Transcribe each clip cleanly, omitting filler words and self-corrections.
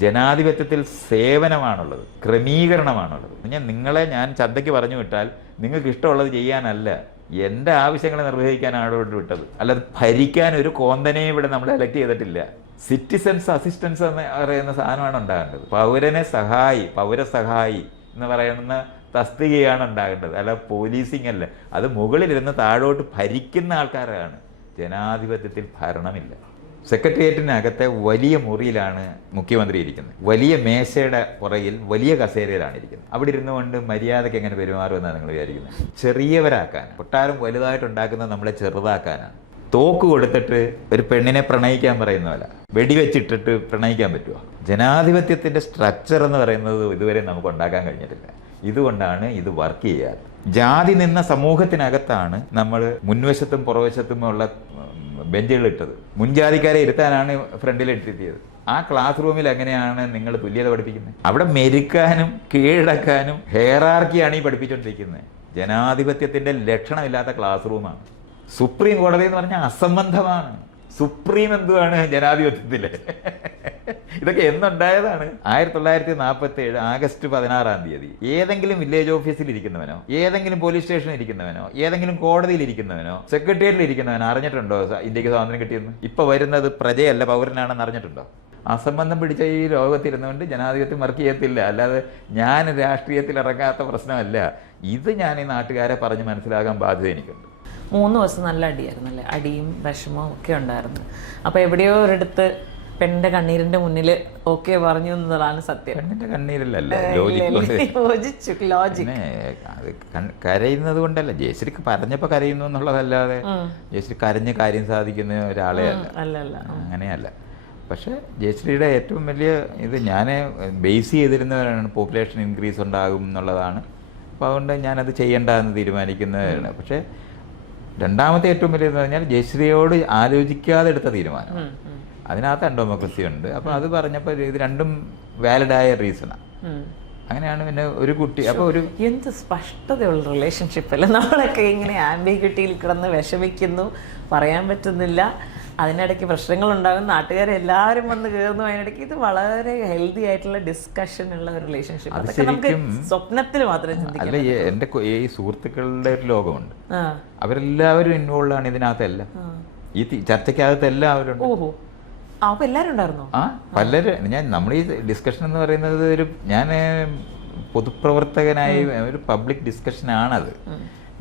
ജനാധിപത്യത്തിൽ സേവനമാണുള്ളത്, ക്രമീകരണമാണുള്ളത്. ഞാൻ ചന്തയ്ക്ക് പറഞ്ഞു വിട്ടാൽ നിങ്ങൾക്ക് ഇഷ്ടമുള്ളത് ചെയ്യാനല്ല, എൻ്റെ ആവശ്യങ്ങളെ നിർവഹിക്കാനാണ് ഇവിടെ വിട്ടത്. അല്ലാതെ ഭരിക്കാൻ ഒരു കോന്തനെയും ഇവിടെ നമ്മൾ എലക്ട് ചെയ്തിട്ടില്ല. സിറ്റിസൺസ് അസിസ്റ്റൻസ് എന്ന് പറയുന്ന സാധനമാണ് ഉണ്ടാകേണ്ടത്. പൗരസഹായി എന്ന് പറയുന്ന തസ്തികയാണ് ഉണ്ടാകേണ്ടത്, അല്ല പോലീസിങ് അല്ല. അത് മുകളിലിരുന്ന് താഴോട്ട് ഭരിക്കുന്ന ആൾക്കാരാണ്. ജനാധിപത്യത്തിൽ ഭരണമില്ല. സെക്രട്ടേറിയറ്റിനകത്തെ വലിയ മുറിയിലാണ് മുഖ്യമന്ത്രി ഇരിക്കുന്നത്. വലിയ മേശയുടെ പുറകിൽ വലിയ കസേരയിലാണ് ഇരിക്കുന്നത്. അവിടെ ഇരുന്നുകൊണ്ട് മര്യാദയ്ക്ക് എങ്ങനെ പെരുമാറുമെന്നാണ് നിങ്ങൾ വിചാരിക്കുന്നത്? ചെറിയവരാക്കാൻ, കൊട്ടാരം വലുതായിട്ടുണ്ടാക്കുന്നത് നമ്മളെ ചെറുതാക്കാനാണ്. തോക്ക് കൊടുത്തിട്ട് ഒരു പെണ്ണിനെ പ്രണയിക്കാൻ പറയുന്നതല്ല, വെടിവെച്ചിട്ടിട്ട് പ്രണയിക്കാൻ പറ്റുമോ? ജനാധിപത്യത്തിൻ്റെ സ്ട്രക്ചർ എന്ന് പറയുന്നത് ഇതുവരെ നമുക്ക് ഉണ്ടാക്കാൻ കഴിഞ്ഞിട്ടില്ല. ഇതുകൊണ്ടാണ് ഇത് വർക്ക് ചെയ്യാറ്. ജാതി നിന്ന സമൂഹത്തിനകത്താണ് നമ്മൾ മുൻവശത്തും പുറവശത്തുമുള്ള ബെഞ്ചുകൾ ഇട്ടത്. മുൻജാതിക്കാരെ ഇരുത്താനാണ് ഫ്രണ്ടിൽ ഇരുത്തിയത്. ആ ക്ലാസ് റൂമിൽ എങ്ങനെയാണ് നിങ്ങൾ തുല്യത പഠിപ്പിക്കുന്നത്? അവിടെ മെരുക്കാനും കീഴടക്കാനും ഹെയറാർക്കിയാണ് ഈ പഠിപ്പിച്ചുകൊണ്ടിരിക്കുന്നത്. ജനാധിപത്യത്തിൻ്റെ ലക്ഷണമില്ലാത്ത ക്ലാസ് റൂമാണ്. സുപ്രീം കോടതി എന്ന് പറഞ്ഞാൽ അസംബന്ധമാണ്. സുപ്രീം എന്തുവാണ് ജനാധിപത്യത്തില്? ഇതൊക്കെ എന്നുണ്ടായതാണ്? 1947 ആഗസ്റ്റ് 16 ഏതെങ്കിലും വില്ലേജ് ഓഫീസിൽ ഇരിക്കുന്നവനോ, ഏതെങ്കിലും പോലീസ് സ്റ്റേഷനിൽ ഇരിക്കുന്നവനോ, ഏതെങ്കിലും കോടതിയിൽ ഇരിക്കുന്നവനോ, സെക്രട്ടേറിയറ്റിൽ ഇരിക്കുന്നവനോ അറിഞ്ഞിട്ടുണ്ടോ ഇന്ത്യക്ക് സ്വാതന്ത്ര്യം കിട്ടിയെന്ന്? ഇപ്പൊ വരുന്നത് പ്രജയല്ല പൗരനാണെന്ന് അറിഞ്ഞിട്ടുണ്ടോ? അസംബന്ധം പിടിച്ച ഈ ലോകത്തിരുന്നുകൊണ്ട് ജനാധിപത്യം വർക്ക് ചെയ്യത്തില്ല. അല്ലാതെ ഞാൻ രാഷ്ട്രീയത്തിൽ ഇറങ്ങാത്ത പ്രശ്നമല്ല ഇത്. ഞാൻ ഈ നാട്ടുകാരെ പറഞ്ഞ് മനസ്സിലാകാൻ ബാധ്യത എനിക്കുണ്ട്. 3 ദിവസം നല്ല അടിയായിരുന്നല്ലേ? അടിയും വിഷമവും ഒക്കെ ഉണ്ടായിരുന്നു. അപ്പോൾ എവിടെയോ ഒരിടത്ത് പെണ്ണിന്റെ കണ്ണീരിന്റെ മുന്നിൽ ഓക്കെ പറഞ്ഞു എന്നതാണ് സത്യം. പെണ്ണിന്റെ കണ്ണീരിലല്ല, ലോജിക്. അത് കരയുന്നത് കൊണ്ടല്ല. ജയശ്രീ പറഞ്ഞപ്പോൾ കരയുന്നു എന്നുള്ളതല്ലാതെ ജയശ്രീ കരഞ്ഞ് കാര്യം സാധിക്കുന്ന ഒരാളെ അല്ല, അങ്ങനെയല്ല. പക്ഷെ ജയശ്രീയുടെ ഏറ്റവും വലിയ ഇത് ഞാൻ ബേസ് ചെയ്തിരുന്നവരാണ് പോപ്പുലേഷൻ ഇൻക്രീസ് ഉണ്ടാകും എന്നുള്ളതാണ്. അപ്പോൾ അതുകൊണ്ട് ഞാനത് ചെയ്യേണ്ടതെന്ന് തീരുമാനിക്കുന്നവരാണ്. പക്ഷേ രണ്ടാമത്തെ ഏറ്റവും വലിയതെന്ന് പറഞ്ഞാൽ ജയശ്രീയോട് ആലോചിക്കാതെ എടുത്ത തീരുമാനം. അതിനകത്ത് ഡെമോക്രസി ഉണ്ട്. അപ്പോൾ അത് പറഞ്ഞപ്പോൾ ഇത് രണ്ടും വാലിഡായ റീസണാണ്. അങ്ങനെയാണ്. പിന്നെ ഒരു കുട്ടി അപ്പോൾ ഒരു എന്ത് സ്പഷ്ടതയുള്ള റിലേഷൻഷിപ്പ് അല്ലേ? നമ്മളൊക്കെ ഇങ്ങനെ ആംബിഗ്യൂട്ടിയിൽ കിടന്ന് വിഷമിക്കുന്നു, പറയാൻ പറ്റുന്നില്ല, അതിനിടയ്ക്ക് പ്രശ്നങ്ങളുണ്ടാകും, നാട്ടുകാരെല്ലാവരും വന്ന് കയറുന്നു. അതിനിടയ്ക്ക് ഇത് വളരെ ഹെൽത്തി ആയിട്ടുള്ള ഡിസ്കഷൻ ഉള്ള ഒരു റിലേഷൻഷിപ്പ്. അതൊക്കെ നമുക്ക് സ്വപ്നത്തിൽ മാത്രമേ ചിന്തിക്കാൻ. അല്ല, എൻ്റെ ഈ സുഹൃത്തുക്കളുടെ ഒരു ലോകമുണ്ട്. അവരെല്ലാവരും ഇൻവോൾവ് ആണ് ഇതിനകത്തെല്ലാം. ഈ ചർച്ചയ്ക്കകത്ത് എല്ലാവരും ഉണ്ട്. ഓഹോ, അപ്പൊ എല്ലാവരും ഉണ്ടായിരുന്നോ? പലരും. നമ്മൾ ഈ ഡിസ്കഷൻ എന്ന് പറയുന്നത് ഞാൻ പൊതുപ്രവർത്തകനായി ഒരു പബ്ലിക് ഡിസ്കഷനാണത്.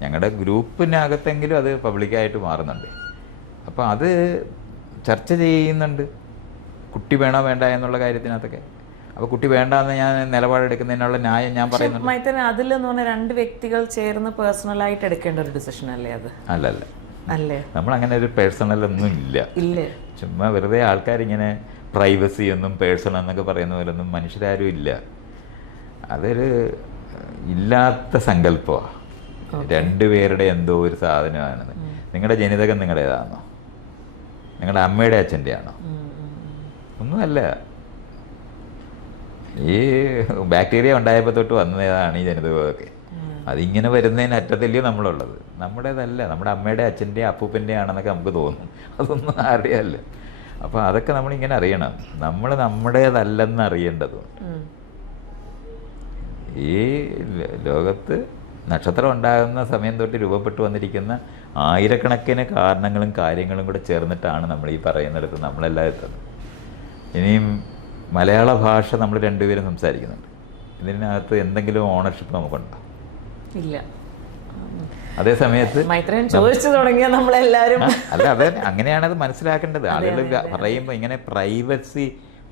ഞങ്ങളുടെ ഗ്രൂപ്പിനകത്തെങ്കിലും അത് പബ്ലിക്കായിട്ട് മാറുന്നുണ്ട്. അപ്പോൾ അത് ചർച്ച ചെയ്യുന്നുണ്ട്, കുട്ടി വേണോ വേണ്ട എന്നുള്ള കാര്യത്തിനകത്തൊക്കെ. അപ്പോൾ കുട്ടി വേണ്ടെന്ന് ഞാൻ നിലപാടെടുക്കുന്നതിനുള്ള ന്യായം ഞാൻ പറയുന്നുണ്ട്. അതിലെന്ന് പറഞ്ഞാൽ 2 വ്യക്തികൾ ചേർന്ന് പേഴ്സണലായിട്ട് എടുക്കേണ്ട ഒരു ഡിസിഷൻ അല്ലേ അത്? അല്ലല്ല, നമ്മൾ അങ്ങനെ ഒരു പേഴ്സണൽ ഒന്നും ഇല്ല. ചുമ്മാ വെറുതെ ആൾക്കാരിങ്ങനെ പ്രൈവസി ഒന്നും പേഴ്സണൽ എന്നൊക്കെ പറയുന്ന പോലൊന്നും മനുഷ്യരാരും ഇല്ല. അതൊരു ഇല്ലാത്ത സങ്കല്പമാണ്. 2 പേരുടെ എന്തോ ഒരു സാധനമാണെന്ന്. നിങ്ങളുടെ ജനിതകം നിങ്ങളുടേതാണോ? നിങ്ങളുടെ അമ്മയുടെ അച്ഛൻ്റെ ആണോ? ഒന്നുമല്ല. ഈ ബാക്ടീരിയ ഉണ്ടായപ്പോൾ തൊട്ട് വന്നതാണ് ഈ ജനിതകമൊക്കെ. അതിങ്ങനെ വരുന്നതിന് അറ്റത്തല്ലയോ നമ്മളുള്ളത്. നമ്മുടേതല്ല, നമ്മുടെ അമ്മയുടെ അച്ഛൻ്റെ അപ്പൂപ്പൻ്റെ ആണെന്നൊക്കെ നമുക്ക് തോന്നും. അതൊന്നും അറിയാമല്ല. അപ്പോൾ അതൊക്കെ നമ്മളിങ്ങനെ അറിയണം. നമ്മൾ നമ്മുടേതല്ലെന്ന് അറിയേണ്ടതും. ഈ ലോകത്ത് നക്ഷത്രം ഉണ്ടാകുന്ന സമയം തൊട്ട് രൂപപ്പെട്ടു വന്നിരിക്കുന്ന ആയിരക്കണക്കിന് കാരണങ്ങളും കാര്യങ്ങളും കൂടെ ചേർന്നിട്ടാണ് നമ്മൾ ഈ പറയുന്നിടത്ത് നമ്മളെല്ലാം എത്തുന്നത്. ഇനിയും മലയാള ഭാഷ നമ്മൾ 2 പേരും സംസാരിക്കുന്നുണ്ട്. ഇതിനകത്ത് എന്തെങ്കിലും ഓണർഷിപ്പ് നമുക്കുണ്ടോ? ഇല്ല. അതേ സമയത്ത് ചോദിച്ചു തുടങ്ങിയാൽ നമ്മളെല്ലാവരും അല്ല, അതെ, അങ്ങനെയാണത് മനസ്സിലാക്കേണ്ടത്. ആളുകൾ പറയുമ്പോൾ ഇങ്ങനെ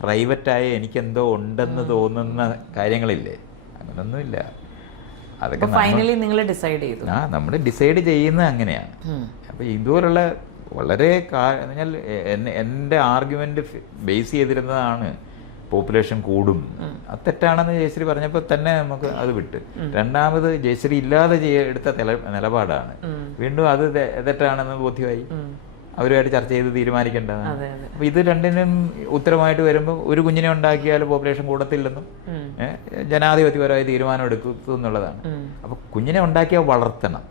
പ്രൈവറ്റായ എനിക്കെന്തോ ഉണ്ടെന്ന് തോന്നുന്ന കാര്യങ്ങളില്ലേ, അങ്ങനൊന്നുമില്ല. അതൊക്കെ ഫൈനലി നിങ്ങൾ ഡിസൈഡ് ചെയ്തു. നമ്മൾ ഡിസൈഡ് ചെയ്യുന്നത് അങ്ങനെയാണ്. അപ്പോൾ ഇതുപോലുള്ള വളരെ എൻ്റെ ആർഗ്യുമെന്റ് ബേസ് ചെയ്തിരുന്നതാണ് പോപ്പുലേഷൻ കൂടും. അത് തെറ്റാണെന്ന് ജയശ്രീ പറഞ്ഞപ്പോൾ തന്നെ നമുക്ക് അത് വിട്ട്. രണ്ടാമത് ജയശ്രീ ഇല്ലാതെ എടുത്ത നിലപാടാണ്. വീണ്ടും അത് തെറ്റാണെന്ന് ബോധ്യമായി. അവരുമായിട്ട് ചർച്ച ചെയ്ത് തീരുമാനിക്കേണ്ടതാണ്. അപ്പോൾ ഇത് രണ്ടിനും ഉത്തരമായിട്ട് വരുമ്പോൾ ഒരു കുഞ്ഞിനെ ഉണ്ടാക്കിയാൽ പോപ്പുലേഷൻ കൂടത്തില്ലെന്നും ജനാധിപത്യപരമായി തീരുമാനം എടുക്കും എന്നുള്ളതാണ്. അപ്പോൾ കുഞ്ഞിനെ ഉണ്ടാക്കിയാൽ വളർത്തണം.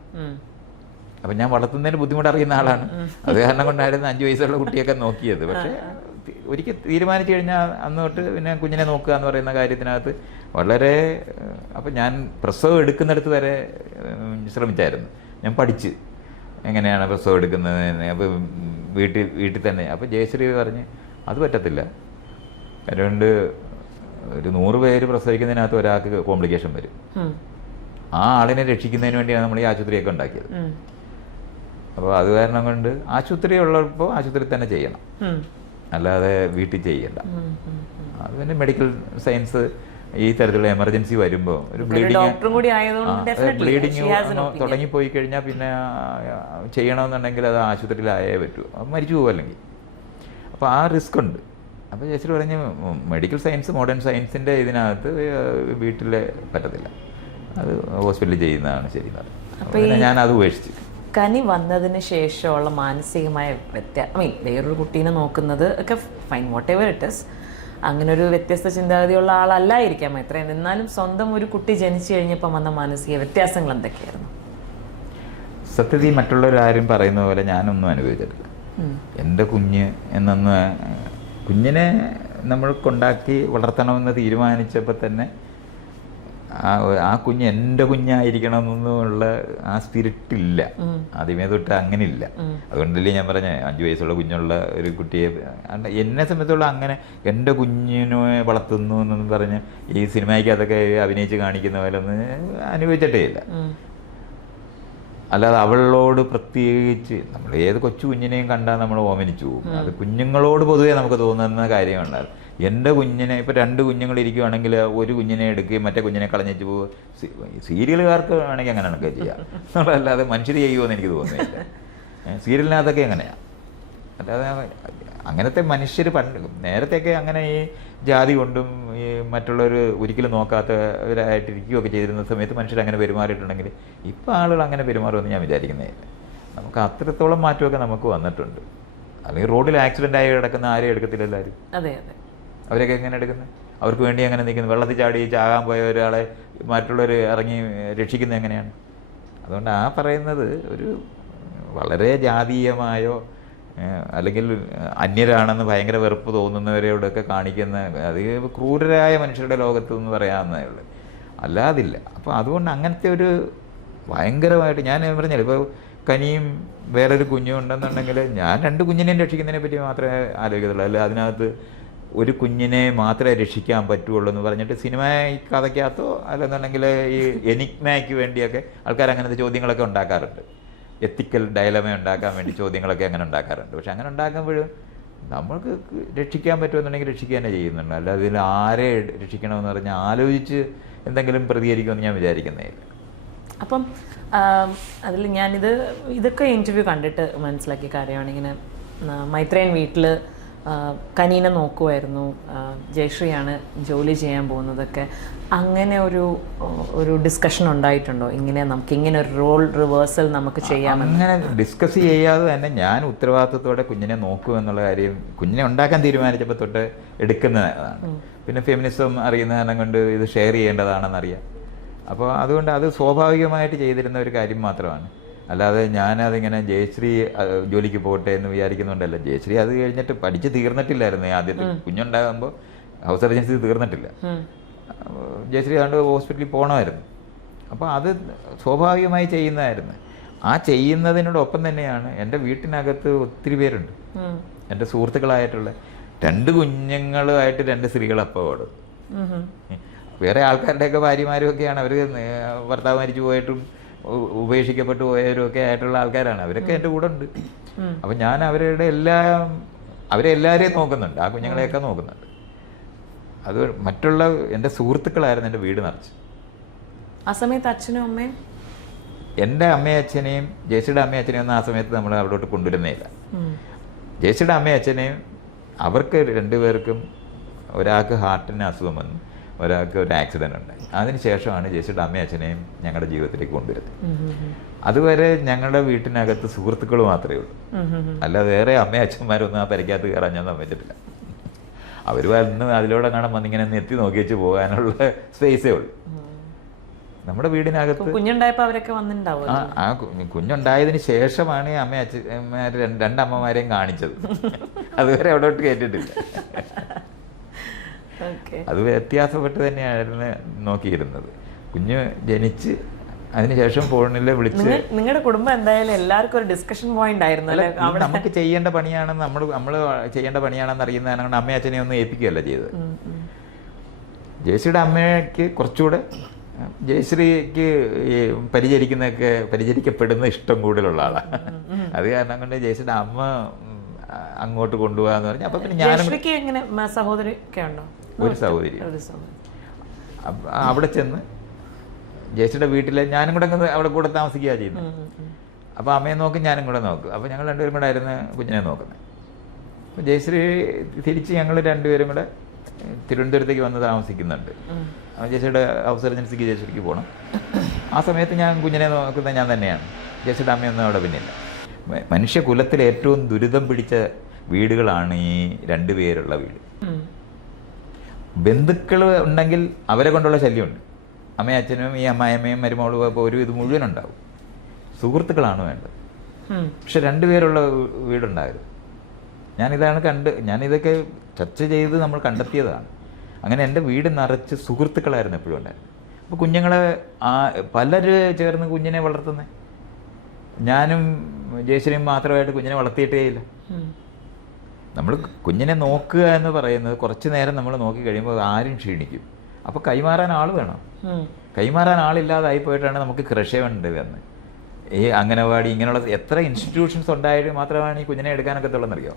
അപ്പം ഞാൻ വളർത്തുന്നതിന് ബുദ്ധിമുട്ട് അറിയുന്ന ആളാണ്. അത് കാരണം കൊണ്ടായിരുന്നു 5 വയസ്സുള്ള കുട്ടിയൊക്കെ നോക്കിയത്. പക്ഷേ ഒരിക്കൽ തീരുമാനിച്ചു കഴിഞ്ഞാൽ അന്ന് തൊട്ട് പിന്നെ കുഞ്ഞിനെ നോക്കുക എന്ന് പറയുന്ന കാര്യത്തിനകത്ത് വളരെ അപ്പം ഞാൻ പ്രസവം എടുക്കുന്നിടത്ത് വരെ ശ്രമിച്ചായിരുന്നു. ഞാൻ പഠിച്ച് എങ്ങനെയാണ് പ്രസവം എടുക്കുന്നതെന്ന്. അപ്പോൾ വീട്ടിൽ തന്നെ. അപ്പോൾ ജയശ്രീ പറഞ്ഞ് അത് പറ്റത്തില്ല, അതുകൊണ്ട് ഒരു 100 പേര് പ്രസവിക്കുന്നതിനകത്ത് ഒരാൾക്ക് കോംപ്ലിക്കേഷൻ വരും. ആ ആളിനെ രക്ഷിക്കുന്നതിന് വേണ്ടിയാണ് നമ്മൾ ഈ ആശുപത്രിയൊക്കെ ഉണ്ടാക്കിയത്. അപ്പോൾ അത് കാരണം കൊണ്ട് ആശുപത്രി ഉള്ളപ്പോൾ ആശുപത്രി തന്നെ ചെയ്യണം, അല്ലാതെ വീട്ടിൽ ചെയ്യണ്ട. അത് പിന്നെ മെഡിക്കൽ സയൻസ് ഈ തരത്തിലുള്ള എമർജൻസി വരുമ്പോൾ ഒരു ബ്ലീഡിങ് തുടങ്ങിപ്പോയി കഴിഞ്ഞാൽ പിന്നെ ചെയ്യണമെന്നുണ്ടെങ്കിൽ അത് ആശുപത്രിയിലായേ പറ്റൂ, അത് മരിച്ചു പോകും അല്ലെങ്കിൽ. അപ്പോൾ ആ റിസ്ക് ഉണ്ട്. അപ്പോൾ ചേച്ചി പറഞ്ഞ് മെഡിക്കൽ സയൻസ് മോഡേൺ സയൻസിൻ്റെ ഇതിനകത്ത് വീട്ടിൽ പറ്റത്തില്ല, അത് ഹോസ്പിറ്റലിൽ ചെയ്യുന്നതാണ് ശരി. അപ്പോൾ ഞാൻ അത് ഉപേക്ഷിച്ചു. കനി വന്നതിന് ശേഷമുള്ള മാനസികമായ വേറൊരു കുട്ടീനെ നോക്കുന്നത് ഒക്കെ fine, what ever it is, അങ്ങനെ ഒരു വ്യത്യസ്ത ചിന്താഗതിയുള്ള ആളല്ലായിരിക്കാം മൈത്രേയൻ. എന്നാലും സ്വന്തം ഒരു കുട്ടി ജനിച്ചു കഴിഞ്ഞപ്പോൾ വന്ന മാനസിക വ്യത്യാസങ്ങൾ എന്തൊക്കെയായിരുന്നു? സത്യത്തിൽ മറ്റുള്ളവരാരും പറയുന്ന പോലെ ഞാനൊന്നും അനുഭവിച്ചിട്ടില്ല. എൻ്റെ കുഞ്ഞ് എന്നൊന്ന്, കുഞ്ഞിനെ നമ്മൾ കൊണ്ടാക്കി വളർത്തണമെന്ന് തീരുമാനിച്ചപ്പോൾ തന്നെ ആ കുഞ്ഞ് എൻ്റെ കുഞ്ഞായിരിക്കണമെന്നുള്ള ആ സ്പിരിറ്റ് ഇല്ല, ആദ്യമേ തൊട്ട് അങ്ങനെ ഇല്ല. അതുകൊണ്ടല്ലേ ഞാൻ പറഞ്ഞ 5 വയസ്സുള്ള കുഞ്ഞുള്ള ഒരു കുട്ടിയെ എന്നെ സംബന്ധിച്ചുള്ള അങ്ങനെ എൻ്റെ കുഞ്ഞിനെ വളർത്തുന്നു എന്നൊന്നും പറഞ്ഞ് ഈ സിനിമയ്ക്കകത്തൊക്കെ അഭിനയിച്ച് കാണിക്കുന്ന പോലെ ഒന്നും അനുഭവിച്ചിട്ടേ ഇല്ല. അല്ലാതെ അവളോട് പ്രത്യേകിച്ച് നമ്മൾ ഏത് കൊച്ചു കുഞ്ഞിനെയും കണ്ടാൽ നമ്മൾ ഓമനിച്ചു പോകും. അത് കുഞ്ഞുങ്ങളോട് പൊതുവേ നമുക്ക് തോന്നുന്ന കാര്യമുണ്ടാകും. എൻ്റെ കുഞ്ഞിനെ ഇപ്പോൾ 2 കുഞ്ഞുങ്ങളിരിക്കുകയാണെങ്കിൽ ഒരു കുഞ്ഞിനെ എടുക്കുകയും മറ്റേ കുഞ്ഞിനെ കളഞ്ഞിട്ട് പോകുക. സീരിയലുകാർക്ക് വേണമെങ്കിൽ അങ്ങനെയൊക്കെ ചെയ്യാം, അല്ലാതെ മനുഷ്യർ ചെയ്യുമെന്ന് എനിക്ക് തോന്നുന്നില്ല. സീരിയലിനകത്തൊക്കെ എങ്ങനെയാണ്, അല്ലാതെ അങ്ങനത്തെ മനുഷ്യർ നേരത്തെയൊക്കെ അങ്ങനെ ഈ ജാതി കൊണ്ടും ഈ മറ്റുള്ളവർ ഒരിക്കലും നോക്കാത്തവരായിട്ടിരിക്കുകയൊക്കെ ചെയ്തിരുന്ന സമയത്ത് മനുഷ്യർ അങ്ങനെ പെരുമാറിയിട്ടുണ്ടെങ്കിൽ ഇപ്പോൾ ആളുകൾ അങ്ങനെ പെരുമാറുമെന്ന് ഞാൻ വിചാരിക്കുന്നേ ഇല്ല. നമുക്ക് അത്രത്തോളം മാറ്റമൊക്കെ നമുക്ക് വന്നിട്ടുണ്ട്. അല്ലെങ്കിൽ റോഡിൽ ആക്സിഡൻ്റ് ആയി കിടക്കുന്ന ആരെയും എടുക്കത്തില്ല എല്ലാവരും. അതെ അതെ, അവരൊക്കെ എങ്ങനെ എടുക്കുന്നത്? അവർക്ക് വേണ്ടി അങ്ങനെ നിൽക്കുന്നത്. വെള്ളത്തിൽ ചാടി ചാകാൻ പോയ ഒരാളെ മറ്റുള്ളവർ ഇറങ്ങി രക്ഷിക്കുന്നത് എങ്ങനെയാണ്? അതുകൊണ്ട് ആ പറയുന്നത് ഒരു വളരെ ജാതീയമായോ അല്ലെങ്കിൽ അന്യരാണെന്ന് ഭയങ്കര വെറുപ്പ് തോന്നുന്നവരോടൊക്കെ കാണിക്കുന്ന അത് ക്രൂരരായ മനുഷ്യരുടെ ലോകത്ത് എന്ന് പറയാവുന്നതേ ഉള്ളൂ, അല്ലാതില്ല. അപ്പോൾ അതുകൊണ്ട് അങ്ങനത്തെ ഒരു ഭയങ്കരമായിട്ട് ഞാൻ പറഞ്ഞാൽ ഇപ്പോൾ കനിയും വേറൊരു കുഞ്ഞും ഉണ്ടെന്നുണ്ടെങ്കിൽ ഞാൻ 2 കുഞ്ഞിനെയും രക്ഷിക്കുന്നതിനെ പറ്റി മാത്രമേ ആലോചിക്കത്തുള്ളൂ. അല്ല അതിനകത്ത് ഒരു കുഞ്ഞിനെ മാത്രമേ രക്ഷിക്കാൻ പറ്റുള്ളൂ എന്ന് പറഞ്ഞിട്ട് സിനിമ കഥയ്ക്കകത്തോ അല്ലെന്നുണ്ടെങ്കിൽ ഈ എനിഗ്മയ്ക്ക് വേണ്ടിയൊക്കെ ആൾക്കാർ അങ്ങനത്തെ ചോദ്യങ്ങളൊക്കെ ഉണ്ടാക്കാറുണ്ട്. എത്തിക്കൽ ഡയലമ ഉണ്ടാക്കാൻ വേണ്ടി ചോദ്യങ്ങളൊക്കെ അങ്ങനെ ഉണ്ടാക്കാറുണ്ട്. പക്ഷെ അങ്ങനെ ഉണ്ടാക്കുമ്പോഴും നമ്മൾക്ക് രക്ഷിക്കാൻ പറ്റുമെന്നുണ്ടെങ്കിൽ രക്ഷിക്കുക തന്നെ ചെയ്യുന്നുണ്ട്. അല്ലാതെ ഇതിൽ ആരെ രക്ഷിക്കണമെന്ന് പറഞ്ഞാൽ ആലോചിച്ച് എന്തെങ്കിലും പ്രതികരിക്കുമെന്ന് ഞാൻ വിചാരിക്കുന്നേ ഇല്ല. അപ്പം അതിൽ ഇതൊക്കെ ഇൻ്റർവ്യൂ കണ്ടിട്ട് മനസ്സിലാക്കിയ കാര്യമാണ്. ഇങ്ങനെ മൈത്രേയൻ വീട്ടിൽ കനീനെ നോക്കുമായിരുന്നു, ജയശ്രീയാണ് ജോലി ചെയ്യാൻ പോകുന്നതൊക്കെ. അങ്ങനെ ഒരു ഡിസ്കഷൻ ഉണ്ടായിട്ടുണ്ടോ? നമുക്ക് ഇങ്ങനെ ഒരു റോൾ റിവേഴ്സൽ നമുക്ക് ചെയ്യാമെന്ന്? അങ്ങനെ ഡിസ്കസ് ചെയ്യാതെ തന്നെ ഞാൻ ഉത്തരവാദിത്വത്തോടെ കുഞ്ഞിനെ നോക്കുമെന്നുള്ള കാര്യം കുഞ്ഞിനെ ഉണ്ടാക്കാൻ തീരുമാനിച്ചപ്പോൾ തൊട്ട് എടുക്കുന്നതാണ്. പിന്നെ ഫെമിനിസം അറിയുന്ന കാരണം കൊണ്ട് ഇത് ഷെയർ ചെയ്യേണ്ടതാണെന്നറിയാം. അപ്പോൾ അതുകൊണ്ട് അത് സ്വാഭാവികമായിട്ട് ചെയ്തിരുന്ന ഒരു കാര്യം മാത്രമാണ്. അല്ലാതെ ഞാനതിങ്ങനെ ജയശ്രീ ജോലിക്ക് പോകട്ടെ എന്ന് വിചാരിക്കുന്നുണ്ടല്ല. ജയശ്രീ അത് കഴിഞ്ഞിട്ട് പഠിച്ച് തീർന്നിട്ടില്ലായിരുന്നു. ആദ്യത്തെ കുഞ്ഞുണ്ടാകുമ്പോൾ ഹൗസ് സർജൻസി തീർന്നിട്ടില്ല. ജയശ്രീ അതുകൊണ്ട് ഹോസ്പിറ്റലിൽ പോകണമായിരുന്നു. അപ്പോൾ അത് സ്വാഭാവികമായി ചെയ്യുന്നതായിരുന്നു. ആ ചെയ്യുന്നതിനോടൊപ്പം തന്നെയാണ് എൻ്റെ വീട്ടിനകത്ത് ഒത്തിരി പേരുണ്ട്, എൻ്റെ സുഹൃത്തുക്കളായിട്ടുള്ള 2 കുഞ്ഞുങ്ങളുമായിട്ട് 2 സ്ത്രീകൾ അപ്പോൾ ഓടും. വേറെ ആൾക്കാരുടെയൊക്കെ ഭാര്യമാരും ഒക്കെയാണ്, അവർ ഭർത്താവ് മരിച്ചു പോയിട്ടും ഉപേക്ഷിക്കപ്പെട്ടു പോയവരും ഒക്കെ ആയിട്ടുള്ള ആൾക്കാരാണ്. അവരൊക്കെ എൻ്റെ കൂടെ ഉണ്ട്. അപ്പം ഞാൻ അവരെ എല്ലാവരെയും നോക്കുന്നുണ്ട്, ആ കുഞ്ഞുങ്ങളെയൊക്കെ നോക്കുന്നുണ്ട്. അത് മറ്റുള്ള എൻ്റെ സുഹൃത്തുക്കളായിരുന്നു എൻ്റെ വീട് നിറച്ച്. ആ സമയത്ത് അച്ഛനും അമ്മയും, എൻ്റെ അമ്മയും അച്ഛനെയും ജയശ്രീയുടെ അമ്മയും അച്ഛനെയും ഒന്നും ആ സമയത്ത് നമ്മൾ അവിടോട്ട് കൊണ്ടുവരുന്നേയില്ല. ജയശ്രീയുടെ അമ്മയും അച്ഛനെയും അവർക്ക് 2 പേർക്കും ഒരാൾക്ക് ഹാർട്ടിന് അസുഖം വന്നു, ഒരാൾക്ക് ഒരു ആക്സിഡൻ്റ് ഉണ്ടായി. അതിനുശേഷമാണ് ജയശ്രീയുടെ അമ്മയും അച്ഛനെയും ഞങ്ങളുടെ ജീവിതത്തിലേക്ക് കൊണ്ടുവരുന്നത്. അതുവരെ ഞങ്ങളുടെ വീട്ടിനകത്ത് സുഹൃത്തുക്കൾ മാത്രമേ ഉള്ളൂ, അല്ലാതെ വേറെ അമ്മയും അച്ഛന്മാരൊന്നും ആ പരിക്കകത്ത് കയറാൻ ഞാൻ സമ്മതിച്ചിട്ടില്ല. അവർ വന്ന് അതിലൂടെ കാണാൻ വന്നിങ്ങനെ എത്തി നോക്കി വെച്ച് പോകാനുള്ള സ്പേസേ ഉള്ളൂ. നമ്മുടെ വീടിനകത്ത് കുഞ്ഞുണ്ടായപ്പോ അവരൊക്കെ വന്നിട്ടുണ്ടാവും. ആ കുഞ്ഞുണ്ടായതിന് ശേഷമാണ് ഈ അച്ഛന്മാർ രണ്ടമ്മമാരെയും കാണിച്ചത്. അതുവരെ അവിടോട്ട് കേട്ടിട്ടില്ല. അത് വ്യത്യാസപ്പെട്ട് തന്നെയായിരുന്നു നോക്കിയിരുന്നത്. കുഞ്ഞ് ജനിച്ച് അതിനുശേഷം ഫോണിൽ വിളിച്ച് നിങ്ങളുടെ കുടുംബം എന്തായാലും എല്ലാവർക്കും ഒരു ഡിസ്കഷൻ പോയിന്റ് ആയിരുന്നു അല്ലേ? നമുക്ക് ചെയ്യേണ്ട പണിയാണെന്ന് നമ്മൾ ചെയ്യേണ്ട പണിയാണെന്ന് അറിയുന്നതാണ് കൊണ്ട് അമ്മയും അച്ഛനെ ഒന്നും ഏൽപ്പിക്കുകയല്ല ചെയ്തത്. ജയശ്രീയുടെ അമ്മയ്ക്ക് കുറച്ചുകൂടെ ജയശ്രീക്ക് ഈ പരിചരിക്കപ്പെടുന്ന ഇഷ്ടം കൂടുതലുള്ള ആളാണ്. അത് കാരണം കൊണ്ട് ജയശ്രീയുടെ അമ്മ അങ്ങോട്ട് കൊണ്ടുപോകാന്ന് പറഞ്ഞു. അപ്പൊ പിന്നെ ഞാനും സഹോദരി ഒരു സഹോദരി അവിടെ ചെന്ന് ജയശ്രീയുടെ വീട്ടിൽ ഞാനും കൂടെ അവിടെ കൂടെ താമസിക്കുക ചെയ്യുന്നത്. അപ്പോൾ അമ്മയെ നോക്കും ഞാനും കൂടെ നോക്കും. അപ്പോൾ ഞങ്ങൾ രണ്ടുപേരും കൂടെ ആയിരുന്നു കുഞ്ഞിനെ നോക്കുന്നത്. അപ്പോൾ ജയശ്രീ തിരിച്ച് ഞങ്ങൾ രണ്ടുപേരും കൂടെ തിരുവനന്തപുരത്തേക്ക് വന്ന് താമസിക്കുന്നുണ്ട്. ജയശ്രീയുടെ ഹൗസ് സർജൻസിക്ക് ജയശ്രീക്ക് പോകണം. ആ സമയത്ത് ഞാൻ കുഞ്ഞിനെ നോക്കുന്നത് ഞാൻ തന്നെയാണ്. ജയശ്രീയുടെ അമ്മയൊന്നും അവിടെ പിന്നില്ല. മനുഷ്യകുലത്തിൽ ഏറ്റവും ദുരിതം പിടിച്ച വീടുകളാണ് ഈ രണ്ടുപേരുള്ള വീട്. ബന്ധുക്കൾ ഉണ്ടെങ്കിൽ അവരെ കൊണ്ടുള്ള ശല്യമുണ്ട്. അമ്മയും അച്ഛനും ഈ അമ്മായിയമ്മയും മരുമോളും ഒരു ഇത് മുഴുവനുണ്ടാവും. സുഹൃത്തുക്കളാണ് വേണ്ടത്. പക്ഷെ രണ്ടുപേരുള്ള വീടുണ്ടായിരുന്നു. ഞാനിതൊക്കെ ചർച്ച ചെയ്ത് നമ്മൾ കണ്ടെത്തിയതാണ്. അങ്ങനെ എൻ്റെ വീട് നിറച്ച് സുഹൃത്തുക്കളായിരുന്നു എപ്പോഴും ഉണ്ടായിരുന്നു. അപ്പോൾ കുഞ്ഞുങ്ങളെ പലര് ചേർന്ന് കുഞ്ഞിനെ വളർത്തുന്നത്. ഞാനും ജയശ്രീയും മാത്രമായിട്ട് കുഞ്ഞിനെ വളർത്തിയിട്ടേ ഇല്ല. നമ്മൾ കുഞ്ഞിനെ നോക്കുക എന്ന് പറയുന്നത് കുറച്ച് നേരം നമ്മൾ നോക്കി കഴിയുമ്പോൾ ആരും ക്ഷീണിക്കും. അപ്പോൾ കൈമാറാൻ ആൾ വേണം. കൈമാറാൻ ആളില്ലാതായി പോയിട്ടാണ് നമുക്ക് കൃഷയുണ്ട് എന്ന്. ഈ അംഗനവാടി ഇങ്ങനെയുള്ള എത്ര ഇൻസ്റ്റിറ്റ്യൂഷൻസ് ഉണ്ടായിട്ട് മാത്രമാണ് ഈ കുഞ്ഞിനെ എടുക്കാനൊക്കെ ഉള്ളതെന്നറിയോ?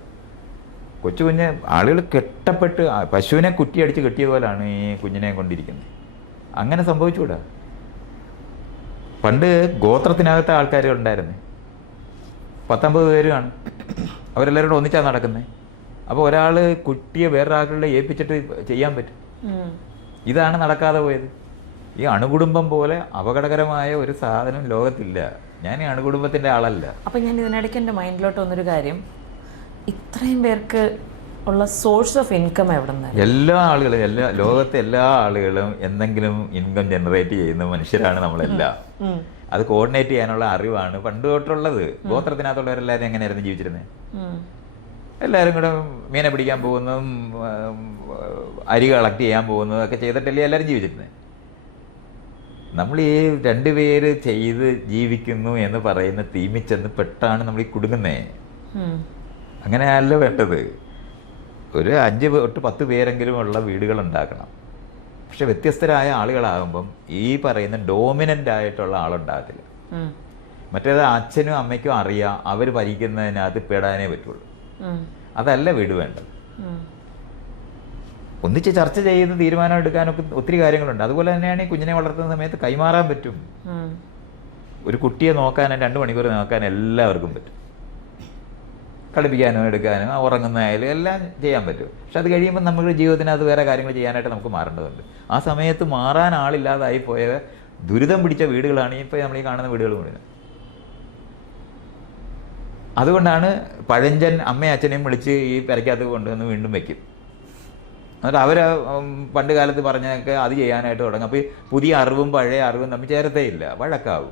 കൊച്ചു കുഞ്ഞ് ആളുകൾ കെട്ടപ്പെട്ട് പശുവിനെ കുറ്റിയടിച്ച് കെട്ടിയ പോലാണ് ഈ കുഞ്ഞിനെ കൊണ്ടിരിക്കുന്നത്. അങ്ങനെ സംഭവിച്ചുകൂടാ. പണ്ട് ഗോത്രത്തിനകത്തെ ആൾക്കാർ ഉണ്ടായിരുന്നു. 19 പേരുമാണ്. അവരെല്ലാവരും കൂടെ ഒന്നിച്ചാണ് നടക്കുന്നത്. അപ്പോൾ ഒരാൾ കുട്ടിയെ വേറൊരാളുടെ ഏൽപ്പിച്ചിട്ട് ചെയ്യാൻ പറ്റും. ഇതാണ് നടക്കാതെ പോയത്. ഈ അണുകുടുംബം പോലെ അപകടകരമായ ഒരു സാധനം ലോകത്തില്ല. ഞാൻ ഈ അണുകുടുംബത്തിൻ്റെ ആളല്ല. അപ്പം ഞാൻ ഇതിനിടയ്ക്ക് എൻ്റെ മൈൻഡിലോട്ട് വന്നൊരു കാര്യം, ഇത്രയും പേർക്ക് ഉള്ള സോഴ്സ് ഓഫ് ഇൻകം എവിടെ നിന്നാണ്? എല്ലാ ആളുകളും ലോകത്തെ എല്ലാ ആളുകളും എന്തെങ്കിലും ഇൻകം ജനറേറ്റ് ചെയ്യുന്ന മനുഷ്യരാണ് നമ്മളെല്ലാം. അത് കോർഡിനേറ്റ് ചെയ്യാനുള്ള അറിവാണ് പണ്ട് തൊട്ടുള്ളത്. ഗോത്രത്തിനകത്തുള്ളവരെല്ലാവരും എങ്ങനെയായിരുന്നു ജീവിച്ചിരുന്നത്? എല്ലാവരും കൂടെ മീനെ പിടിക്കാൻ പോകുന്നതും അരി കളക്ട് ചെയ്യാൻ പോകുന്നതും ഒക്കെ ചെയ്തിട്ടല്ലേ എല്ലാവരും ജീവിച്ചിരുന്നത്. നമ്മൾ ഈ രണ്ടുപേര് ചെയ്ത് ജീവിക്കുന്നു എന്ന് പറയുന്ന തീമിൽ ചെന്ന് പെട്ടാണ് നമ്മൾ ഈ കുടുങ്ങുന്നേ. അങ്ങനെയല്ല വേണ്ടത്. ഒരു 5 തൊട്ട് 10 പേരെങ്കിലും ഉള്ള വീടുകൾ ഉണ്ടാക്കണം. പക്ഷെ വ്യത്യസ്തരായ ആളുകളാകുമ്പം ഈ പറയുന്ന ഡോമിനൻ്റ് ആയിട്ടുള്ള ആളുണ്ടാകത്തില്ല. മറ്റേത് അച്ഛനും അമ്മയ്ക്കും അറിയാം, അവർ ഭരിക്കുന്നതിനകത്ത് പെടാനേ പറ്റുള്ളൂ. അതല്ല വീട് വേണ്ടത്. ഒന്നിച്ച് ചർച്ച ചെയ്ത് തീരുമാനം എടുക്കാനൊക്കെ ഒത്തിരി കാര്യങ്ങളുണ്ട്. അതുപോലെ തന്നെയാണ് ഈ കുഞ്ഞിനെ വളർത്തുന്ന സമയത്ത് കൈമാറാൻ പറ്റും. ഒരു കുട്ടിയെ നോക്കാനും 2 മണിക്കൂർ നോക്കാൻ എല്ലാവർക്കും പറ്റും. കളിപ്പിക്കാനോ എടുക്കാനോ ഉറങ്ങുന്നതായാലും എല്ലാം ചെയ്യാൻ പറ്റും. പക്ഷെ അത് കഴിയുമ്പോൾ നമ്മുടെ ജീവിതത്തിനകത്ത് വേറെ കാര്യങ്ങൾ ചെയ്യാനായിട്ട് നമുക്ക് മാറേണ്ടതുണ്ട്. ആ സമയത്ത് മാറാൻ ആളില്ലാതായി പോയ ദുരിതം പിടിച്ച വീടുകളാണ് ഇപ്പോൾ നമ്മൾ ഈ കാണുന്ന വീടുകൾ മുഴുവൻ. അതുകൊണ്ടാണ് പഴഞ്ചൻ അമ്മയും അച്ഛനെയും വിളിച്ച് ഈ പെരയ്ക്കകത്ത് കൊണ്ടുവന്ന് വീണ്ടും വെക്കും. എന്നിട്ട് അവർ പണ്ട് കാലത്ത് പറഞ്ഞൊക്കെ അത് ചെയ്യാനായിട്ട് തുടങ്ങും. അപ്പോൾ ഈ പുതിയ അറിവും പഴയ അറിവും തമ്മിൽ ചേരത്തേ ഇല്ല, വഴക്കാവും.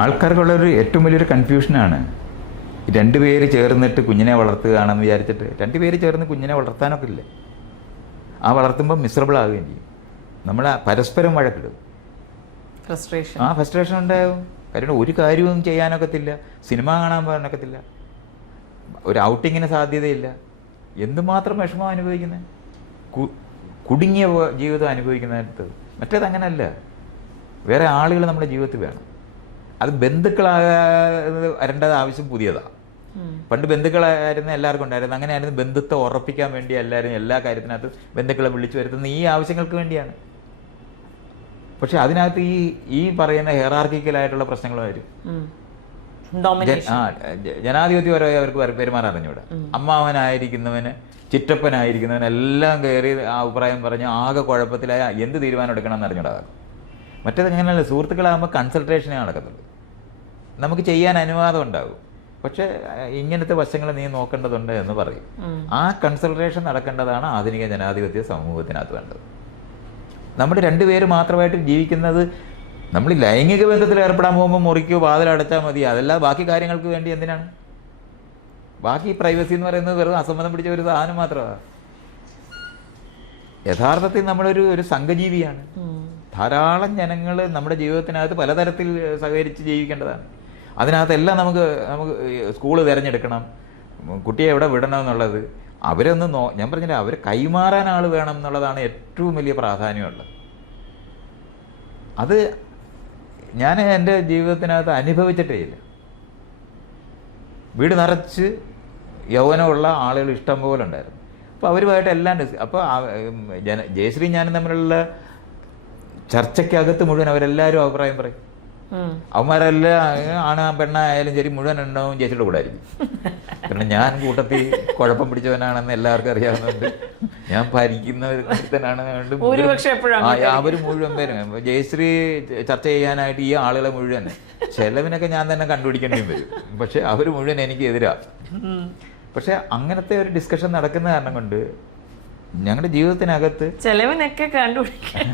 ആൾക്കാർക്കുള്ളൊരു ഏറ്റവും വലിയൊരു കൺഫ്യൂഷനാണ് 2 പേര് ചേർന്നിട്ട് കുഞ്ഞിനെ വളർത്തുകയാണെന്ന് വിചാരിച്ചിട്ട്. 2 പേര് ചേർന്ന് കുഞ്ഞിനെ വളർത്താനൊക്കെ ഇല്ലേ. ആ വളർത്തുമ്പോൾ മിസറബിൾ ആവുകയും ചെയ്യും. നമ്മൾ പരസ്പരം വഴക്കിടും. ഫ്രസ്ട്രേഷൻ ഉണ്ടാവും. കാര്യം ഒരു കാര്യവും ചെയ്യാനൊക്കത്തില്ല, സിനിമ കാണാൻ പോകാനൊക്കത്തില്ല, ഒരു ഔട്ടിങ്ങിന് സാധ്യതയില്ല. എന്തുമാത്രം വിഷമം അനുഭവിക്കുന്നത്, കുടുങ്ങിയ ജീവിതം അനുഭവിക്കുന്നിടത്ത്. മറ്റേത് അങ്ങനെയല്ല. വേറെ ആളുകൾ നമ്മുടെ ജീവിതത്തിൽ വേണം. അത് ബന്ധുക്കളാകേണ്ടത് ആവശ്യം പുതിയതാണ്. പണ്ട് ബന്ധുക്കളായിരുന്നു എല്ലാവർക്കും ഉണ്ടായിരുന്നു. അങ്ങനെയായിരുന്നു ബന്ധുത്വം ഉറപ്പിക്കാൻ വേണ്ടി എല്ലാവരും എല്ലാ കാര്യത്തിനകത്തും ബന്ധുക്കളെ വിളിച്ചു വരുത്തുന്ന ഈ ആവശ്യങ്ങൾക്ക് വേണ്ടിയാണ്. പക്ഷെ അതിനകത്ത് ഈ പറയുന്ന ഹെറാർക്കിക്കലായിട്ടുള്ള പ്രശ്നങ്ങൾ വരും. ജനാധിപത്യപരമായി അവർക്ക് പെരുമാറാൻ അറിഞ്ഞൂടെ. അമ്മാവനായിരിക്കുന്നവന് ചിറ്റപ്പനായിരിക്കുന്നവനെല്ലാം കയറി ആ അഭിപ്രായം പറഞ്ഞ് ആകെ കുഴപ്പത്തിലായ എന്ത് തീരുമാനം എടുക്കണം എന്ന് അറിഞ്ഞൂടാകും. മറ്റേത് അങ്ങനെയല്ല. സുഹൃത്തുക്കളാകുമ്പോൾ കൺസൾട്ടേഷനേ നടക്കത്തുള്ളൂ. നമുക്ക് ചെയ്യാൻ അനുവാദം ഉണ്ടാകും. പക്ഷേ ഇങ്ങനത്തെ വശങ്ങൾ നീ നോക്കേണ്ടതുണ്ട് എന്ന് പറയും. ആ കൺസൾട്ടേഷൻ നടക്കേണ്ടതാണ് ആധുനിക ജനാധിപത്യ സമൂഹത്തിനകത്ത് വേണ്ടത്. നമ്മുടെ 2 പേര് മാത്രമായിട്ട് ജീവിക്കുന്നത് നമ്മൾ ലൈംഗിക ബന്ധത്തിൽ ഏർപ്പെടാൻ പോകുമ്പോൾ മുറിക്കോ വാതിലടച്ചാൽ മതി, അതല്ലാതെ ബാക്കി കാര്യങ്ങൾക്ക് വേണ്ടി എന്തിനാണ്? ബാക്കി പ്രൈവസി എന്ന് പറയുന്നത് വെറും അസമ്മതം പിടിച്ച ഒരു സാധനം മാത്രമാണ്. യഥാർത്ഥത്തിൽ നമ്മളൊരു സംഘജീവിയാണ്. ധാരാളം ജനങ്ങൾ നമ്മുടെ ജീവിതത്തിനകത്ത് പലതരത്തിൽ സഹകരിച്ച് ജീവിക്കേണ്ടതാണ്. അതിനകത്തെല്ലാം നമുക്ക് സ്കൂള് തിരഞ്ഞെടുക്കണം, കുട്ടിയെ എവിടെ വിടണം എന്നുള്ളത് അവരൊന്ന് ഞാൻ പറഞ്ഞില്ല, അവരെ കൈമാറാൻ ആൾ വേണം എന്നുള്ളതാണ് ഏറ്റവും വലിയ പ്രാധാന്യമുള്ളത്. അത് ഞാൻ എൻ്റെ ജീവിതത്തിനകത്ത് അനുഭവിച്ചിട്ടേ ഇല്ല. വീട് നിറച്ച് യൗവനമുള്ള ആളുകൾ ഇഷ്ടം പോലെ ഉണ്ടായിരുന്നു. അപ്പോൾ അവരുമായിട്ട് എല്ലാം അപ്പോൾ ജയശ്രീ ഞാനും തമ്മിലുള്ള ചർച്ചയ്ക്കകത്ത് മുഴുവൻ അവരെല്ലാവരും അഭിപ്രായം പറയും. അവന്മാരെല്ലാം പെണ്ണായാലും ശരി മുഴുവൻ ഉണ്ടാവും ജയശ്രീയുടെ കൂടെ ആയിരിക്കും. കാരണം ഞാൻ കൂട്ടത്തിൽ കുഴപ്പം പിടിച്ചവനാണെന്ന് എല്ലാവർക്കും അറിയാവുന്നുണ്ട്. ഞാൻ ഭരിക്കുന്ന ഒരുത്തനാണെന്നുകൊണ്ട് അവർ മുഴുവൻ പേരും ജയശ്രീ ചർച്ച ചെയ്യാനായിട്ട് ഈ ആളുകളെ മുഴുവൻ ചെലവിനൊക്കെ ഞാൻ തന്നെ കണ്ടുപിടിക്കേണ്ടിയും വരും. പക്ഷെ അവർ മുഴുവൻ എനിക്ക് എതിരാ. പക്ഷെ അങ്ങനത്തെ ഒരു ഡിസ്കഷൻ നടക്കുന്ന കാരണം കൊണ്ട് ഞങ്ങളുടെ ജീവിതത്തിനകത്ത് ചെലവിനൊക്കെ കണ്ടുപിടിക്കാൻ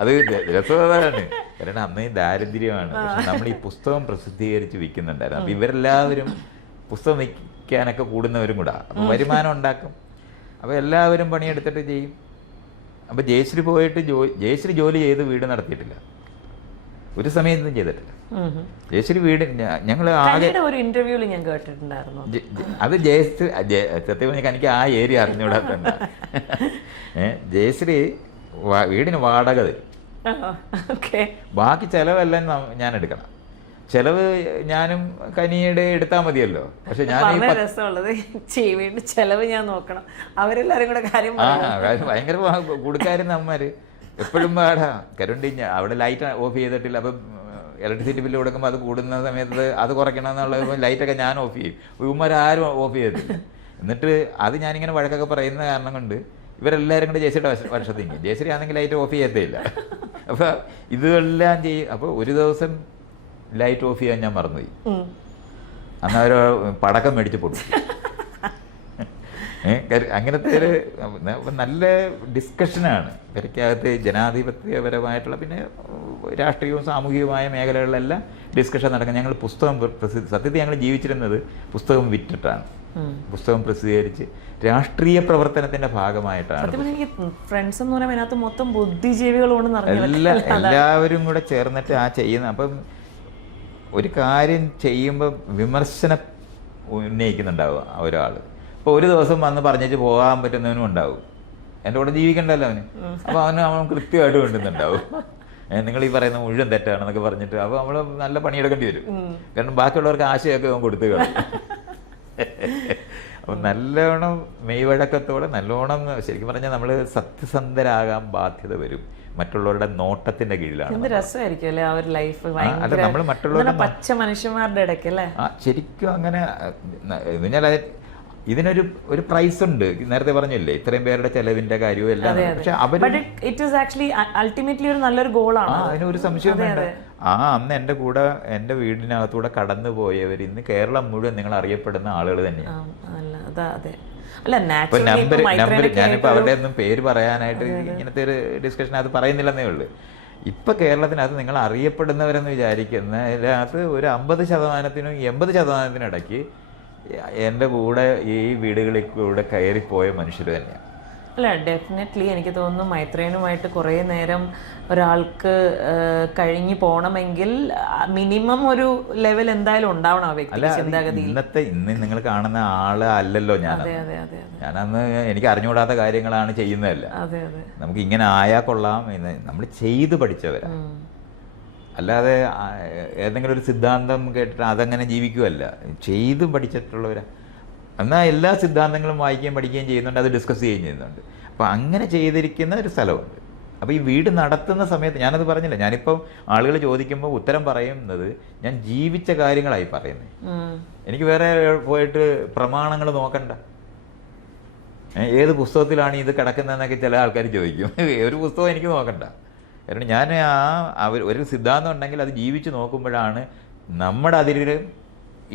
അത് രസമാണ്. കാരണം അന്ന് ദാരിദ്ര്യമാണ്. പക്ഷെ നമ്മൾ ഈ പുസ്തകം പ്രസിദ്ധീകരിച്ച് വിൽക്കുന്നുണ്ടായിരുന്നു. അപ്പൊ ഇവരെല്ലാവരും പുസ്തകം വിൽക്കാനൊക്കെ കൂടുന്നവരും കൂടാ. അപ്പൊ വരുമാനം ഉണ്ടാക്കും. അപ്പൊ എല്ലാവരും പണിയെടുത്തിട്ട് ചെയ്യും. അപ്പൊ ജയശ്രീ പോയിട്ട് ജയശ്രീ ജോലി ചെയ്ത് വീട് നടത്തിയിട്ടില്ല, ഒരു സമയത്തും ചെയ്തിട്ടില്ല. ജയശ്രീ വീട് ഞങ്ങൾ ആകെ ഒരു ഇന്റർവ്യൂവിൽ ഞാൻ കേട്ടിട്ടുണ്ടായിരുന്നു. അത് ജയശ്രീ സത്യം പറഞ്ഞാൽ എനിക്ക് ആ ഏരിയ അറിഞ്ഞുകൂടാത്തണ്ട. ജയശ്രീ വീടിന് വാടക തരും, ബാക്കി ചെലവെല്ലാം ഞാൻ എടുക്കണം. ചെലവ് ഞാനും കനിയുടെ എടുത്താൽ മതിയല്ലോ. പക്ഷെ ഞാൻ രസമുള്ളത് ചെലവ് ഞാൻ നോക്കണം, അവരെല്ലാരും കൂടെ കാര്യം ഭയങ്കര കൊടുക്കാരുന്ന അമ്മമാര് എപ്പോഴും പാടാ. കരണ്ട് അവിടെ ലൈറ്റ് ഓഫ് ചെയ്തിട്ടില്ല, അപ്പം ഇലക്ട്രിസിറ്റി ബില്ല് കൊടുക്കുമ്പോൾ അത് കൂടുന്ന സമയത്ത് അത് കുറയ്ക്കണം എന്നുള്ള ലൈറ്റൊക്കെ ഞാൻ ഓഫ് ചെയ്യും. ഇവന്മാരും ഓഫ് ചെയ്തിട്ടില്ല. എന്നിട്ട് അത് ഞാനിങ്ങനെ വഴക്കൊക്കെ പറയുന്ന കാരണം കൊണ്ട് ഇവരെല്ലാവരും കൂടെ ജയശ്രീയുടെ വർഷത്തേക്ക് ജയശ്രീ ആണെങ്കിൽ ലൈറ്റ് ഓഫ് ചെയ്യത്തേയില്ല. അപ്പോൾ ഇതെല്ലാം ചെയ്യും. അപ്പോൾ ഒരു ദിവസം ലൈറ്റ് ഓഫ് ചെയ്യാൻ ഞാൻ മറന്നുപോയി. അന്ന് അവർ പടക്കം മേടിച്ച് പൊടും. അങ്ങനത്തെ ഒരു നല്ല ഡിസ്കഷനാണ് ഇവരക്കകത്ത്. ജനാധിപത്യപരമായിട്ടുള്ള പിന്നെ രാഷ്ട്രീയവും സാമൂഹികവുമായ മേഖലകളിലെല്ലാം ഡിസ്കഷൻ നടക്കുന്നത്. ഞങ്ങൾ പുസ്തകം സത്യത്തിൽ ഞങ്ങൾ ജീവിച്ചിരുന്നത് പുസ്തകം വിറ്റിട്ടാണ്. പുസ്തകം പ്രസിദ്ധീകരിച്ച് രാഷ്ട്രീയ പ്രവർത്തനത്തിന്റെ ഭാഗമായിട്ടാണ്. ഫ്രണ്ട്സ് എന്ന് പറയുമ്പോൾ അതിനകത്ത് മൊത്തം ബുദ്ധിജീവികളോട് എല്ലാവരും കൂടെ ചേർന്നിട്ട് ആ ചെയ്യുന്ന. അപ്പം ഒരു കാര്യം ചെയ്യുമ്പോൾ വിമർശനം ഉന്നയിക്കുന്നുണ്ടാവുക ഒരാൾ. ഇപ്പോൾ ഒരു ദിവസം വന്ന് പറഞ്ഞിട്ട് പോകാൻ പറ്റുന്നവനും ഉണ്ടാവും. എൻ്റെ കൂടെ ജീവിക്കണ്ടല്ലോ അവന്. അപ്പോൾ അവൻ കൃത്യമായിട്ട് വേണ്ടുന്നുണ്ടാവും. നിങ്ങൾ ഈ പറയുന്ന മുഴുവൻ തെറ്റാണെന്നൊക്കെ പറഞ്ഞിട്ട്. അപ്പോൾ നമ്മൾ നല്ല പണിയെടുക്കേണ്ടി വരും. കാരണം ബാക്കിയുള്ളവർക്ക് ആശയമൊക്കെ അവൻ കൊടുത്തു കാണും. അപ്പം നല്ലോണം മെയ്വഴക്കത്തോടെ നല്ലോണം ശരിക്കും പറഞ്ഞാൽ നമ്മൾ സത്യസന്ധരാകാൻ ബാധ്യത വരും. മറ്റുള്ളവരുടെ നോട്ടത്തിന്റെ കീഴിലാണ്. രസമായിരിക്കും അല്ലേ ആ ഒരു ലൈഫ്. അല്ല നമ്മൾ മറ്റുള്ളവരുടെ പച്ച മനുഷ്യന്മാരുടെ ഇടയ്ക്ക് അല്ലേ. ശരിക്കും അങ്ങനെ ഇതിനൊരു പ്രൈസ് ഉണ്ട്. നേരത്തെ പറഞ്ഞില്ലേ ഇത്രയും പേരുടെ ചെലവിന്റെ കാര്യവും എല്ലാം. പക്ഷെ നല്ലൊരു ഗോളാണ്. അതിനൊരു സംശയം വേണ്ട. അന്ന് എൻ്റെ കൂടെ എൻ്റെ വീടിനകത്തൂടെ കടന്നു പോയവർ ഇന്ന് കേരളം മുഴുവൻ നിങ്ങൾ അറിയപ്പെടുന്ന ആളുകൾ തന്നെയാണ്. നമ്പർ ഞാനിപ്പോ അവരുടെ ഒന്നും പേര് പറയാനായിട്ട് ഇങ്ങനത്തെ ഒരു ഡിസ്കഷൻ അത് പറയുന്നില്ലെന്നേ ഉള്ളൂ. ഇപ്പൊ കേരളത്തിനകത്ത് നിങ്ങൾ അറിയപ്പെടുന്നവരെന്ന് വിചാരിക്കുന്നതിനകത്ത് ഒരു 50%-നും 80%-നും ഇടയ്ക്ക് എൻ്റെ കൂടെ ഈ വീടുകളിൽ കൂടെ കയറിപ്പോയ മനുഷ്യർ തന്നെയാണ്. അല്ല ഡെഫിനറ്റ്ലി എനിക്ക് തോന്നുന്നു മൈത്രേനുമായിട്ട് കുറേ നേരം ഒരാൾക്ക് കഴിഞ്ഞു പോകണമെങ്കിൽ മിനിമം ഒരു ലെവൽ എന്തായാലും ഉണ്ടാവണം ആ വ്യക്തി ചിന്താഗതി. ഇന്ന് നിങ്ങൾ കാണുന്ന ആള് അല്ലല്ലോ ഞാനന്ന് എനിക്ക് അറിഞ്ഞുകൂടാത്ത കാര്യങ്ങളാണ് ചെയ്യുന്നതല്ല. നമുക്ക് ഇങ്ങനെ ആയാൽ കൊള്ളാം എന്ന് നമ്മൾ ചെയ്ത് പഠിച്ചവരാ. അല്ലാതെ ഏതെങ്കിലും ഒരു സിദ്ധാന്തം കേട്ടിട്ട് അതങ്ങനെ ജീവിക്കുകയല്ല, ചെയ്ത് പഠിച്ചിട്ടുള്ളവരാ. എന്നാൽ എല്ലാ സിദ്ധാന്തങ്ങളും വായിക്കുകയും പഠിക്കുകയും ചെയ്യുന്നുണ്ട്, അത് ഡിസ്കസ് ചെയ്യുകയും ചെയ്യുന്നുണ്ട്. അപ്പോൾ അങ്ങനെ ചെയ്തിരിക്കുന്ന ഒരു സ്ഥലമുണ്ട്. അപ്പോൾ ഈ വീട് നടത്തുന്ന സമയത്ത് ഞാനത് പറഞ്ഞില്ല, ഞാനിപ്പം ആളുകൾ ചോദിക്കുമ്പോൾ ഉത്തരം പറയുന്നത് ഞാൻ ജീവിച്ച കാര്യങ്ങളായി പറയുന്നത്. എനിക്ക് വേറെ പോയിട്ട് പ്രമാണങ്ങൾ നോക്കണ്ട. ഏത് പുസ്തകത്തിലാണ് ഇത് കിടക്കുന്നതെന്നൊക്കെ ചില ആൾക്കാർ ചോദിക്കും. ഒരു പുസ്തകം എനിക്ക് നോക്കണ്ട. കാരണം ഞാൻ ഒരു സിദ്ധാന്തം ഉണ്ടെങ്കിൽ അത് ജീവിച്ച് നോക്കുമ്പോഴാണ് നമ്മുടെ അതിരിലും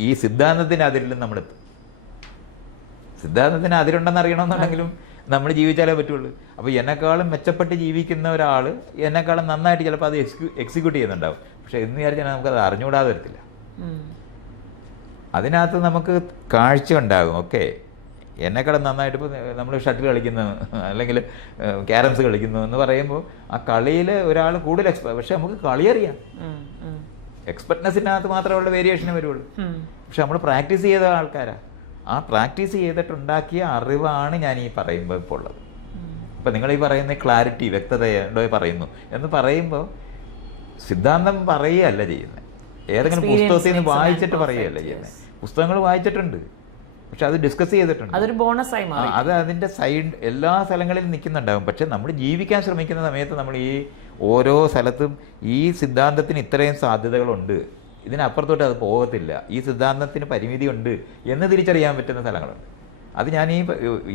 ഈ സിദ്ധാന്തത്തിൻ്റെ അതിരിലും നമ്മളെത്തും. സിദ്ധാന്തത്തിന് അതിരുണ്ടെന്ന് അറിയണമെന്നുണ്ടെങ്കിലും നമ്മൾ ജീവിച്ചാലേ പറ്റുള്ളൂ. അപ്പോൾ എന്നെക്കാളും മെച്ചപ്പെട്ട് ജീവിക്കുന്ന ഒരാൾ എന്നെക്കാളും നന്നായിട്ട് ചിലപ്പോൾ അത് എക്സിക്യൂട്ട് ചെയ്യുന്നുണ്ടാവും. പക്ഷേ എന്ന് വിചാരിച്ചാൽ നമുക്കത് അറിഞ്ഞുകൂടാതെ വരത്തില്ല. അതിനകത്ത് നമുക്ക് കാഴ്ച ഉണ്ടാകും. ഓക്കെ, എന്നെക്കാളും നന്നായിട്ട് ഇപ്പോൾ നമ്മൾ ഷട്ടിൽ കളിക്കുന്നു അല്ലെങ്കിൽ ക്യാരംസ് കളിക്കുന്നു എന്ന് പറയുമ്പോൾ ആ കളിയിൽ ഒരാൾ കൂടുതൽ പക്ഷെ നമുക്ക് കളി അറിയാം. എക്സ്പെർട്ട്നെസ്സിനകത്ത് മാത്രമുള്ള വേരിയേഷനെ വരുള്ളൂ. പക്ഷെ നമ്മൾ പ്രാക്ടീസ് ചെയ്ത ആൾക്കാരാണ്. ആ പ്രാക്ടീസ് ചെയ്തിട്ടുണ്ടാക്കിയ അറിവാണ് ഞാൻ ഈ പറയുമ്പോൾ ഇപ്പോൾ ഉള്ളത്. ഇപ്പം നിങ്ങൾ ഈ പറയുന്ന ക്ലാരിറ്റി, വ്യക്തതയോടെ പറയുന്നു എന്ന് പറയുമ്പോൾ സിദ്ധാന്തം പറയുകയല്ല ചെയ്യുന്നത്, ഏതെങ്കിലും പുസ്തകത്തിൽ നിന്ന് വായിച്ചിട്ട് പറയുകയല്ല ചെയ്യുന്നത്. പുസ്തകങ്ങൾ വായിച്ചിട്ടുണ്ട്, പക്ഷെ അത് ഡിസ്കസ് ചെയ്തിട്ടുണ്ട്. അതൊരു ബോണസായി മാറി. അത് അതിൻ്റെ സൈഡ് എല്ലാ സ്ഥലങ്ങളിലും നിൽക്കുന്നുണ്ടാകും. പക്ഷെ നമ്മൾ ജീവിക്കാൻ ശ്രമിക്കുന്ന സമയത്ത് നമ്മൾ ഈ ഓരോ സ്ഥലത്തും ഈ സിദ്ധാന്തത്തിന് ഇത്രയും സാധ്യതകളുണ്ട്, ഇതിനപ്പുറത്തോട്ട് അത് പോകത്തില്ല, ഈ സിദ്ധാന്തത്തിന് പരിമിതിയുണ്ട് എന്ന് തിരിച്ചറിയാൻ പറ്റുന്ന സ്ഥലങ്ങളുണ്ട്. അത് ഞാൻ ഈ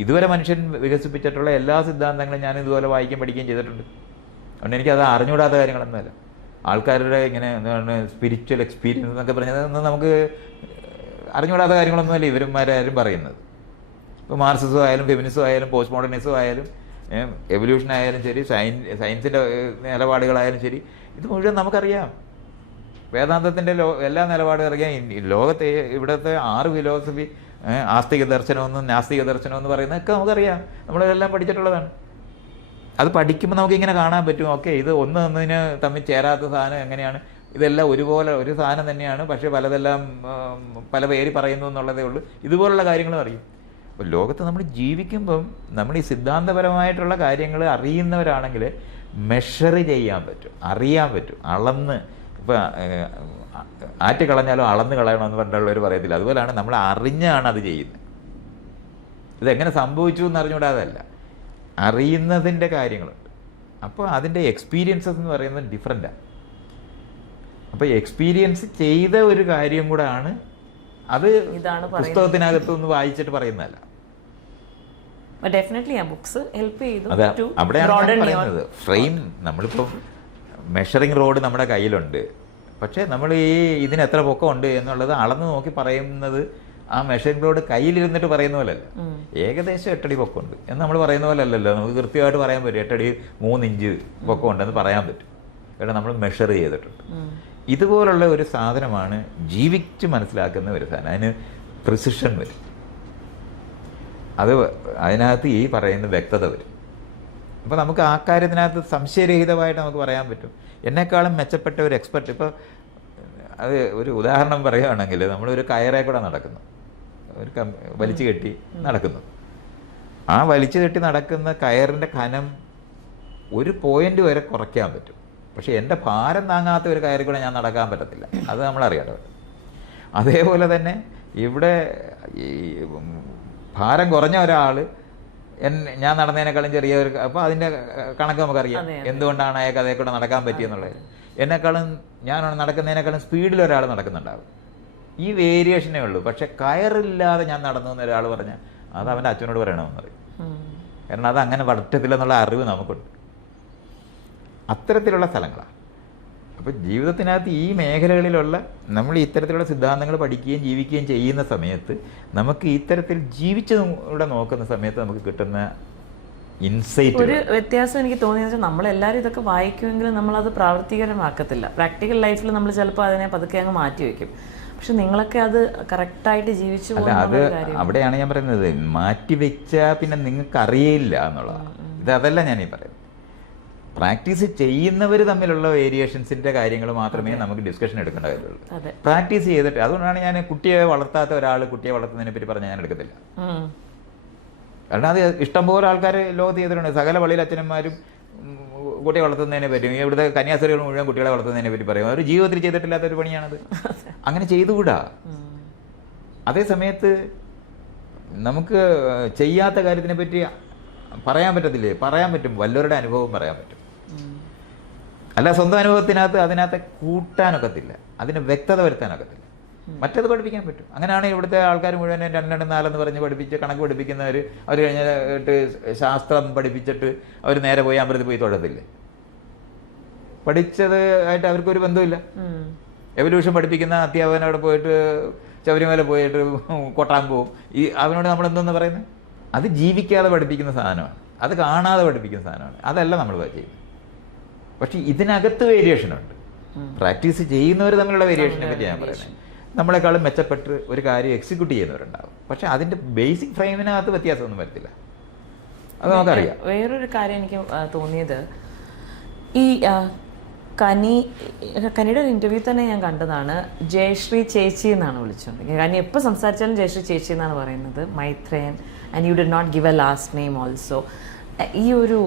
ഇതുവരെ മനുഷ്യൻ വികസിപ്പിച്ചിട്ടുള്ള എല്ലാ സിദ്ധാന്തങ്ങളും ഞാൻ ഇതുപോലെ വായിക്കുകയും പഠിക്കുകയും ചെയ്തിട്ടുണ്ട്. അതുകൊണ്ട് എനിക്കത് അറിഞ്ഞുകൂടാത്ത കാര്യങ്ങളൊന്നുമല്ല. ആൾക്കാരുടെ ഇങ്ങനെ എന്താണ് സ്പിരിച്വൽ എക്സ്പീരിയൻസ് എന്നൊക്കെ പറഞ്ഞത് നമുക്ക് അറിഞ്ഞുകൂടാത്ത കാര്യങ്ങളൊന്നുമല്ല ഇവന്മാരാരും പറയുന്നത്. ഇപ്പോൾ മാർക്സിസം ആയാലും ഫെമിനിസം ആയാലും പോസ്റ്റ് മോഡേണിസം ആയാലും എവല്യൂഷൻ ആയാലും ശരി, സയൻസിൻ്റെ നിലപാടുകളായാലും ശരി, ഇത് മുഴുവൻ നമുക്കറിയാം. വേദാന്തത്തിൻ്റെ എല്ലാ നിലപാടും അറിയാം. ലോകത്തെ ഇവിടുത്തെ 6 ഫിലോസഫി, ആസ്തിക ദർശനമെന്നും നാസ്തിക ദർശനമെന്ന് പറയുന്നതൊക്കെ നമുക്കറിയാം. നമ്മളെല്ലാം പഠിച്ചിട്ടുള്ളതാണ്. അത് പഠിക്കുമ്പോൾ നമുക്കിങ്ങനെ കാണാൻ പറ്റും. ഓക്കെ, ഇത് ഒന്നിന് തമ്മിൽ ചേരാത്ത സാധനം എങ്ങനെയാണ്, ഇതെല്ലാം ഒരുപോലെ ഒരു സാധനം തന്നെയാണ്, പക്ഷേ പലതെല്ലാം പല പേര് പറയുന്നു എന്നുള്ളതേ ഉള്ളൂ. ഇതുപോലുള്ള കാര്യങ്ങളും അറിയും. അപ്പോൾ ലോകത്ത് നമ്മൾ ജീവിക്കുമ്പം നമ്മൾ ഈ സിദ്ധാന്തപരമായിട്ടുള്ള കാര്യങ്ങൾ അറിയുന്നവരാണെങ്കിൽ മെഷർ ചെയ്യാൻ പറ്റും, അറിയാൻ പറ്റും, അളന്ന്. ഇപ്പം ആറ്റ് കളഞ്ഞാലും അളന്ന് കളയണമെന്ന് പറഞ്ഞിട്ടുള്ളവർ പറയത്തില്ല. അതുപോലെയാണ് നമ്മൾ അറിഞ്ഞാണ് അത് ചെയ്യുന്നത്. ഇതെങ്ങനെ സംഭവിച്ചു എന്ന് അറിഞ്ഞുകൂടാതല്ല, അറിയുന്നതിൻ്റെ കാര്യങ്ങളുണ്ട്. അപ്പോൾ അതിൻ്റെ എക്സ്പീരിയൻസസ് എന്ന് പറയുന്നത് ഡിഫറെൻ്റാണ്. അപ്പോൾ എക്സ്പീരിയൻസ് ചെയ്ത ഒരു കാര്യം കൂടെ ആണ് അത്. പുസ്തകത്തിനകത്തൊന്ന് വായിച്ചിട്ട് പറയുന്നതല്ല. അതെ, അവിടെയാണ് പറയുന്നത് ഫ്രെയിം. നമ്മളിപ്പം മെഷറിംഗ് റോഡ് നമ്മുടെ കയ്യിലുണ്ട്, പക്ഷേ നമ്മൾ ഈ ഇതിന് എത്ര പൊക്കമുണ്ട് എന്നുള്ളത് അളന്ന് നോക്കി പറയുന്നത് ആ മെഷറിംഗ് റോഡ് കയ്യിലിരുന്നിട്ട് പറയുന്ന പോലെയല്ല. ഏകദേശം 8 അടി പൊക്കമുണ്ട് എന്ന് നമ്മൾ പറയുന്ന പോലെ അല്ലല്ലോ. നമുക്ക് കൃത്യമായിട്ട് പറയാൻ പറ്റും 8 അടി 3 ഇഞ്ച് പൊക്കമുണ്ടെന്ന് പറയാൻ പറ്റും. കാരണം നമ്മൾ മെഷർ ചെയ്തിട്ടുണ്ട്. ഇതുപോലുള്ള ഒരു സാധനമാണ് ജീവിച്ച് മനസ്സിലാക്കുന്ന ഒരു സാധനം. അതിന് പ്രിസിഷൻ വരും. അതിനകത്ത് ഈ പറയുന്ന വ്യക്തത വരും. അപ്പോൾ നമുക്ക് ആ കാര്യത്തിനകത്ത് സംശയരഹിതമായിട്ട് നമുക്ക് പറയാൻ പറ്റും. എന്നെക്കാളും മെച്ചപ്പെട്ട ഒരു എക്സ്പെർട്ട്. ഇപ്പോൾ അത് ഒരു ഉദാഹരണം പറയുകയാണെങ്കിൽ, നമ്മളൊരു കയറേ കൂടെ നടക്കുന്നു, ഒരു വലിച്ചു കെട്ടി നടക്കുന്നു. ആ വലിച്ചു കെട്ടി നടക്കുന്ന കയറിൻ്റെ കനം ഒരു പോയിന്റ് വരെ കുറയ്ക്കാൻ പറ്റും. പക്ഷേ എൻ്റെ ഭാരം താങ്ങാത്ത ഒരു കയറി കൂടെ ഞാൻ നടക്കാൻ പറ്റത്തില്ല. അത് നമ്മളറിയാലോ. അതേപോലെ തന്നെ ഇവിടെ ഈ ഭാരം കുറഞ്ഞ ഒരാൾ ഞാൻ നടന്നതിനേക്കാളും ചെറിയൊരു, അപ്പോൾ അതിൻ്റെ കണക്ക് നമുക്കറിയാം. എന്തുകൊണ്ടാണ് അയാൾക്ക് അതേ കൂടെ നടക്കാൻ പറ്റിയെന്നുള്ളത്. എന്നെക്കാളും ഞാൻ നടക്കുന്നതിനേക്കാളും സ്പീഡിൽ ഒരാൾ നടക്കുന്നുണ്ടാവും. ഈ വേരിയേഷനേ ഉള്ളൂ. പക്ഷെ കയറില്ലാതെ ഞാൻ നടന്നു എന്ന് ഒരാൾ പറഞ്ഞാൽ അത് അവൻ്റെ അച്ഛനോട് പറയണമെന്ന് പറയും. കാരണം അത് അങ്ങനെ പറ്റത്തില്ലെന്നുള്ള അറിവ് നമുക്കുണ്ട്. അത്തരത്തിലുള്ള സ്ഥലങ്ങളാണ്. അപ്പോൾ ജീവിതത്തിനകത്ത് ഈ മേഖലകളിലുള്ള നമ്മൾ ഇത്തരത്തിലുള്ള സിദ്ധാന്തങ്ങൾ പഠിക്കുകയും ജീവിക്കുകയും ചെയ്യുന്ന സമയത്ത് നമുക്ക് ഇത്തരത്തിൽ ജീവിച്ചൂടെ നോക്കുന്ന സമയത്ത് നമുക്ക് കിട്ടുന്ന ഇൻസൈറ്റ്. ഒരു വ്യത്യാസം എനിക്ക് തോന്നിയെന്ന് വെച്ചാൽ നമ്മളെല്ലാവരും ഇതൊക്കെ വായിക്കുമെങ്കിലും നമ്മളത് പ്രാവർത്തികരമാക്കത്തില്ല. പ്രാക്ടിക്കൽ ലൈഫിൽ നമ്മൾ ചിലപ്പോൾ അതിനെ പതുക്കെ അങ്ങ് മാറ്റി വയ്ക്കും. പക്ഷെ നിങ്ങളൊക്കെ അത് കറക്റ്റായിട്ട് ജീവിച്ചു അല്ല, അത് അവിടെയാണ് ഞാൻ പറയുന്നത്. മാറ്റി വെച്ചാൽ പിന്നെ നിങ്ങൾക്ക് അറിയില്ല എന്നുള്ളതാണ്. അതല്ല ഞാനീ പറയുന്നത്. പ്രാക്ടീസ് ചെയ്യുന്നവർ തമ്മിലുള്ള വേരിയേഷൻസിൻ്റെ കാര്യങ്ങൾ മാത്രമേ നമുക്ക് ഡിസ്കഷൻ എടുക്കേണ്ട കാര്യമുള്ളൂ. പ്രാക്ടീസ് ചെയ്തിട്ട്. അതുകൊണ്ടാണ് ഞാൻ കുട്ടിയെ വളർത്താത്ത ഒരാൾ കുട്ടിയെ വളർത്തുന്നതിനെ പറ്റി പറഞ്ഞാൽ ഞാൻ എടുക്കത്തില്ല. കാരണം അത് ഇഷ്ടംപോലെ ആൾക്കാർ ലോകത്ത് ചെയ്തിട്ടുണ്ട്. സകല പള്ളിയിൽ അച്ഛനന്മാരും കുട്ടിയെ വളർത്തുന്നതിനെ പറ്റി, ഇവിടുത്തെ കന്യാസ്ത്രീകൾ മുഴുവൻ കുട്ടികളെ വളർത്തുന്നതിനെ പറ്റി പറയും. അവർ ജീവിതത്തിൽ ചെയ്തിട്ടില്ലാത്ത ഒരു പണിയാണത്. അങ്ങനെ ചെയ്തുകൂടാ. അതേ സമയത്ത് നമുക്ക് ചെയ്യാത്ത കാര്യത്തിനെ പറ്റി പറയാൻ പറ്റത്തില്ലേ? പറയാൻ പറ്റും. വല്ലവരുടെ അനുഭവം പറയാൻ പറ്റും. അല്ല, സ്വന്തം അനുഭവത്തിനകത്ത് അതിനകത്ത് കൂട്ടാനൊക്കത്തില്ല, അതിന് വ്യക്തത വരുത്താനൊക്കത്തില്ല. മറ്റത് പഠിപ്പിക്കാൻ പറ്റും. അങ്ങനെയാണ് ഇവിടുത്തെ ആൾക്കാർ മുഴുവൻ 2, 4 പറഞ്ഞ് പഠിപ്പിച്ച് കണക്ക് പഠിപ്പിക്കുന്നവർ. അവർ കഴിഞ്ഞിട്ട് ശാസ്ത്രം പഠിപ്പിച്ചിട്ട് അവർ നേരെ പോയി അമ്പലത്തിൽ പോയി തൊഴത്തില്ലേ? പഠിച്ചത് ആയിട്ട് അവർക്കൊരു ബന്ധമില്ല. എവല്യൂഷൻ പഠിപ്പിക്കുന്ന അധ്യാപകൻ അവിടെ പോയിട്ട് ശബരിമല പോയിട്ട് കൊട്ടാൻ പോവും. അവനോട് നമ്മൾ എന്തെന്ന് പറയുന്നത്? അത് ജീവിക്കാതെ പഠിപ്പിക്കുന്ന സാധനമാണ്, അത് കാണാതെ പഠിപ്പിക്കുന്ന സാധനമാണ്. അതല്ല നമ്മൾ ചെയ്യുന്നത്. പക്ഷെ ഇതിനകത്ത് വേരിയേഷനുണ്ട്. പ്രാക്ടീസ് ചെയ്യുന്നവർ തമ്മിലുള്ള വേരിയേഷനെ പറ്റി ഞാൻ പറയുന്നത്. നമ്മളെക്കാളും മെച്ചപ്പെട്ട് ഒരു കാര്യം എക്സിക്യൂട്ട് ചെയ്യുന്നവരുണ്ടാവും, പക്ഷെ അതിൻ്റെ ബേസിക് ഫ്രെയിമിനകത്ത് വ്യത്യാസമൊന്നും വരത്തില്ല. അത് നമുക്കറിയാം. വേറൊരു കാര്യം എനിക്ക് തോന്നിയത്, ഈ കനിയുടെ ഒരു ഇൻ്റർവ്യൂ തന്നെ ഞാൻ കണ്ടതാണ്, ജയശ്രീ ചേച്ചി എന്നാണ് വിളിച്ചുകൊണ്ടിരിക്കുന്നത്. കനി എപ്പോൾ സംസാരിച്ചാലും ജയശ്രീ ചേച്ചി എന്നാണ് പറയുന്നത്, Maitreyan, and you did not give a last name also. ഈ ഒരു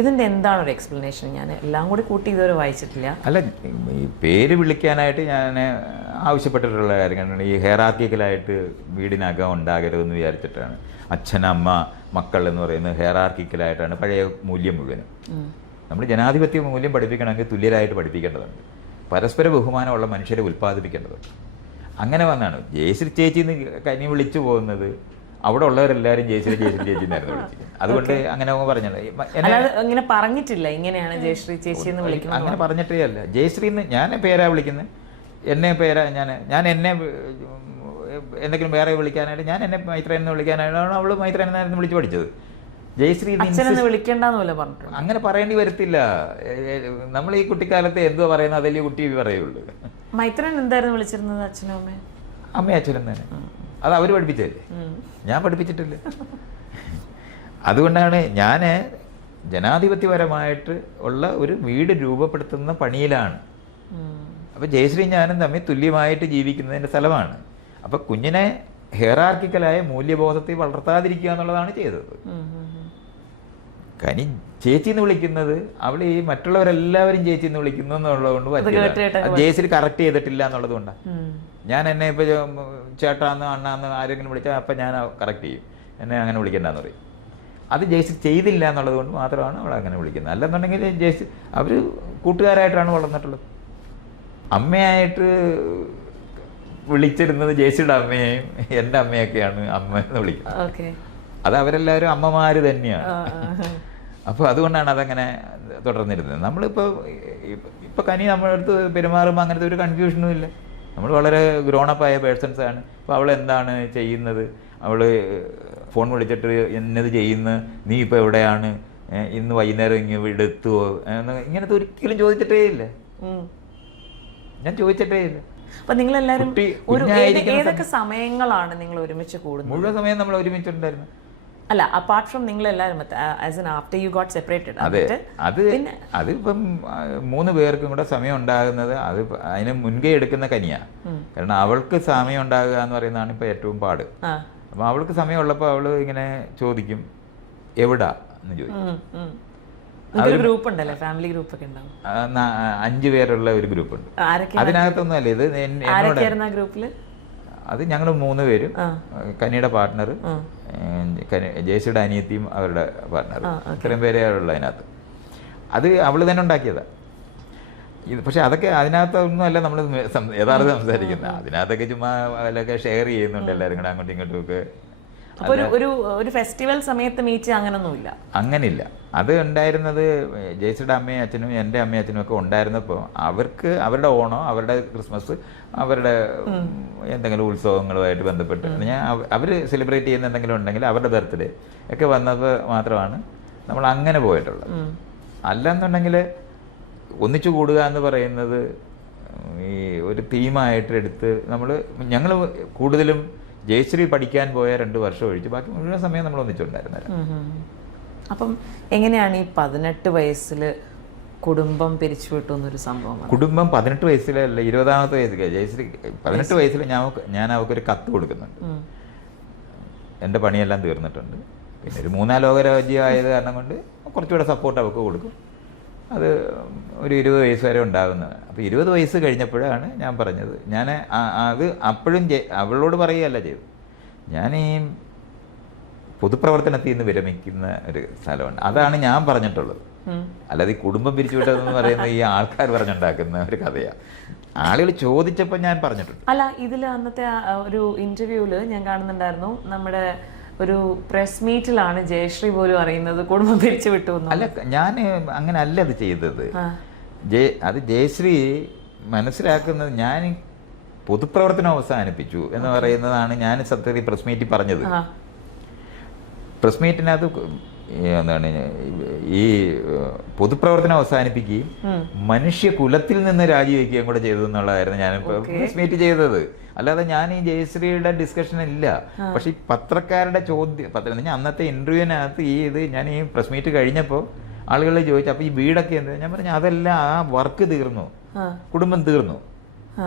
ഇതിൻ്റെ എന്താണ് ഒരു എക്സ്പ്ലനേഷൻ? ഞാൻ എല്ലാം കൂടി കൂട്ടി ഇതുവരെ വായിച്ചിട്ടില്ല. അല്ല, ഈ പേര് വിളിക്കാനായിട്ട് ഞാൻ ആവശ്യപ്പെട്ടിട്ടുള്ള കാര്യങ്ങൾ ഈ ഹെയറാർക്കിക്കലായിട്ട് വീടിനകം ഉണ്ടാകരുതെന്ന് വിചാരിച്ചിട്ടാണ്. അച്ഛൻ, അമ്മ, മക്കൾ എന്ന് പറയുന്നത് ഹെയറാർക്കിക്കലായിട്ടാണ് പഴയ മൂല്യം മുഴുവനും. നമ്മൾ ജനാധിപത്യ മൂല്യം പഠിപ്പിക്കണമെങ്കിൽ തുല്യരായിട്ട് പഠിപ്പിക്കേണ്ടതുണ്ട്. പരസ്പര ബഹുമാനമുള്ള മനുഷ്യരെ ഉൽപ്പാദിപ്പിക്കേണ്ടതുണ്ട്. അങ്ങനെ വന്നാണ് ജയശ്രീ ചേച്ചി എന്ന് കനി വിളിച്ചു പോകുന്നത്. അവിടെ ഉള്ളവരെല്ലാവരും ജയശ്രീ ചേച്ചി എന്നായിരുന്നു വിളിച്ചത്. അതുകൊണ്ട് അങ്ങനെ പറഞ്ഞത് ഇങ്ങനെ പറഞ്ഞിട്ടില്ല, ഇങ്ങനെയാണ് ജയശ്രീ ചേച്ചി എന്ന് വിളിക്കുന്നത്. അങ്ങനെ പറഞ്ഞിട്ടേ അല്ല. ജയശ്രീ എന്ന് ഞാൻ പേരാ വിളിക്കുന്നത്, എന്നെ പേരാ ഞാൻ എന്നെ എന്തെങ്കിലും വേറെ വിളിക്കാനായിട്ട് ഞാൻ എന്നെ മൈത്രേയൻ എന്ന് വിളിക്കാനായിട്ടാണ് അവള് മൈത്രേയൻ എന്നായിരുന്നു വിളിച്ച് പഠിച്ചത്. ജയശ്രീ വിളിക്കേണ്ടെന്ന് പറഞ്ഞു. അങ്ങനെ പറയേണ്ടി വരത്തില്ല. നമ്മൾ ഈ കുട്ടിക്കാലത്ത് എന്തുവാ പറയുന്നത് അതല്ലേ കുട്ടി പറയുള്ളൂ. മൈത്രേയൻ എന്തായിരുന്നു വിളിച്ചിരുന്നത്? അച്ഛനും അമ്മയും? അമ്മയും അച്ഛനും തന്നെ. അത് അവർ പഠിപ്പിച്ചല്ലേ, ഞാൻ പഠിപ്പിച്ചിട്ടില്ല. അതുകൊണ്ടാണ് ഞാൻ ജനാധിപത്യപരമായിട്ട് ഉള്ള ഒരു വീട് രൂപപ്പെടുത്തുന്ന പണിയിലാണ്. അപ്പോൾ ജയശ്രീ ഞാനും തമ്മിൽ തുല്യമായിട്ട് ജീവിക്കുന്നതിൻ്റെ സ്ഥലമാണ്. അപ്പോൾ കുഞ്ഞിനെ ഹെയറാർക്കിക്കലായ മൂല്യബോധത്തെ വളർത്താതിരിക്കുക എന്നുള്ളതാണ് ചെയ്തത്. കനി ചേച്ചി എന്ന് വിളിക്കുന്നത് അവൾ ഈ മറ്റുള്ളവരെല്ലാവരും ചേച്ചി എന്ന് വിളിക്കുന്നു എന്നുള്ളതുകൊണ്ട് പറ്റില്ല. ജയശ്രീ കറക്റ്റ് ചെയ്തിട്ടില്ല എന്നുള്ളത് കൊണ്ടാണ്. ഞാൻ എന്നെ ഇപ്പോൾ ചേട്ടാന്ന് അണ്ണാന്ന് ആരെങ്കിലും വിളിച്ചാൽ അപ്പം ഞാൻ കറക്റ്റ് ചെയ്യും, എന്നെ അങ്ങനെ വിളിക്കണ്ടെന്ന് പറയും. അത് ജയശ്രീ ചെയ്തില്ല എന്നുള്ളത് കൊണ്ട് മാത്രമാണ് അവൾ അങ്ങനെ വിളിക്കുന്നത്. അല്ലെന്നുണ്ടെങ്കിൽ ജയശ്രീ അവർ കൂട്ടുകാരായിട്ടാണ് വളർന്നിട്ടുള്ളത്. അമ്മയായിട്ട് വിളിച്ചിരുന്നത് ജയശ്രീയുടെ അമ്മയെയും എൻ്റെ അമ്മയൊക്കെയാണ് അമ്മ എന്ന് വിളിക്കുന്നത്. അത് അവരെല്ലാവരും അമ്മമാർ തന്നെയാണ്. അപ്പോൾ അതുകൊണ്ടാണ് അതങ്ങനെ തുടർന്നിരുന്നത്. നമ്മളിപ്പോൾ കനി നമ്മുടെ അടുത്ത് പെരുമാറുമ്പോൾ അങ്ങനത്തെ ഒരു കൺഫ്യൂഷനും ഇല്ല. നമ്മൾ വളരെ ഗ്രോണപ്പായ പേഴ്സൺസാണ്. അപ്പോൾ അവൾ എന്താണ് ചെയ്യുന്നത്, അവൾ ഫോൺ വിളിച്ചിട്ട് എന്നത് ചെയ്യുന്നു, നീ ഇപ്പോൾ എവിടെയാണ്, ഇന്ന് വൈകുന്നേരം ഇവിടെ എത്തുമോ, ഇങ്ങനത്തെ ഒരിക്കലും ചോദിച്ചിട്ടേ ഇല്ല. ഞാൻ ചോദിച്ചിട്ടേ ഇല്ല. അപ്പൊ നിങ്ങളെല്ലാവരും ഏതൊക്കെ സമയങ്ങളാണ് നിങ്ങൾ ഒരുമിച്ച് കൂടുന്നത്? മുഴുവൻ സമയം നമ്മൾ ഒരുമിച്ചുണ്ടായിരുന്നു. അല്ല, അപ്പാർട്ട് ഫ്രം നിങ്ങളെല്ലാവരും ആഫ്റ്റർ യു ഗോട്ട് സെപ്പറേറ്റഡ്. അതിപ്പം 3 പേർക്കും കൂടെ സമയം ഉണ്ടാകുന്നത് അത് അതിന് മുൻകൈ എടുക്കുന്ന കനിയാ. കാരണം അവൾക്ക് സമയം ഉണ്ടാകുക എന്ന് പറയുന്നതാണ് ഇപ്പൊ ഏറ്റവും പാട്. അപ്പൊ അവൾക്ക് സമയം ഉള്ളപ്പോൾ അവള് ഇങ്ങനെ ചോദിക്കും എവിടാ എന്ന് ചോദിക്കും. ഗ്രൂപ്പ് ഉണ്ടല്ലേ, ഫാമിലി ഗ്രൂപ്പ് ഒക്കെ ഉണ്ടാവും. 5 പേരുള്ള ഒരു ഗ്രൂപ്പ് ഉണ്ട്. അതിനകത്തൊന്നും അല്ല ഇത്. ഗ്രൂപ്പില് അത് ഞങ്ങൾ 3 പേരും, കനിയുടെ പാർട്ട്ണർ, ജയശ്രീയുടെ അനിയത്തിയും അവരുടെ പാർട്ട്ണർ, ഇത്രയും പേരേ ഉള്ളൂ അതിനകത്ത്. അത് അവള് തന്നെ ഉണ്ടാക്കിയതാണ്. പക്ഷെ അതൊക്കെ അതിനകത്തൊന്നും അല്ല നമ്മൾ യഥാർത്ഥം സംസാരിക്കുന്നത്. അതിനകത്തൊക്കെ ചുമ്മാ അതിലൊക്കെ ഷെയർ ചെയ്യുന്നുണ്ട് എല്ലാവരും കൂടെ അങ്ങോട്ടും ഇങ്ങോട്ടും ഒക്കെ. ഒരു ഫെസ്റ്റിവൽ സമയത്ത് മീറ്റ് അങ്ങനൊന്നുമില്ല. അങ്ങനില്ല. അത് ഉണ്ടായിരുന്നത് ജയശ്രീയുടെ അമ്മയും അച്ഛനും എൻ്റെ അമ്മയും അച്ഛനും ഒക്കെ ഉണ്ടായിരുന്നപ്പോൾ അവർക്ക് അവരുടെ ഓണം, അവരുടെ ക്രിസ്മസ്, അവരുടെ എന്തെങ്കിലും ഉത്സവങ്ങളുമായിട്ട് ബന്ധപ്പെട്ട് അവർ സെലിബ്രേറ്റ് ചെയ്യുന്ന എന്തെങ്കിലും ഉണ്ടെങ്കിൽ അവരുടെ ബർത്ത്ഡേ ഒക്കെ വന്നത് മാത്രമാണ് നമ്മൾ അങ്ങനെ പോയിട്ടുള്ളത്. അല്ലെന്നുണ്ടെങ്കിൽ ഒന്നിച്ചു കൂടുക എന്ന് പറയുന്നത് ഈ ഒരു തീമായിട്ട് എടുത്ത് ഞങ്ങൾ കൂടുതലും ജയശ്രീ പഠിക്കാൻ പോയ 2 വർഷം ഒഴിച്ച് ബാക്കി മുഴുവൻ സമയം നമ്മൾ ഒന്നിച്ചുണ്ടായിരുന്നില്ല. അപ്പം എങ്ങനെയാണ് ഈ 18 വയസ്സിൽ കുടുംബം പിരിച്ചുവിട്ടു എന്നൊരു സംഭവം? കുടുംബം 18 വയസ്സിലല്ല, 20ാമത്തെ വയസ്സിൽ ജയശ്രീ 18 വയസ്സിൽ ഞാൻ അവൾക്കൊരു കത്ത് കൊടുക്കുന്നുണ്ട്. എൻ്റെ പണിയെല്ലാം തീർന്നിട്ടുണ്ട്, പിന്നെ ഒരു 3-4 ലോകരാജ്യം ആയത് കാരണം കൊണ്ട് കുറച്ചുകൂടെ സപ്പോർട്ട് അവൾക്ക് കൊടുക്കും. അത് ഒരു 20 വയസ്സ് വരെ ഉണ്ടാകുന്നത്. അപ്പോൾ 20 വയസ്സ് കഴിഞ്ഞപ്പോഴാണ് ഞാൻ പറഞ്ഞത്, ഞാൻ അത് അപ്പോഴും അവളോട് പറയുകയല്ല ചെയ്തു, ഞാൻ ഈ പൊതുപ്രവർത്തനത്തിൽ നിന്ന് വിരമിക്കുന്ന ഒരു സ്ഥലമുണ്ട്, അതാണ് ഞാൻ പറഞ്ഞിട്ടുള്ളത്. അല്ലാതെ ഈ കുടുംബം പിരിച്ചുവിട്ടതെന്ന് പറയുന്നത് ഈ ആൾക്കാർ പറഞ്ഞുണ്ടാക്കുന്ന ഒരു കഥയാണ്. ആളുകൾ ചോദിച്ചപ്പോൾ ഞാൻ പറഞ്ഞിട്ടുണ്ട്. അല്ല, ഇതിൽ അന്നത്തെ ഒരു ഇന്റർവ്യൂവിൽ ഞാൻ കാണുന്നുണ്ടായിരുന്നു, നമ്മുടെ ഒരു പ്രസ് മീറ്റിലാണ് ജയശ്രീ പോലും അറിയുന്നത് കുടുംബം പിരിച്ചു വിട്ടു. അല്ല, ഞാൻ അങ്ങനെ അല്ല അത് ചെയ്തത്. അത് ജയശ്രീ മനസ്സിലാക്കുന്നത് ഞാൻ പൊതുപ്രവർത്തനം അവസാനിപ്പിച്ചു എന്ന് പറയുന്നതാണ് ഞാൻ സത്യത്തിൽ പ്രസ് മീറ്റിൽ പറഞ്ഞത്. പ്രസ് മീറ്റിനകത്ത് എന്താണ് ഈ പൊതുപ്രവർത്തനം അവസാനിപ്പിക്കുകയും മനുഷ്യകുലത്തിൽ നിന്ന് രാജിവെക്കുകയും കൂടെ ചെയ്തു എന്നുള്ളതായിരുന്നു ഞാൻ പ്രസ് മീറ്റ് ചെയ്തത്. അല്ലാതെ ഞാൻ ഈ ജയശ്രീയുടെ ഡിസ്കഷൻ ഇല്ല. പക്ഷെ ഈ പത്രക്കാരുടെ ചോദ്യം ഞാൻ അന്നത്തെ ഇന്റർവ്യൂവിനകത്ത് ഇത് ഞാൻ ഈ പ്രസ് മീറ്റ് കഴിഞ്ഞപ്പോൾ ആളുകൾ ചോദിച്ചു, അപ്പോൾ ഈ വീടൊക്കെ എന്ത്? ഞാൻ പറഞ്ഞു അതെല്ലാം ആ വർക്ക് തീർന്നു, കുടുംബം തീർന്നു,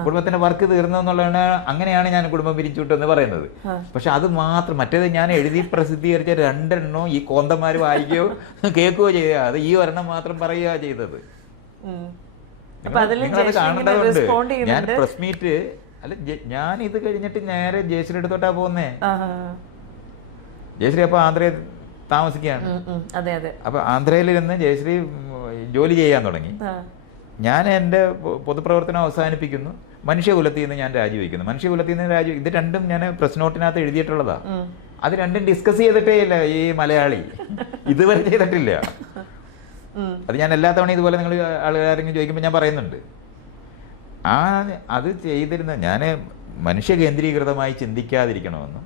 കുടുംബത്തിന്റെ വർക്ക് തീർന്നു എന്നുള്ളതാണ്. അങ്ങനെയാണ് ഞാൻ കുടുംബം പിരിച്ചുവിട്ടെന്ന് പറയുന്നത്. പക്ഷെ അത് മാത്രം, മറ്റേത് ഞാൻ എഴുതി പ്രസിദ്ധീകരിച്ച 2 എണ്ണോ ഈ കോന്തന്മാർ വായിക്കുകയോ കേൾക്കുകയോ ചെയ്യുക, അത് ഈ ഒരെണ്ണം മാത്രം പറയുക ചെയ്തത്. നിങ്ങളത് കാണേണ്ടതുണ്ട്. ഞാൻ പ്രസ് മീറ്റ് അല്ല, ഞാൻ ഇത് കഴിഞ്ഞിട്ട് നേരെ ജയശ്രീ അടുത്തോട്ടാ പോകുന്നേ. ജയശ്രീ അപ്പൊ ആന്ധ്രയിൽ താമസിക്കുകയാണ്. അപ്പൊ ആന്ധ്രയിലിരുന്ന് ജയശ്രീ ജോലി ചെയ്യാൻ തുടങ്ങി. ഞാൻ എൻ്റെ പൊതുപ്രവർത്തനം അവസാനിപ്പിക്കുന്നു, മനുഷ്യകുലത്തിൽ നിന്ന് ഞാൻ രാജിവെക്കുന്നു. മനുഷ്യകുലത്തിൽ നിന്ന് ഇത് രണ്ടും ഞാൻ പ്രസ് നോട്ടിനകത്ത് എഴുതിയിട്ടുള്ളതാ. അത് രണ്ടും ഡിസ്കസ് ചെയ്തിട്ടേ ഇല്ല ഈ മലയാളി, ഇതുവരെ ചെയ്തിട്ടില്ല. അത് ഞാൻ എല്ലാ തവണ ഇതുപോലെ നിങ്ങൾ ആളുകാരെങ്കിലും ചോദിക്കുമ്പോൾ ഞാൻ പറയുന്നുണ്ട്. അത് ചെയ്തിരുന്ന ഞാൻ മനുഷ്യ കേന്ദ്രീകൃതമായി ചിന്തിക്കാതിരിക്കണമെന്നും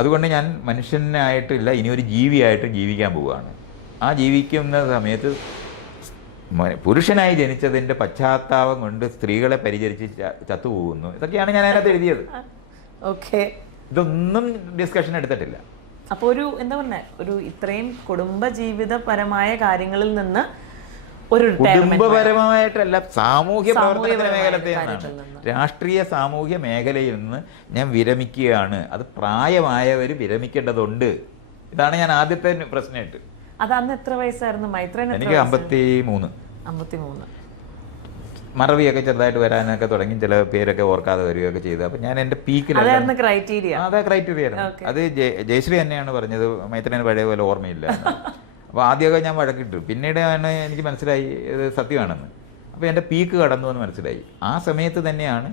അതുകൊണ്ട് ഞാൻ മനുഷ്യനായിട്ടില്ല, ഇനി ഒരു ജീവിയായിട്ട് ജീവിക്കാൻ പോവുകയാണ്. ആ ജീവിക്കുന്ന സമയത്ത് പുരുഷനായി ജനിച്ചതിൻ്റെ പശ്ചാത്താപം കൊണ്ട് സ്ത്രീകളെ പരിചരിച്ച് ചത്തുപോകുന്നു. ഇതൊക്കെയാണ് ഞാൻ അതിനകത്ത് എഴുതിയത്. ഇതൊന്നും ഡിസ്കഷൻ എടുത്തിട്ടില്ല. അപ്പോൾ ഒരു എന്താ പറഞ്ഞ ഒരു ഇത്രയും കുടുംബജീവിതപരമായ കാര്യങ്ങളിൽ നിന്ന് ഒരു കുടുംബപരമായിട്ടല്ല, സാമൂഹ്യ പ്രവർത്തന മേഖലത്തിൽ നിന്നാണ്, രാഷ്ട്രീയ സാമൂഹ്യ മേഖലയിൽ നിന്ന് ഞാൻ വിരമിക്കുകയാണ്. അത് പ്രായമായവർ വിരമിക്കേണ്ടതുണ്ട്. ഇതാണ് ഞാൻ ആദ്യത്തെ പ്രശ്നമായിട്ട്. അത് അന്ന് എത്ര വയസ്സായിരുന്നു മൈത്രേൻ? എനിക്ക് 53. മറവിയൊക്കെ ചെറുതായിട്ട് വരാനൊക്കെ തുടങ്ങി, ചില പേരൊക്കെ ഓർക്കാതെ വരികയൊക്കെ ചെയ്തു. അപ്പൊ ഞാൻ എന്റെ പീക്കിലായിരുന്നു. അതാ ക്രൈറ്റീരിയ ആയിരുന്നു. അത് ജയശ്രീ തന്നെയാണ് പറഞ്ഞത്, മൈത്രേന് പഴയ പോലെ ഓർമ്മയില്ല. അപ്പോൾ ആദ്യമൊക്കെ ഞാൻ വഴക്കിട്ടു. പിന്നീടാണ് എനിക്ക് മനസ്സിലായി ഇത് സത്യമാണെന്ന്. അപ്പോൾ എൻ്റെ പീക്ക് കടന്നു എന്ന് മനസ്സിലായി. ആ സമയത്ത് തന്നെയാണ്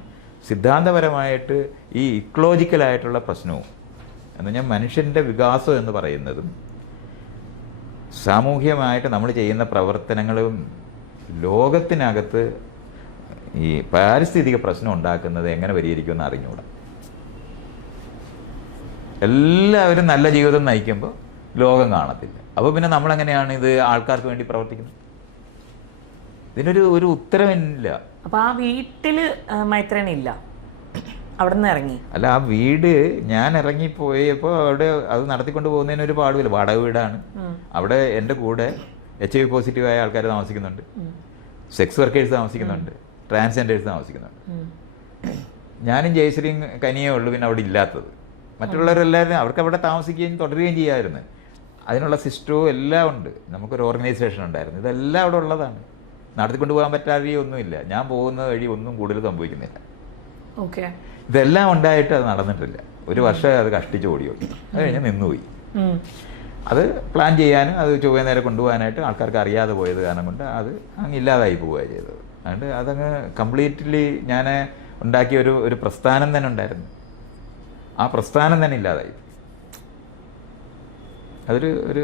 സിദ്ധാന്തപരമായിട്ട് ഈ ഇക്ലോജിക്കലായിട്ടുള്ള പ്രശ്നവും എന്ന് പറഞ്ഞാൽ മനുഷ്യൻ്റെ വികാസം എന്ന് പറയുന്നതും സാമൂഹ്യമായിട്ട് നമ്മൾ ചെയ്യുന്ന പ്രവർത്തനങ്ങളും ലോകത്തിനകത്ത് ഈ പാരിസ്ഥിതിക പ്രശ്നം ഉണ്ടാക്കുന്നത് എങ്ങനെ പരിഹരിക്കുമെന്ന് അറിഞ്ഞുകൂടാ. എല്ലാവരും നല്ല ജീവിതം നയിക്കുമ്പോൾ ലോകം കാണത്തില്ല. അപ്പോൾ പിന്നെ നമ്മളെങ്ങനെയാണ് ഇത് ആൾക്കാർക്ക് വേണ്ടി പ്രവർത്തിക്കുന്നത്? ഇതിനൊരു ഉത്തരവില്ല. അപ്പൊ ആ വീട്ടില് മൈത്രേനില്ല, അവിടെ നിന്ന് ഇറങ്ങി. അല്ല, ആ വീട് ഞാൻ ഇറങ്ങിപ്പോയപ്പോൾ അവിടെ അത് നടത്തിക്കൊണ്ട് പോകുന്നതിന് ഒരു പാടുമില്ല. വാടക വീടാണ്. അവിടെ എൻ്റെ കൂടെ HIV പോസിറ്റീവായ ആൾക്കാർ താമസിക്കുന്നുണ്ട്, സെക്സ് വർക്കേഴ്സ് താമസിക്കുന്നുണ്ട്, ട്രാൻസ്ജെൻഡേഴ്സ് താമസിക്കുന്നുണ്ട്. ഞാനും ജയശ്രീയും കനിയേ ഉള്ളൂ പിന്നെ അവിടെ ഇല്ലാത്തത്. മറ്റുള്ളവരെല്ലാവരും അവർക്ക് അവിടെ താമസിക്കുകയും തുടരുകയും ചെയ്യാമായിരുന്നു. അതിനുള്ള സിസ്റ്റവും എല്ലാം ഉണ്ട്. നമുക്കൊരു ഓർഗനൈസേഷൻ ഉണ്ടായിരുന്നു. ഇതെല്ലാം അവിടെ ഉള്ളതാണ്. നടത്തിക്കൊണ്ട് പോകാൻ പറ്റാതെ ഒന്നുമില്ല. ഞാൻ പോകുന്ന വഴി ഒന്നും കൂടുതൽ സംഭവിക്കുന്നില്ല. ഇതെല്ലാം ഉണ്ടായിട്ട് അത് നടന്നിട്ടില്ല. ഒരു വർഷം അത് കഷ്ടിച്ച് ഓടിയോടി. അത് കഴിഞ്ഞ് നിന്നുപോയി. അത് പ്ലാൻ ചെയ്യാനും അത് ചൊവ്വേ നേരെ കൊണ്ടുപോകാനായിട്ട് ആൾക്കാർക്ക് അറിയാതെ പോയത് കാരണം കൊണ്ട് അത് അങ്ങ് ഇല്ലാതായി പോവുകയാണ് ചെയ്തത്. അതുകൊണ്ട് അതങ്ങ് കംപ്ലീറ്റ്ലി ഞാൻ ഉണ്ടാക്കിയ ഒരു പ്രസ്ഥാനം തന്നെ ഉണ്ടായിരുന്നു. ആ പ്രസ്ഥാനം തന്നെ ഇല്ലാതായി. അതൊരു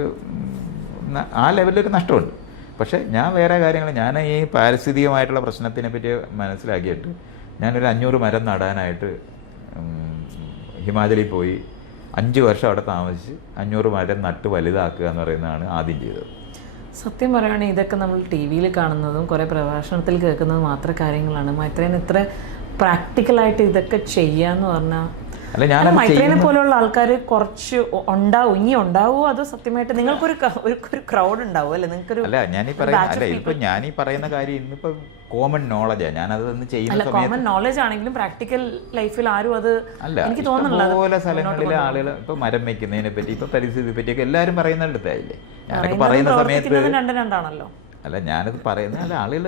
ആ ലെവലിലൊരു നഷ്ടമുണ്ട്. പക്ഷേ ഞാൻ വേറെ കാര്യങ്ങൾ, ഞാൻ ഈ പാരിസ്ഥിതികമായിട്ടുള്ള പ്രശ്നത്തിനെ പറ്റി മനസ്സിലാക്കിയിട്ട് ഞാനൊരു 500 മരം നടാനായിട്ട് ഹിമാചലിൽ പോയി 5 വർഷം അവിടെ താമസിച്ച് 500 മരം നട്ട് വലുതാക്കുക എന്ന് പറയുന്നതാണ് ആദ്യം ചെയ്തത്. സത്യം പറയുകയാണെങ്കിൽ ഇതൊക്കെ നമ്മൾ TV-യിൽ കാണുന്നതും കുറേ പ്രഭാഷണത്തിൽ കേൾക്കുന്നതും മാത്രം കാര്യങ്ങളാണ്. മൈത്രേൻ ഇത്ര പ്രാക്ടിക്കലായിട്ട് ഇതൊക്കെ ചെയ്യാന്ന് പറഞ്ഞാൽ മൈത്രേനെ പോലുള്ള ആൾക്കാർ കുറച്ച് ഉണ്ടാവും, ഇനി ഉണ്ടാവുമോ അതോ സത്യമായിട്ട് നിങ്ങൾക്കൊരു ക്രൗഡ് ഉണ്ടാവും അല്ലേ? നിങ്ങൾക്കൊരു ഞാനീ പറയുന്ന കാര്യം ഇന്നിപ്പോ കോമൺ നോളജാ. ഞാനത് ചെയ്യുന്ന കോമൺ നോളജ് ആണെങ്കിലും പ്രാക്ടിക്കൽ ലൈഫിൽ ആരും അത് എനിക്ക് തോന്നുന്നില്ല. അതുപോലെ സ്ഥലങ്ങളിലെ ആളുകൾ ഇപ്പൊ മരം വെക്കുന്നതിനെ പറ്റി, ഇപ്പൊ പരിസ്ഥിതിയെ പറ്റിയൊക്കെ എല്ലാവരും പറയുന്നിടത്തായില്ലേ. ഞാനൊക്കെ പറയുന്ന സമയത്ത് രണ്ടാണല്ലോ. അല്ല, ഞാനത് പറയുന്ന ആളുകൾ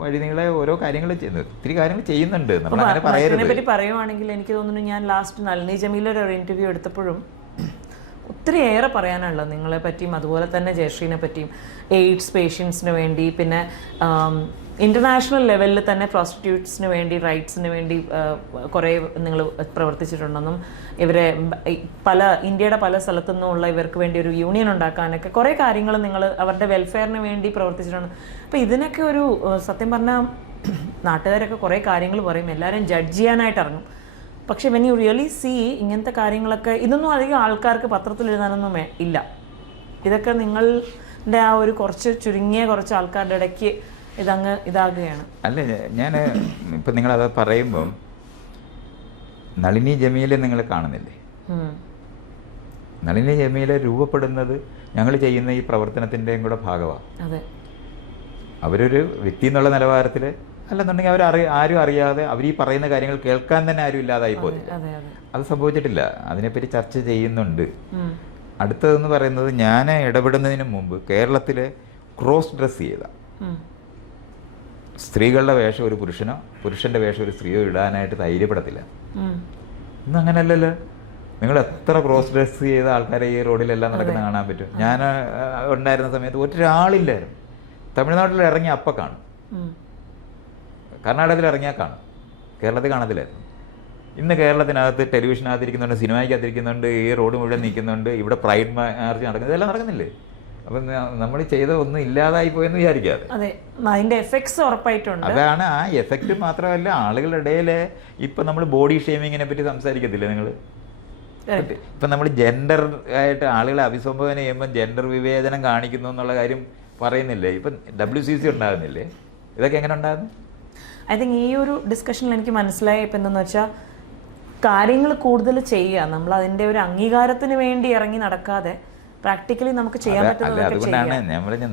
വഴിനീളെ ഓരോ കാര്യങ്ങൾ ചെയ്യുന്നത്, ഒത്തിരി കാര്യങ്ങൾ ചെയ്യുന്നുണ്ട്. നമ്മൾ അങ്ങനെ പറയരുത്. പറ്റി പറയുവാണെങ്കിൽ എനിക്ക് തോന്നുന്നു ഞാൻ ലാസ്റ്റ് നളിനി ജമീലൊരു ഇന്റർവ്യൂ എടുത്തപ്പോഴും ഒത്തിരിയേറെ പറയാനുള്ളത് നിങ്ങളെ പറ്റിയും അതുപോലെ തന്നെ ജയശ്രീനെ പറ്റിയും. എയ്ഡ്സ് പേഷ്യൻസിന് വേണ്ടി, പിന്നെ ഇൻ്റർനാഷണൽ ലെവലിൽ തന്നെ പ്രോസ്റ്റിറ്റ്യൂട്ട്സിന് വേണ്ടി, റൈറ്റ്സിന് വേണ്ടി കുറേ നിങ്ങൾ പ്രവർത്തിച്ചിട്ടുണ്ടെന്നും ഇവരെ ഇന്ത്യയുടെ പല സ്ഥലത്തു നിന്നുമുള്ള ഇവർക്ക് വേണ്ടി ഒരു യൂണിയൻ ഉണ്ടാക്കാനൊക്കെ കുറേ കാര്യങ്ങൾ നിങ്ങൾ അവരുടെ വെൽഫെയറിന് വേണ്ടി പ്രവർത്തിച്ചിട്ടുണ്ട്. അപ്പോൾ ഇതിനൊക്കെ ഒരു സത്യം പറഞ്ഞാൽ നാട്ടുകാരൊക്കെ കുറേ കാര്യങ്ങൾ പറയും, എല്ലാവരും ജഡ്ജ് ചെയ്യാനായിട്ട് ഇറങ്ങും. പക്ഷെ വെൻ യു റിയലി സീ ഇങ്ങനത്തെ കാര്യങ്ങളൊക്കെ ഇതൊന്നും അധികം ആൾക്കാർക്ക് പത്രത്തിൽ എഴുതാനൊന്നും ഇല്ല. ഇതൊക്കെ നിങ്ങളുടെ ആ ഒരു ചുരുങ്ങിയ കുറച്ച് ആൾക്കാരുടെ ഇടയ്ക്ക് ഇതാകുകയാണ്. അല്ല, ഞാൻ ഇപ്പം നിങ്ങളത് പറയുമ്പം നളിനി ജമീലെ നിങ്ങൾ കാണുന്നില്ലേ? നളിനി ജമീലെ രൂപപ്പെടുന്നത് ഞങ്ങൾ ചെയ്യുന്ന ഈ പ്രവർത്തനത്തിൻ്റെയും കൂടെ ഭാഗമാണ്. അതെ, അവരൊരു വ്യക്തി എന്നുള്ള നിലവാരത്തിൽ അല്ലെന്നുണ്ടെങ്കിൽ ആരും അറിയാതെ അവർ ഈ പറയുന്ന കാര്യങ്ങൾ കേൾക്കാൻ തന്നെ ആരും ഇല്ലാതായി പോയി. അത് സംഭവിച്ചിട്ടില്ല. അതിനെപ്പറ്റി ചർച്ച ചെയ്യുന്നുണ്ട്. അടുത്തതെന്ന് പറയുന്നത്, ഞാൻ ഇടപെടുന്നതിന് മുമ്പ് കേരളത്തിലെ ക്രോസ് ഡ്രസ് ചെയ്ത സ്ത്രീകളുടെ വേഷം ഒരു പുരുഷനോ പുരുഷൻ്റെ വേഷം ഒരു സ്ത്രീയോ ഇടാനായിട്ട് ധൈര്യപ്പെടത്തില്ല. ഇന്ന് അങ്ങനെയല്ലല്ലോ. നിങ്ങൾ എത്ര ക്രോസ് ഡ്രസ് ചെയ്ത ആൾക്കാരെ ഈ റോഡിലെല്ലാം നടക്കുന്ന കാണാൻ പറ്റും. ഞാൻ ഉണ്ടായിരുന്ന സമയത്ത് ഒരാളില്ലായിരുന്നു. തമിഴ്നാട്ടിൽ ഇറങ്ങി അപ്പം കാണും, കർണാടകത്തിൽ ഇറങ്ങിയാൽ കാണും, കേരളത്തിൽ കാണത്തില്ലായിരുന്നു. ഇന്ന് കേരളത്തിനകത്ത് ടെലിവിഷനകത്ത് ഇരിക്കുന്നുണ്ട്, സിനിമയ്ക്കകത്ത് ഇരിക്കുന്നുണ്ട്, ഈ റോഡ് മുഴുവൻ നിൽക്കുന്നുണ്ട്, ഇവിടെ പ്രൈഡ് മാർച്ച് നടക്കുന്നത്, ഇതെല്ലാം നടക്കുന്നില്ലേ? അപ്പം നമ്മൾ ചെയ്ത ഒന്നും ഇല്ലാതായി പോയെന്ന് വിചാരിക്കാതെ അതിന്റെ എഫക്ട്സ് ഉറപ്പായിട്ടുണ്ട്. അതാണ് ആ എഫക്റ്റ്. മാത്രമല്ല, ആളുകളുടെ ഇടയിൽ ഇപ്പം നമ്മൾ ബോഡി ഷേമിങ്ങിനെ പറ്റി സംസാരിക്കത്തില്ലേ നിങ്ങൾ? ഇപ്പം നമ്മൾ ജെൻഡർ ആയിട്ട് ആളുകളെ അഭിസംബോധന ചെയ്യുമ്പോൾ ജെൻഡർ വിവേചനം കാണിക്കുന്നു എന്നുള്ള കാര്യം പറയുന്നില്ലേ? ഇപ്പം WCC ഉണ്ടാകുന്നില്ലേ? ഇതൊക്കെ എങ്ങനെ ഉണ്ടാകുന്നു? ഐ തിങ്ക് ഈ ഒരു ഡിസ്കഷനിൽ എനിക്ക് മനസ്സിലായ ഇപ്പം എന്തെന്ന് വെച്ചാൽ, കാര്യങ്ങൾ കൂടുതൽ ചെയ്യുക, നമ്മൾ അതിൻ്റെ ഒരു അംഗീകാരത്തിന് വേണ്ടി ഇറങ്ങി നടക്കാതെ പ്രാക്ടിക്കലി നമുക്ക് ചെയ്യാൻ പറ്റുന്നത്. അതുകൊണ്ടാണ്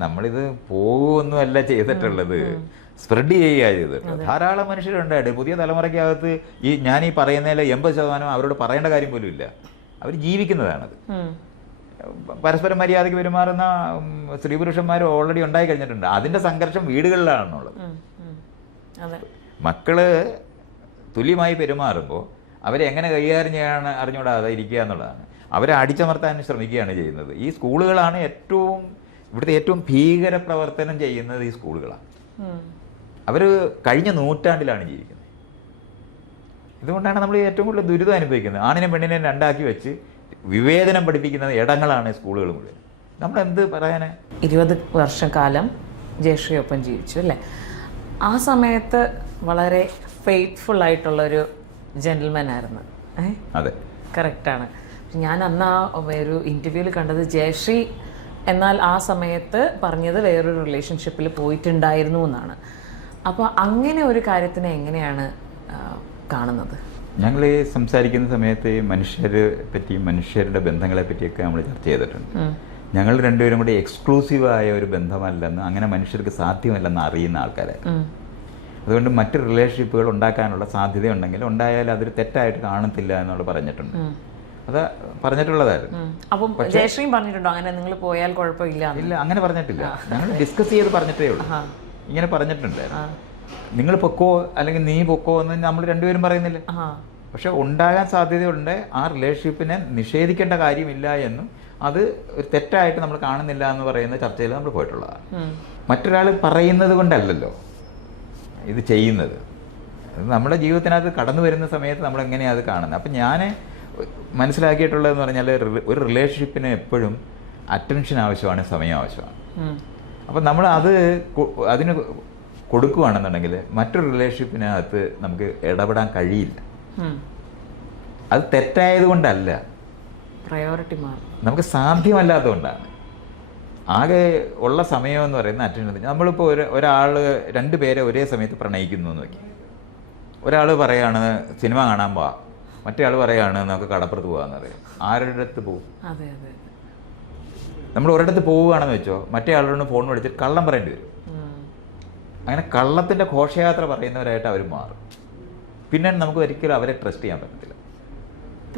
നമ്മളിത് പോകുമൊന്നും അല്ല ചെയ്തിട്ടുള്ളത്, സ്പ്രെഡ് ചെയ്യുക ചെയ്തിട്ടുള്ളത്. ധാരാളം മനുഷ്യരുണ്ടായിട്ട് പുതിയ തലമുറയ്ക്കകത്ത് ഞാൻ ഈ പറയുന്നതിൽ 80% അവരോട് പറയേണ്ട കാര്യം പോലും ഇല്ല. അവർ ജീവിക്കുന്നതാണത്. പരസ്പരം മര്യാദയ്ക്ക് പെരുമാറുന്ന സ്ത്രീ പുരുഷന്മാർ ഓൾറെഡി ഉണ്ടായി കഴിഞ്ഞിട്ടുണ്ട്. അതിൻ്റെ സംഘർഷം വീടുകളിലാണെന്നുള്ളത്. മക്കള് തുല്യമായി പെരുമാറുമ്പോൾ അവരെ എങ്ങനെ കൈകാര്യം ചെയ്യാൻ അറിഞ്ഞുകൂടാതെ ഇരിക്കുക എന്നുള്ളതാണ്. അവരെ അടിച്ചമർത്താൻ ശ്രമിക്കുകയാണ് ചെയ്യുന്നത്. ഈ സ്കൂളുകളാണ് ഇവിടുത്തെ ഏറ്റവും ഭീകര പ്രവർത്തനം ചെയ്യുന്നത്. ഈ സ്കൂളുകളാണ്. അവർ കഴിഞ്ഞ നൂറ്റാണ്ടിലാണ് ജീവിക്കുന്നത്. ഇതുകൊണ്ടാണ് നമ്മൾ ഏറ്റവും കൂടുതൽ ദുരിതം അനുഭവിക്കുന്നത്. ആണിനെ പെണ്ണിനെ രണ്ടാക്കി വെച്ച് വിവേചനം പഠിപ്പിക്കുന്ന ഇടങ്ങളാണ് സ്കൂളുകൾ മുഴുവൻ. നമ്മളെന്ത് പറയാനാ? 20 വർഷക്കാലം ജയശ്രീയൊപ്പം ജീവിച്ചു അല്ലേ? ആ സമയത്ത് വളരെ ഫെയ്ത്ത്ഫുൾ ആയിട്ടുള്ളൊരു ജെന്റിൽമാൻ ആയിരുന്നു. അതെ, കറക്റ്റാണ്. ഞാൻ അന്ന് ആ ഒരു ഇൻ്റർവ്യൂവിൽ കണ്ടത് ജയശ്രീ എന്നാൽ ആ സമയത്ത് പറഞ്ഞത് വേറൊരു റിലേഷൻഷിപ്പിൽ പോയിട്ടുണ്ടായിരുന്നു എന്നാണ്. അപ്പോൾ അങ്ങനെ ഒരു കാര്യത്തിനെ എങ്ങനെയാണ് കാണുന്നത്? ഞങ്ങൾ ഈ സംസാരിക്കുന്ന സമയത്ത് മനുഷ്യരെ പറ്റിയും മനുഷ്യരുടെ ബന്ധങ്ങളെ പറ്റിയൊക്കെ നമ്മൾ ചർച്ച ചെയ്തിട്ടുണ്ട്. ഞങ്ങൾ രണ്ടുപേരും കൂടി എക്സ്ക്ലൂസീവായ ഒരു ബന്ധമല്ലെന്ന്, അങ്ങനെ മനുഷ്യർക്ക് സാധ്യമല്ലെന്ന് അറിയുന്ന ആൾക്കാരായിരുന്നു. അതുകൊണ്ട് മറ്റ് റിലേഷൻഷിപ്പുകൾ ഉണ്ടാക്കാനുള്ള സാധ്യതയുണ്ടെങ്കിൽ ഉണ്ടായാൽ അതൊരു തെറ്റായിട്ട് കാണത്തില്ല എന്നുള്ള പറഞ്ഞിട്ടുണ്ട്. അത് പറഞ്ഞിട്ടുള്ളതായിരുന്നു. അപ്പം ജയശ്രീയും പറഞ്ഞിട്ടുണ്ടോ അങ്ങനെ നിങ്ങൾ പോയാൽ കുഴപ്പമില്ല? ഇല്ല, അങ്ങനെ പറഞ്ഞിട്ടില്ല. ഞങ്ങൾ ഡിസ്കസ് ചെയ്ത് പറഞ്ഞിട്ടേ ഉള്ളൂ. ഇങ്ങനെ പറഞ്ഞിട്ടുണ്ട്, നിങ്ങൾ പൊക്കോ അല്ലെങ്കിൽ നീ പൊക്കോ എന്ന് നമ്മൾ രണ്ടുപേരും പറയുന്നില്ല. പക്ഷെ ഉണ്ടാകാൻ സാധ്യതയുണ്ട്. ആ റിലേഷൻഷിപ്പിനെ നിഷേധിക്കേണ്ട കാര്യമില്ല എന്നും അത് ഒരു തെറ്റായിട്ട് നമ്മൾ കാണുന്നില്ല എന്ന് പറയുന്ന ചർച്ചയിൽ നമ്മൾ പോയിട്ടുള്ളതാണ്. മറ്റൊരാൾ പറയുന്നത് കൊണ്ടല്ലല്ലോ ഇത് ചെയ്യുന്നത്. നമ്മുടെ ജീവിതത്തിനകത്ത് കടന്നു വരുന്ന സമയത്ത് നമ്മൾ എങ്ങനെയാണ് അത് കാണുന്നത്. അപ്പം ഞാൻ മനസ്സിലാക്കിയിട്ടുള്ളതെന്ന് പറഞ്ഞാൽ, ഒരു റിലേഷൻഷിപ്പിന് എപ്പോഴും അറ്റൻഷൻ ആവശ്യമാണ്, സമയം ആവശ്യമാണ്. അപ്പം നമ്മൾ അതിന് കൊടുക്കുകയാണെന്നുണ്ടെങ്കിൽ മറ്റൊരു റിലേഷൻഷിപ്പിനകത്ത് നമുക്ക് ഇടപെടാൻ കഴിയില്ല. അത് തെറ്റായത് കൊണ്ടല്ല, പ്രയോറിറ്റി മാറും, നമുക്ക് സാധ്യമല്ലാത്തതുകൊണ്ടാണ്. ആകെ ഉള്ള സമയം എന്ന് പറയുന്ന അറ്റൻഷൻ. നമ്മളിപ്പോൾ ഒരാൾ 2 പേരെ ഒരേ സമയത്ത് പ്രണയിക്കുന്നു എന്ന് നോക്കി. ഒരാൾ പറയാണ് സിനിമ കാണാൻ പോവാ, മറ്റേ ആൾ പറയാണ് നമുക്ക് കടപ്പുറത്ത് പോകാമെന്ന് പറയും. ആരുടെ അടുത്ത് പോകും? നമ്മൾ ഒരിടത്ത് പോവുകയാണെന്ന് വെച്ചോ, മറ്റേ ആളോട് ഫോൺ വിളിച്ചിട്ട് കള്ളം പറയേണ്ടി വരും. അങ്ങനെ കള്ളത്തിൻ്റെ ഘോഷയാത്ര പറയുന്നവരായിട്ട് അവർ മാറും. പിന്നെ നമുക്ക് ഒരിക്കലും അവരെ ട്രസ്റ്റ് ചെയ്യാൻ പറ്റത്തില്ല.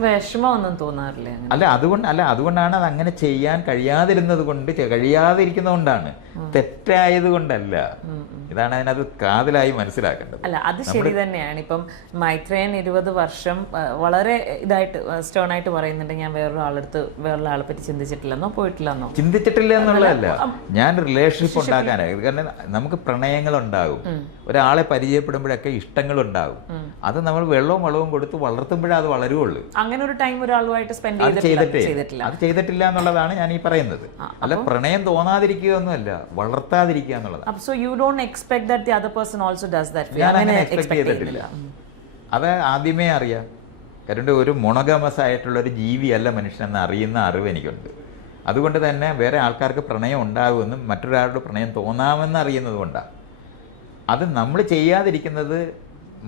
വിഷമമൊന്നും തോന്നാറില്ല. അതുകൊണ്ടാണ് അത് അങ്ങനെ ചെയ്യാൻ കഴിയാതിരിക്കുന്നതുകൊണ്ടാണ്, തെറ്റായത് കൊണ്ടല്ല. ഇതാണ് അതിനകത്ത് കാതലായി മനസ്സിലാക്കേണ്ടത്. അല്ല, അത് ശരി തന്നെയാണ്. ഇപ്പം മൈത്രേയൻ 20 വർഷം വളരെ ഇതായിട്ട് സ്റ്റേൺ ആയിട്ട് പറയുന്നുണ്ട്, ഞാൻ വേറൊരാളെ പറ്റി ചിന്തിച്ചിട്ടില്ലെന്നോ പോയിട്ടില്ലെന്നോ. ചിന്തിച്ചിട്ടില്ല എന്നുള്ളതല്ല, ഞാൻ റിലേഷൻഷിപ്പ് ഉണ്ടാക്കാനായി. കാരണം നമുക്ക് പ്രണയങ്ങളുണ്ടാകും, ഒരാളെ പരിചയപ്പെടുമ്പോഴൊക്കെ ഇഷ്ടങ്ങളുണ്ടാകും. അത് നമ്മൾ വെള്ളവും വളവും കൊടുത്ത് വളർത്തുമ്പോഴേ അത് വളരുള്ളൂ. അങ്ങനെ ഒരു ടൈം ഒരാളുമായിട്ട് സ്പെൻഡ് ചെയ്തിട്ടില്ല എന്നുള്ളതാണ് ഞാൻ ഈ പറയുന്നത്. അല്ല, പ്രണയം തോന്നാതിരിക്കുകയൊന്നുമല്ല, വളർത്താതിരിക്കുക എന്നുള്ളതാണ്. So you don't expect that the other person also does that. ഞാൻ അങ്ങനെ എക്സ്പെക്ട് ചെയ്തിട്ടില്ല. അത് ആദ്യമേ അറിയാം. കാരണം ഒരു മൊണോഗമസ് ആയിട്ടുള്ളൊരു ജീവിയല്ല മനുഷ്യനെന്ന് അറിയുന്ന അറിവ് എനിക്കുണ്ട്. അതുകൊണ്ട് തന്നെ വേറെ ആൾക്കാർക്ക് പ്രണയം ഉണ്ടാകുമെന്നും മറ്റൊരാളുടെ പ്രണയം തോന്നാമെന്ന് അറിയുന്നത് കൊണ്ടാണ്. അത് നമ്മൾ ചെയ്യാതിരിക്കുന്നത്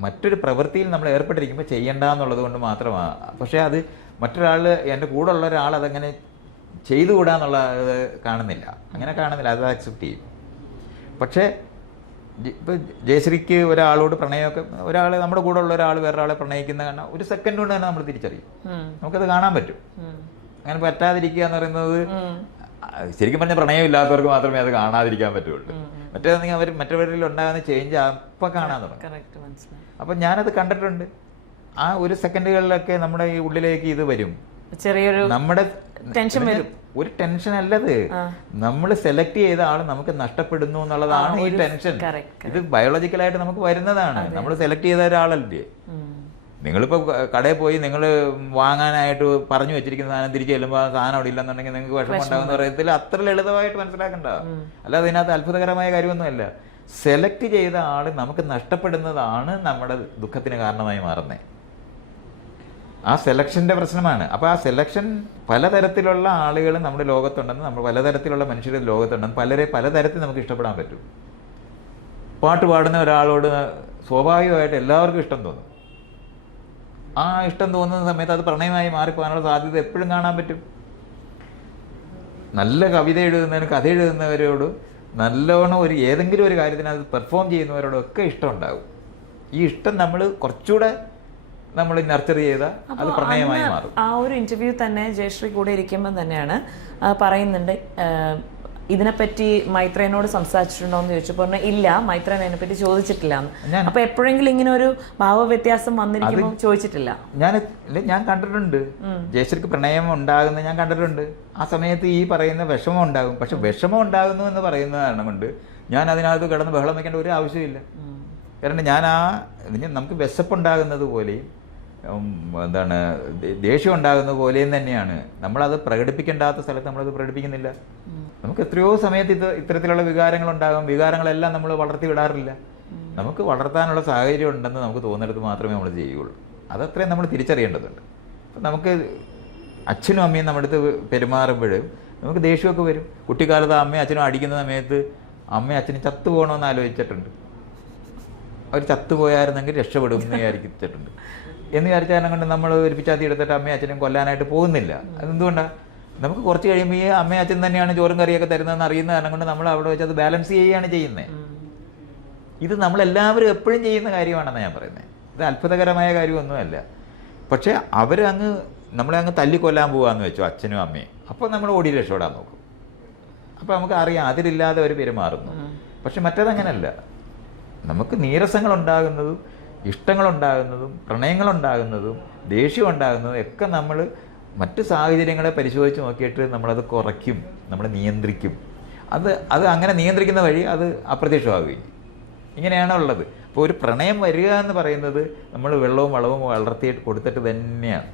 മറ്റൊരു പ്രവൃത്തിയിൽ നമ്മൾ ഏർപ്പെട്ടിരിക്കുമ്പോൾ ചെയ്യണ്ട എന്നുള്ളത് കൊണ്ട് മാത്രമാണ്. പക്ഷേ അത് മറ്റൊരാൾ, എൻ്റെ കൂടെ ഉള്ള ഒരാൾ അതങ്ങനെ ചെയ്തുകൂടാന്നുള്ള ഇത് കാണുന്നില്ല, അങ്ങനെ കാണുന്നില്ല, അത് അക്സെപ്റ്റ് ചെയ്യും. പക്ഷേ ഇപ്പോൾ ജയശ്രീക്ക് ഒരാളോട് പ്രണയമൊക്കെ, ഒരാൾ നമ്മുടെ കൂടെ ഉള്ള ഒരാൾ വേറൊരാളെ പ്രണയിക്കുന്ന കാണാൻ ഒരു സെക്കൻഡ് കൊണ്ട് തന്നെ നമ്മൾ തിരിച്ചറിയും, നമുക്കത് കാണാൻ പറ്റും. അങ്ങനെ പറ്റാതിരിക്കുക എന്ന് പറയുന്നത് ശരിക്കും പറഞ്ഞാൽ പ്രണയം ഇല്ലാത്തവർക്ക് മാത്രമേ അത് കാണാതിരിക്കാൻ പറ്റുള്ളൂ. മറ്റേതെങ്കിൽ അവർ മറ്റവരിൽ ഉണ്ടാകുന്ന ചേഞ്ച് അപ്പം കാണാൻ തുടങ്ങും. അപ്പം ഞാനത് കണ്ടിട്ടുണ്ട്. ആ ഒരു സെക്കൻഡുകളിലൊക്കെ നമ്മുടെ ഈ ഉള്ളിലേക്ക് ഇത് വരും, ചെറിയൊരു നമ്മുടെ ടെൻഷൻ വരും. ഒരു ടെൻഷൻ അല്ലത്, നമ്മൾ സെലക്ട് ചെയ്ത ആൾ നമുക്ക് നഷ്ടപ്പെടുന്നു എന്നുള്ളതാണ് ഈ ടെൻഷൻ. ഇത് ബയോളജിക്കലായിട്ട് നമുക്ക് വരുന്നതാണ്. നമ്മൾ സെലക്ട് ചെയ്ത ഒരാളല്ലേ. നിങ്ങളിപ്പോൾ കടയിൽ പോയി നിങ്ങൾ വാങ്ങാനായിട്ട് പറഞ്ഞു വെച്ചിരിക്കുന്ന സാധനം തിരിച്ചു ചെല്ലുമ്പോൾ ആ സാധനം അവിടെ ഇല്ലെന്നുണ്ടെങ്കിൽ നിങ്ങൾക്ക് വിഷമം ഉണ്ടാകുന്ന പറയത്തിൽ അത്ര ലളിതമായിട്ട് മനസ്സിലാക്കണ്ട. അല്ലാതെ ഇതിനകത്ത് അത്ഭുതകരമായ കാര്യമൊന്നുമല്ല. സെലക്ട് ചെയ്ത ആൾ നമുക്ക് നഷ്ടപ്പെടുന്നതാണ് നമ്മുടെ ദുഃഖത്തിന് കാരണമായി മാറുന്നത്. ആ സെലക്ഷൻ്റെ പ്രശ്നമാണ്. അപ്പോൾ ആ സെലക്ഷൻ പലതരത്തിലുള്ള ആളുകൾ നമ്മുടെ ലോകത്തുണ്ടെന്ന്, നമ്മൾ പലതരത്തിലുള്ള മനുഷ്യരുടെ ലോകത്തുണ്ടെന്ന്, പലതരത്തിൽ നമുക്ക് ഇഷ്ടപ്പെടാൻ പറ്റും. പാട്ട് പാടുന്ന ഒരാളോട് സ്വാഭാവികമായിട്ട് എല്ലാവർക്കും ഇഷ്ടം തോന്നും. ആ ഇഷ്ടം തോന്നുന്ന സമയത്ത് അത് പ്രണയമായി മാറിപ്പോകാനുള്ള സാധ്യത എപ്പോഴും കാണാൻ പറ്റും. നല്ല കവിത എഴുതുന്നതിന്, കഥ എഴുതുന്നവരോട്, നല്ലോണം ഏതെങ്കിലും ഒരു കാര്യത്തിന് അത് പെർഫോം ചെയ്യുന്നവരോടൊക്കെ ഇഷ്ടം ഉണ്ടാകും. ഈ ഇഷ്ടം നമ്മൾ കുറച്ചുകൂടെ നമ്മൾ നർച്ചർ ചെയ്താൽ അത് പ്രണയമായി മാറും. ആ ഒരു ഇന്റർവ്യൂ തന്നെ ജയശ്രീ കൂടെ ഇരിക്കുമ്പോൾ തന്നെയാണ് പറയുന്നുണ്ട്, ഇതിനെപ്പറ്റി മൈത്രേനോട് സംസാരിച്ചിട്ടുണ്ടോ എന്ന് ചോദിച്ചപ്പോൾ പറഞ്ഞു ഇല്ല, മൈത്രേൻ അതിനെപ്പറ്റി ചോദിച്ചിട്ടില്ല. അപ്പൊ എപ്പോഴെങ്കിലും ഇങ്ങനെ ഒരു ഭാവവ്യത്യാസം വന്നിരിക്കുമ്പോൾ ചോദിച്ചിട്ടില്ല? ഞാൻ കണ്ടിട്ടുണ്ട്, ജയശ്രീക്ക് പ്രണയം ഉണ്ടാകുന്ന ഞാൻ കണ്ടിട്ടുണ്ട്. ആ സമയത്ത് ഈ പറയുന്ന വിഷമം ഉണ്ടാകും. പക്ഷെ വിഷമം ഉണ്ടാകുന്നു എന്ന് പറയുന്ന കാരണം കൊണ്ട് ഞാൻ അതിനകത്ത് കിടന്ന് ബഹളം വയ്ക്കേണ്ട ഒരു ആവശ്യമില്ല. കാരണം നമുക്ക് വിശപ്പുണ്ടാകുന്നത് പോലെയും ദേഷ്യം ഉണ്ടാകുന്ന പോലെയും തന്നെയാണ്. നമ്മളത് പ്രകടിപ്പിക്കേണ്ടാത്ത സ്ഥലത്ത് നമ്മളത് പ്രകടിപ്പിക്കുന്നില്ല. നമുക്ക് എത്രയോ സമയത്ത് ഇത്തരത്തിലുള്ള വികാരങ്ങളുണ്ടാകും. വികാരങ്ങളെല്ലാം നമ്മൾ വളർത്തി വിടാറില്ല. നമുക്ക് വളർത്താനുള്ള സാഹചര്യം ഉണ്ടെന്ന് നമുക്ക് തോന്നിടത്ത് മാത്രമേ നമ്മൾ ചെയ്യുകയുള്ളൂ. അതത്രയും നമ്മൾ തിരിച്ചറിയേണ്ടതുണ്ട്. അപ്പം നമുക്ക് അച്ഛനും അമ്മയും നമ്മുടെ അടുത്ത് പെരുമാറുമ്പോഴും നമുക്ക് ദേഷ്യമൊക്കെ വരും. കുട്ടിക്കാലത്ത് അമ്മയും അച്ഛനും അടിക്കുന്ന സമയത്ത് അമ്മയും അച്ഛനും ചത്തുപോകണമെന്ന് ആലോചിച്ചിട്ടുണ്ട്. അവർ ചത്തുപോയായിരുന്നെങ്കിൽ രക്ഷപ്പെടും എന്ന് വിചാരിച്ചിട്ടുണ്ട്. എന്ന് വിചാരിച്ചാൽ കൊണ്ട് നമ്മൾ ഒരു പിച്ചാത്തി എടുത്തിട്ട് അമ്മയും അച്ഛനും കൊല്ലാനായിട്ട് പോകുന്നില്ല. അതെന്തുകൊണ്ടാണ്? നമുക്ക് കുറച്ച് കഴിയുമ്പോൾ ഈ അമ്മയും അച്ഛൻ തന്നെയാണ് ചോറും കറിയൊക്കെ തരുന്നതെന്ന് അറിയുന്ന കാരണം കൊണ്ട് നമ്മൾ അവിടെ വെച്ച് അത് ബാലൻസ് ചെയ്യുകയാണ് ചെയ്യുന്നത്. ഇത് നമ്മളെല്ലാവരും എപ്പോഴും ചെയ്യുന്ന കാര്യമാണെന്ന് ഞാൻ പറയുന്നത്. ഇത് അത്ഭുതകരമായ കാര്യമൊന്നുമല്ല. പക്ഷേ നമ്മളെ അങ്ങ് തല്ലിക്കൊല്ലാൻ പോകാമെന്ന് വെച്ചു അച്ഛനും അമ്മയും. അപ്പോൾ നമ്മൾ ഓടി രക്ഷപ്പെടാൻ നോക്കും. അപ്പോൾ നമുക്ക് അറിയാം അതിലില്ലാതെ അവർ പെരുമാറുന്നു. പക്ഷെ മറ്റേതങ്ങനല്ല. നമുക്ക് നീരസങ്ങളുണ്ടാകുന്നതും ഇഷ്ടങ്ങളുണ്ടാകുന്നതും പ്രണയങ്ങളുണ്ടാകുന്നതും ദേഷ്യം ഉണ്ടാകുന്നതും ഒക്കെ നമ്മൾ മറ്റ് സാഹചര്യങ്ങളെ പരിശോധിച്ച് നോക്കിയിട്ട് നമ്മളത് കുറയ്ക്കും, നമ്മൾ നിയന്ത്രിക്കും. അത് അങ്ങനെ നിയന്ത്രിക്കുന്ന വഴി അത് അപ്രത്യക്ഷമാകുകയും ഇങ്ങനെയാണ് ഉള്ളത്. അപ്പോൾ ഒരു പ്രണയം വരിക എന്ന് പറയുന്നത് നമ്മൾ വെള്ളവും വളവും വളർത്തിയിട്ട് കൊടുത്തിട്ട് തന്നെയാണ്.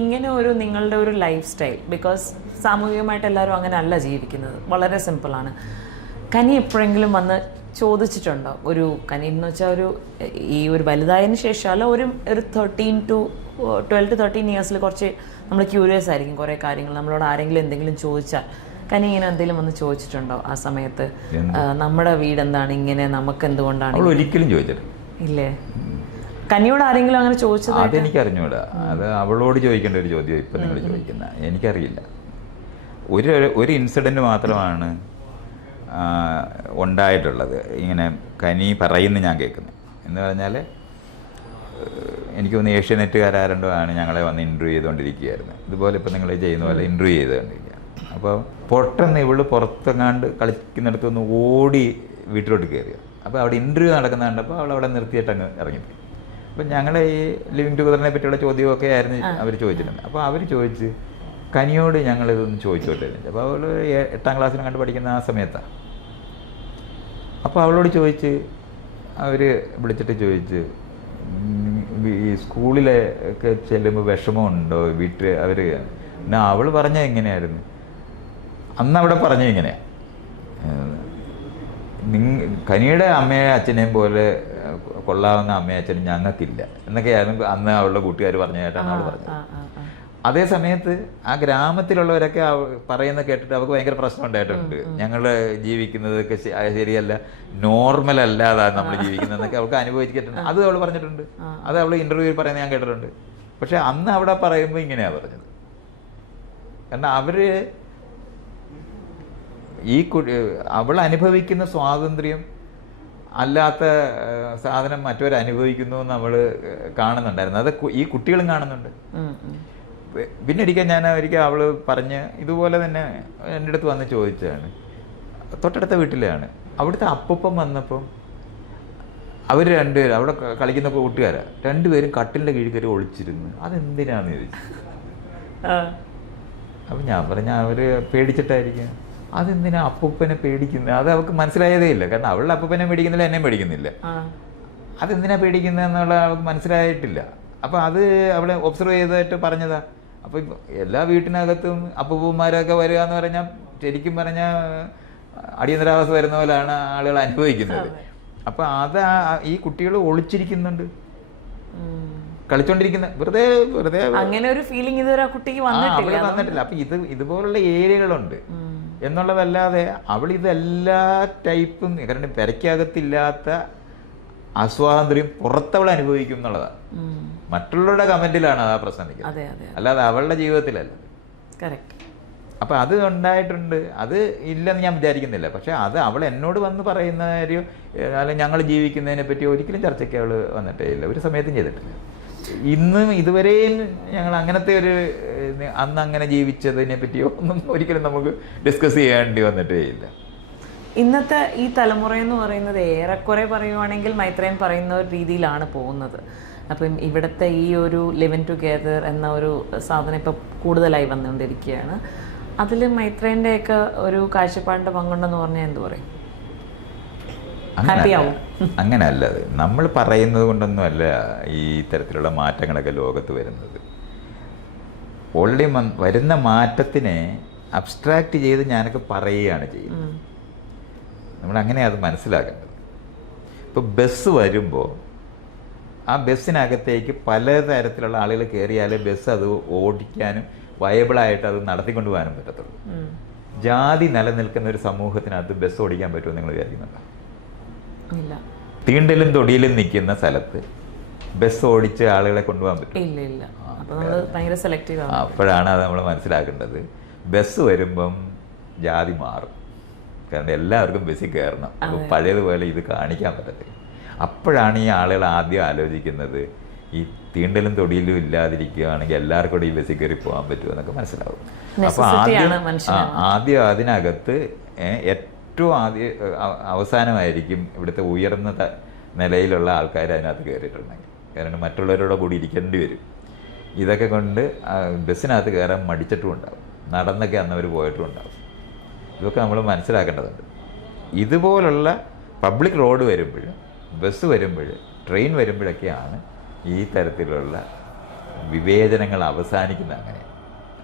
ഇങ്ങനെ നിങ്ങളുടെ ഒരു ലൈഫ് സ്റ്റൈൽ, ബിക്കോസ് സാമൂഹികമായിട്ട് എല്ലാവരും അങ്ങനെ അല്ല ജീവിക്കുന്നത്, വളരെ സിമ്പിളാണ്. കനി എപ്പോഴെങ്കിലും വന്ന് ചോദിച്ചിട്ടുണ്ടോ? കനി എന്ന് വെച്ചാൽ ഒരു വലുതായതിനു ശേഷം അല്ല, ഒരു 12 to 13 ഇയേഴ്സിൽ കുറച്ച് നമ്മൾ ക്യൂരിയസ് ആയിരിക്കും കുറേ കാര്യങ്ങൾ. നമ്മളോട് ആരെങ്കിലും എന്തെങ്കിലും ചോദിച്ചാൽ കനി ഇങ്ങനെ എന്തെങ്കിലും വന്ന് ചോദിച്ചിട്ടുണ്ടോ ആ സമയത്ത്? നമ്മുടെ വീട് എന്താണ് ഇങ്ങനെ, നമുക്ക് എന്തുകൊണ്ടാണ്? ഒരിക്കലും ചോദിച്ചിട്ട് ഇല്ലേ? കനിയോട് ആരെങ്കിലും അങ്ങനെ ചോദിച്ചത്? അതെനിക്ക് അറിഞ്ഞൂടാ. അത് അവളോട് ചോദിക്കേണ്ട ഒരു ചോദ്യം ഇപ്പം നിങ്ങൾ ചോദിക്കുന്ന. എനിക്കറിയില്ല. ഒരു ഇൻസിഡൻറ്റ് മാത്രമാണ് ഉണ്ടായിട്ടുള്ളത്. ഇങ്ങനെ കനി പറയുന്നത് ഞാൻ കേൾക്കുന്നത് എന്ന് പറഞ്ഞാൽ, എനിക്ക് തോന്നുന്നു ഏഷ്യാനെറ്റുകാരോ ആണ് ഞങ്ങളെ വന്ന് ഇൻ്റർവ്യൂ ചെയ്തുകൊണ്ടിരിക്കുകയായിരുന്നു. ഇതുപോലെ ഇപ്പം നിങ്ങൾ ചെയ്യുന്ന പോലെ ഇൻ്റർവ്യൂ ചെയ്തുകൊണ്ടിരിക്കുക. അപ്പോൾ പൊട്ടെന്ന് ഇവള് പുറത്തെങ്ങാണ്ട് കളിക്കുന്നിടത്തൊന്ന് ഓടി വീട്ടിലോട്ട് കയറിയ. അപ്പോൾ അവിടെ ഇൻ്റർവ്യൂ നടക്കുന്ന കണ്ടപ്പോൾ അവളവിടെ നിർത്തിയിട്ട് അങ്ങ് ഇറങ്ങിപ്പോയി. അപ്പം ഞങ്ങളെ ഈ ലിവിങ് ടുഗദറിനെ പറ്റിയുള്ള ചോദ്യമൊക്കെ ആയിരുന്നു അവർ ചോദിച്ചിട്ടുണ്ട്. അപ്പോൾ അവർ ചോദിച്ച് കനിയോട് ഞങ്ങളിതൊന്ന് ചോദിച്ചോട്ടെ. അപ്പോൾ അവൾ 8ാം ക്ലാസ്സിലും കണ്ട് പഠിക്കുന്ന ആ സമയത്താണ്. അപ്പോൾ അവളോട് ചോദിച്ച്, അവർ വിളിച്ചിട്ട് ചോദിച്ച്, ഈ സ്കൂളിലൊക്കെ ചെല്ലുമ്പോൾ വിഷമമുണ്ടോ വീട്ടിൽ? അവൾ പറഞ്ഞത് എങ്ങനെയായിരുന്നു അന്ന് അവിടെ പറഞ്ഞത് ഇങ്ങനെയാണ്, കനിയുടെ അമ്മയെ അച്ഛനെയും പോലെ കൊള്ളാവുന്ന അമ്മയച്ഛനും ഞങ്ങൾക്കില്ല എന്നൊക്കെയായിരുന്നു അന്ന് അവളുടെ കൂട്ടുകാർ പറഞ്ഞതായിട്ടാണ് അവൾ പറഞ്ഞത്. അതേ സമയത്ത് ആ ഗ്രാമത്തിലുള്ളവരൊക്കെ പറയുന്ന കേട്ടിട്ട് അവർക്ക് ഭയങ്കര പ്രശ്നം ഉണ്ടായിട്ടുണ്ട്. ഞങ്ങൾ ജീവിക്കുന്നതൊക്കെ ശരിയല്ല, നോർമൽ അല്ലാതെ നമ്മൾ ജീവിക്കുന്നതെന്നൊക്കെ അവൾക്ക് അനുഭവിച്ചിട്ടുണ്ട്. അത് അവൾ പറഞ്ഞിട്ടുണ്ട്. അത് അവൾ ഇന്റർവ്യൂവിൽ പറയുന്നത് ഞാൻ കേട്ടിട്ടുണ്ട്. പക്ഷെ അന്ന് അവിടെ പറയുമ്പോൾ ഇങ്ങനെയാണ് പറഞ്ഞത്. കാരണം അവര് അവൾ അനുഭവിക്കുന്ന സ്വാതന്ത്ര്യം അല്ലാത്ത സാധനം മറ്റവർ അനുഭവിക്കുന്നു എന്ന് നമ്മൾ കാണുന്നുണ്ടായിരുന്നു. അത് ഈ കുട്ടികളും കാണുന്നുണ്ട്. പിന്നെ ഒരിക്കൽ അവൾ പറഞ്ഞ് ഇതുപോലെ തന്നെ എൻ്റെ അടുത്ത് വന്ന് ചോദിച്ചതാണ്. തൊട്ടടുത്ത വീട്ടിലാണ്. അവിടുത്തെ അപ്പൂപ്പൻ വന്നപ്പം അവർ രണ്ടുപേരും അവിടെ കളിക്കുന്ന കൂട്ടുകാരാ, രണ്ടുപേരും കട്ടിലിൻ്റെ കീഴിൽ കയറി ഒളിച്ചിരുന്നു. അതെന്തിനാന്ന് ചോദിച്ചു. അപ്പം ഞാൻ പറഞ്ഞ അവർ പേടിച്ചിട്ടായിരിക്കും. അതെന്തിനാ അപ്പൂപ്പനെ പേടിക്കുന്നത്? അത് അവൾക്ക് മനസ്സിലായതേ ഇല്ല. കാരണം അവളുടെ അപ്പൂപ്പനെ പേടിക്കുന്നില്ല, എന്നെയും പേടിക്കുന്നില്ല. അതെന്തിനാ പേടിക്കുന്നത് എന്നുള്ള അവൾക്ക് മനസ്സിലായിട്ടില്ല. അപ്പം അത് അവളെ ഒബ്സർവ് ചെയ്തതായിട്ട് പറഞ്ഞതാ. അപ്പം എല്ലാ വീട്ടിനകത്തും അപ്പൂപ്പന്മാരൊക്കെ വരിക എന്ന് പറഞ്ഞാൽ ശരിക്കും പറഞ്ഞാൽ അടിയന്തരാവസ്ഥ വരുന്ന പോലെയാണ് ആളുകൾ അനുഭവിക്കുന്നത്. അപ്പം അത് ഈ കുട്ടികൾ ഒളിച്ചിരിക്കുന്നുണ്ട്, കളിച്ചോണ്ടിരിക്കുന്ന വെറുതെ വെറുതെ അങ്ങനെ ഒരു ഫീലിംഗ് ഇതുവരെ കുട്ടിക്ക് വന്നിട്ടില്ല. അപ്പൊ ഇതുപോലുള്ള ഏരിയകളുണ്ട് എന്നുള്ളതല്ലാതെ അവൾ ഇതെല്ലാ ടൈപ്പും, കാരണം പെരയ്ക്കകത്തില്ലാത്ത അസ്വാതന്ത്ര്യം പുറത്തവൾ അനുഭവിക്കും എന്നുള്ളതാണ്. മറ്റുള്ളവരുടെ കമന്റിലാണ് ആ പ്രശ്നം നിൽക്കുന്നത്, അല്ലാതെ അവളുടെ ജീവിതത്തിലല്ല. അപ്പൊ അത് ഉണ്ടായിട്ടുണ്ട്. അത് ഇല്ലെന്ന് ഞാൻ വിചാരിക്കുന്നില്ല. പക്ഷെ അത് അവൾ എന്നോട് വന്ന് പറയുന്ന കാര്യം, അല്ലെങ്കിൽ ഞങ്ങൾ ജീവിക്കുന്നതിനെ പറ്റി ഒരിക്കലും ചർച്ചയ്ക്ക് അവൾ വന്നിട്ടേ ഇല്ല, ഒരു സമയത്തും ചെയ്തിട്ടില്ല. ഇന്നും ഇതുവരെയും ഞങ്ങൾ അങ്ങനത്തെ ഒരു അന്ന് അങ്ങനെ ജീവിച്ചതിനെ പറ്റിയോ ഒന്നും ഒരിക്കലും നമുക്ക് ഡിസ്കസ് ചെയ്യേണ്ടി വന്നിട്ടേ ഇല്ല. ഇന്നത്തെ ഈ തലമുറ എന്ന് പറയുന്നത് ഏറെക്കുറെ പറയുവാണെങ്കിൽ മൈത്രേയൻ പറയുന്ന ഒരു രീതിയിലാണ് പോകുന്നത്. അപ്പം ഇവിടുത്തെ ഈ ഒരു ലിവിൻ ടുഗെദർ എന്ന ഒരു സാധനം ഇപ്പം കൂടുതലായി വന്നുകൊണ്ടിരിക്കുകയാണ്. അതിൽ മൈത്രേയൻ്റെയൊക്കെ ഒരു കാഴ്ചപ്പാടിൻ്റെ പങ്കുണ്ടെന്ന് പറഞ്ഞാൽ എന്തു പറയും? അങ്ങനെയല്ല. അത് നമ്മൾ പറയുന്നത് കൊണ്ടൊന്നുമല്ല ഈ തരത്തിലുള്ള മാറ്റങ്ങളൊക്കെ ലോകത്ത് വരുന്നത്. ഓൾറെഡി വരുന്ന മാറ്റത്തിനെ അബ്സ്ട്രാക്റ്റ് ചെയ്ത് ഞാനൊക്കെ പറയുകയാണ് ചെയ്യുന്നത്. നമ്മളങ്ങനെ അത് മനസ്സിലാക്കേണ്ടത്. ഇപ്പോൾ ബസ് വരുമ്പോൾ ആ ബസ്സിനകത്തേക്ക് പലതരത്തിലുള്ള ആളുകൾ കയറിയാലേ ബസ് അത് ഓടിക്കാനും വയബിളായിട്ട് അത് നടത്തിക്കൊണ്ടു പോകാനും പറ്റത്തുള്ളൂ. ജാതി നിലനിൽക്കുന്ന ഒരു സമൂഹത്തിനകത്ത് ബസ് ഓടിക്കാൻ പറ്റുമോ നിങ്ങൾ വിചാരിക്കുന്നുണ്ടോ? തീണ്ടലും തൊടിയിലും നിൽക്കുന്ന സ്ഥലത്ത് ബസ് ഓടിച്ച് ആളുകളെ കൊണ്ടുപോകാൻ പറ്റും? അപ്പോഴാണ് അത് നമ്മൾ മനസ്സിലാക്കേണ്ടത്. ബസ് വരുമ്പം ജാതി മാറും. കാരണം എല്ലാവർക്കും ബസ്സിൽ കയറണം. അപ്പോൾ പഴയതുപോലെ ഇത് കാണിക്കാൻ പറ്റത്തില്ല. അപ്പോഴാണ് ഈ ആളുകൾ ആദ്യം ആലോചിക്കുന്നത്, ഈ തീണ്ടലും തൊടിയിലും ഇല്ലാതിരിക്കുകയാണെങ്കിൽ എല്ലാവർക്കും കൂടെ ഈ ബസ്സിൽ കയറി പോകാൻ പറ്റുമോ എന്നൊക്കെ മനസ്സിലാവും. അപ്പോൾ ആദ്യം അതിനകത്ത് ഏറ്റവും അവസാനമായിരിക്കും ഇവിടുത്തെ ഉയർന്ന നിലയിലുള്ള ആൾക്കാർ അതിനകത്ത് കയറിയിട്ടുണ്ടെങ്കിൽ. കാരണം മറ്റുള്ളവരോടെ കൂടി ഇരിക്കേണ്ടി വരും. ഇതൊക്കെ കൊണ്ട് ബസ്സിനകത്ത് കയറാൻ മടിച്ചിട്ടും ഉണ്ടാവും, നടന്നൊക്കെ അന്നവർ പോയിട്ടും ഉണ്ടാവും. ഇതൊക്കെ നമ്മൾ മനസ്സിലാക്കേണ്ടതുണ്ട്. ഇതുപോലുള്ള പബ്ലിക് റോഡ് വരുമ്പോൾ, ബസ് വരുമ്പോൾ, ട്രെയിൻ വരുമ്പോഴൊക്കെയാണ് ഈ തരത്തിലുള്ള വിവേചനങ്ങൾ അവസാനിക്കുന്നത്. അങ്ങനെ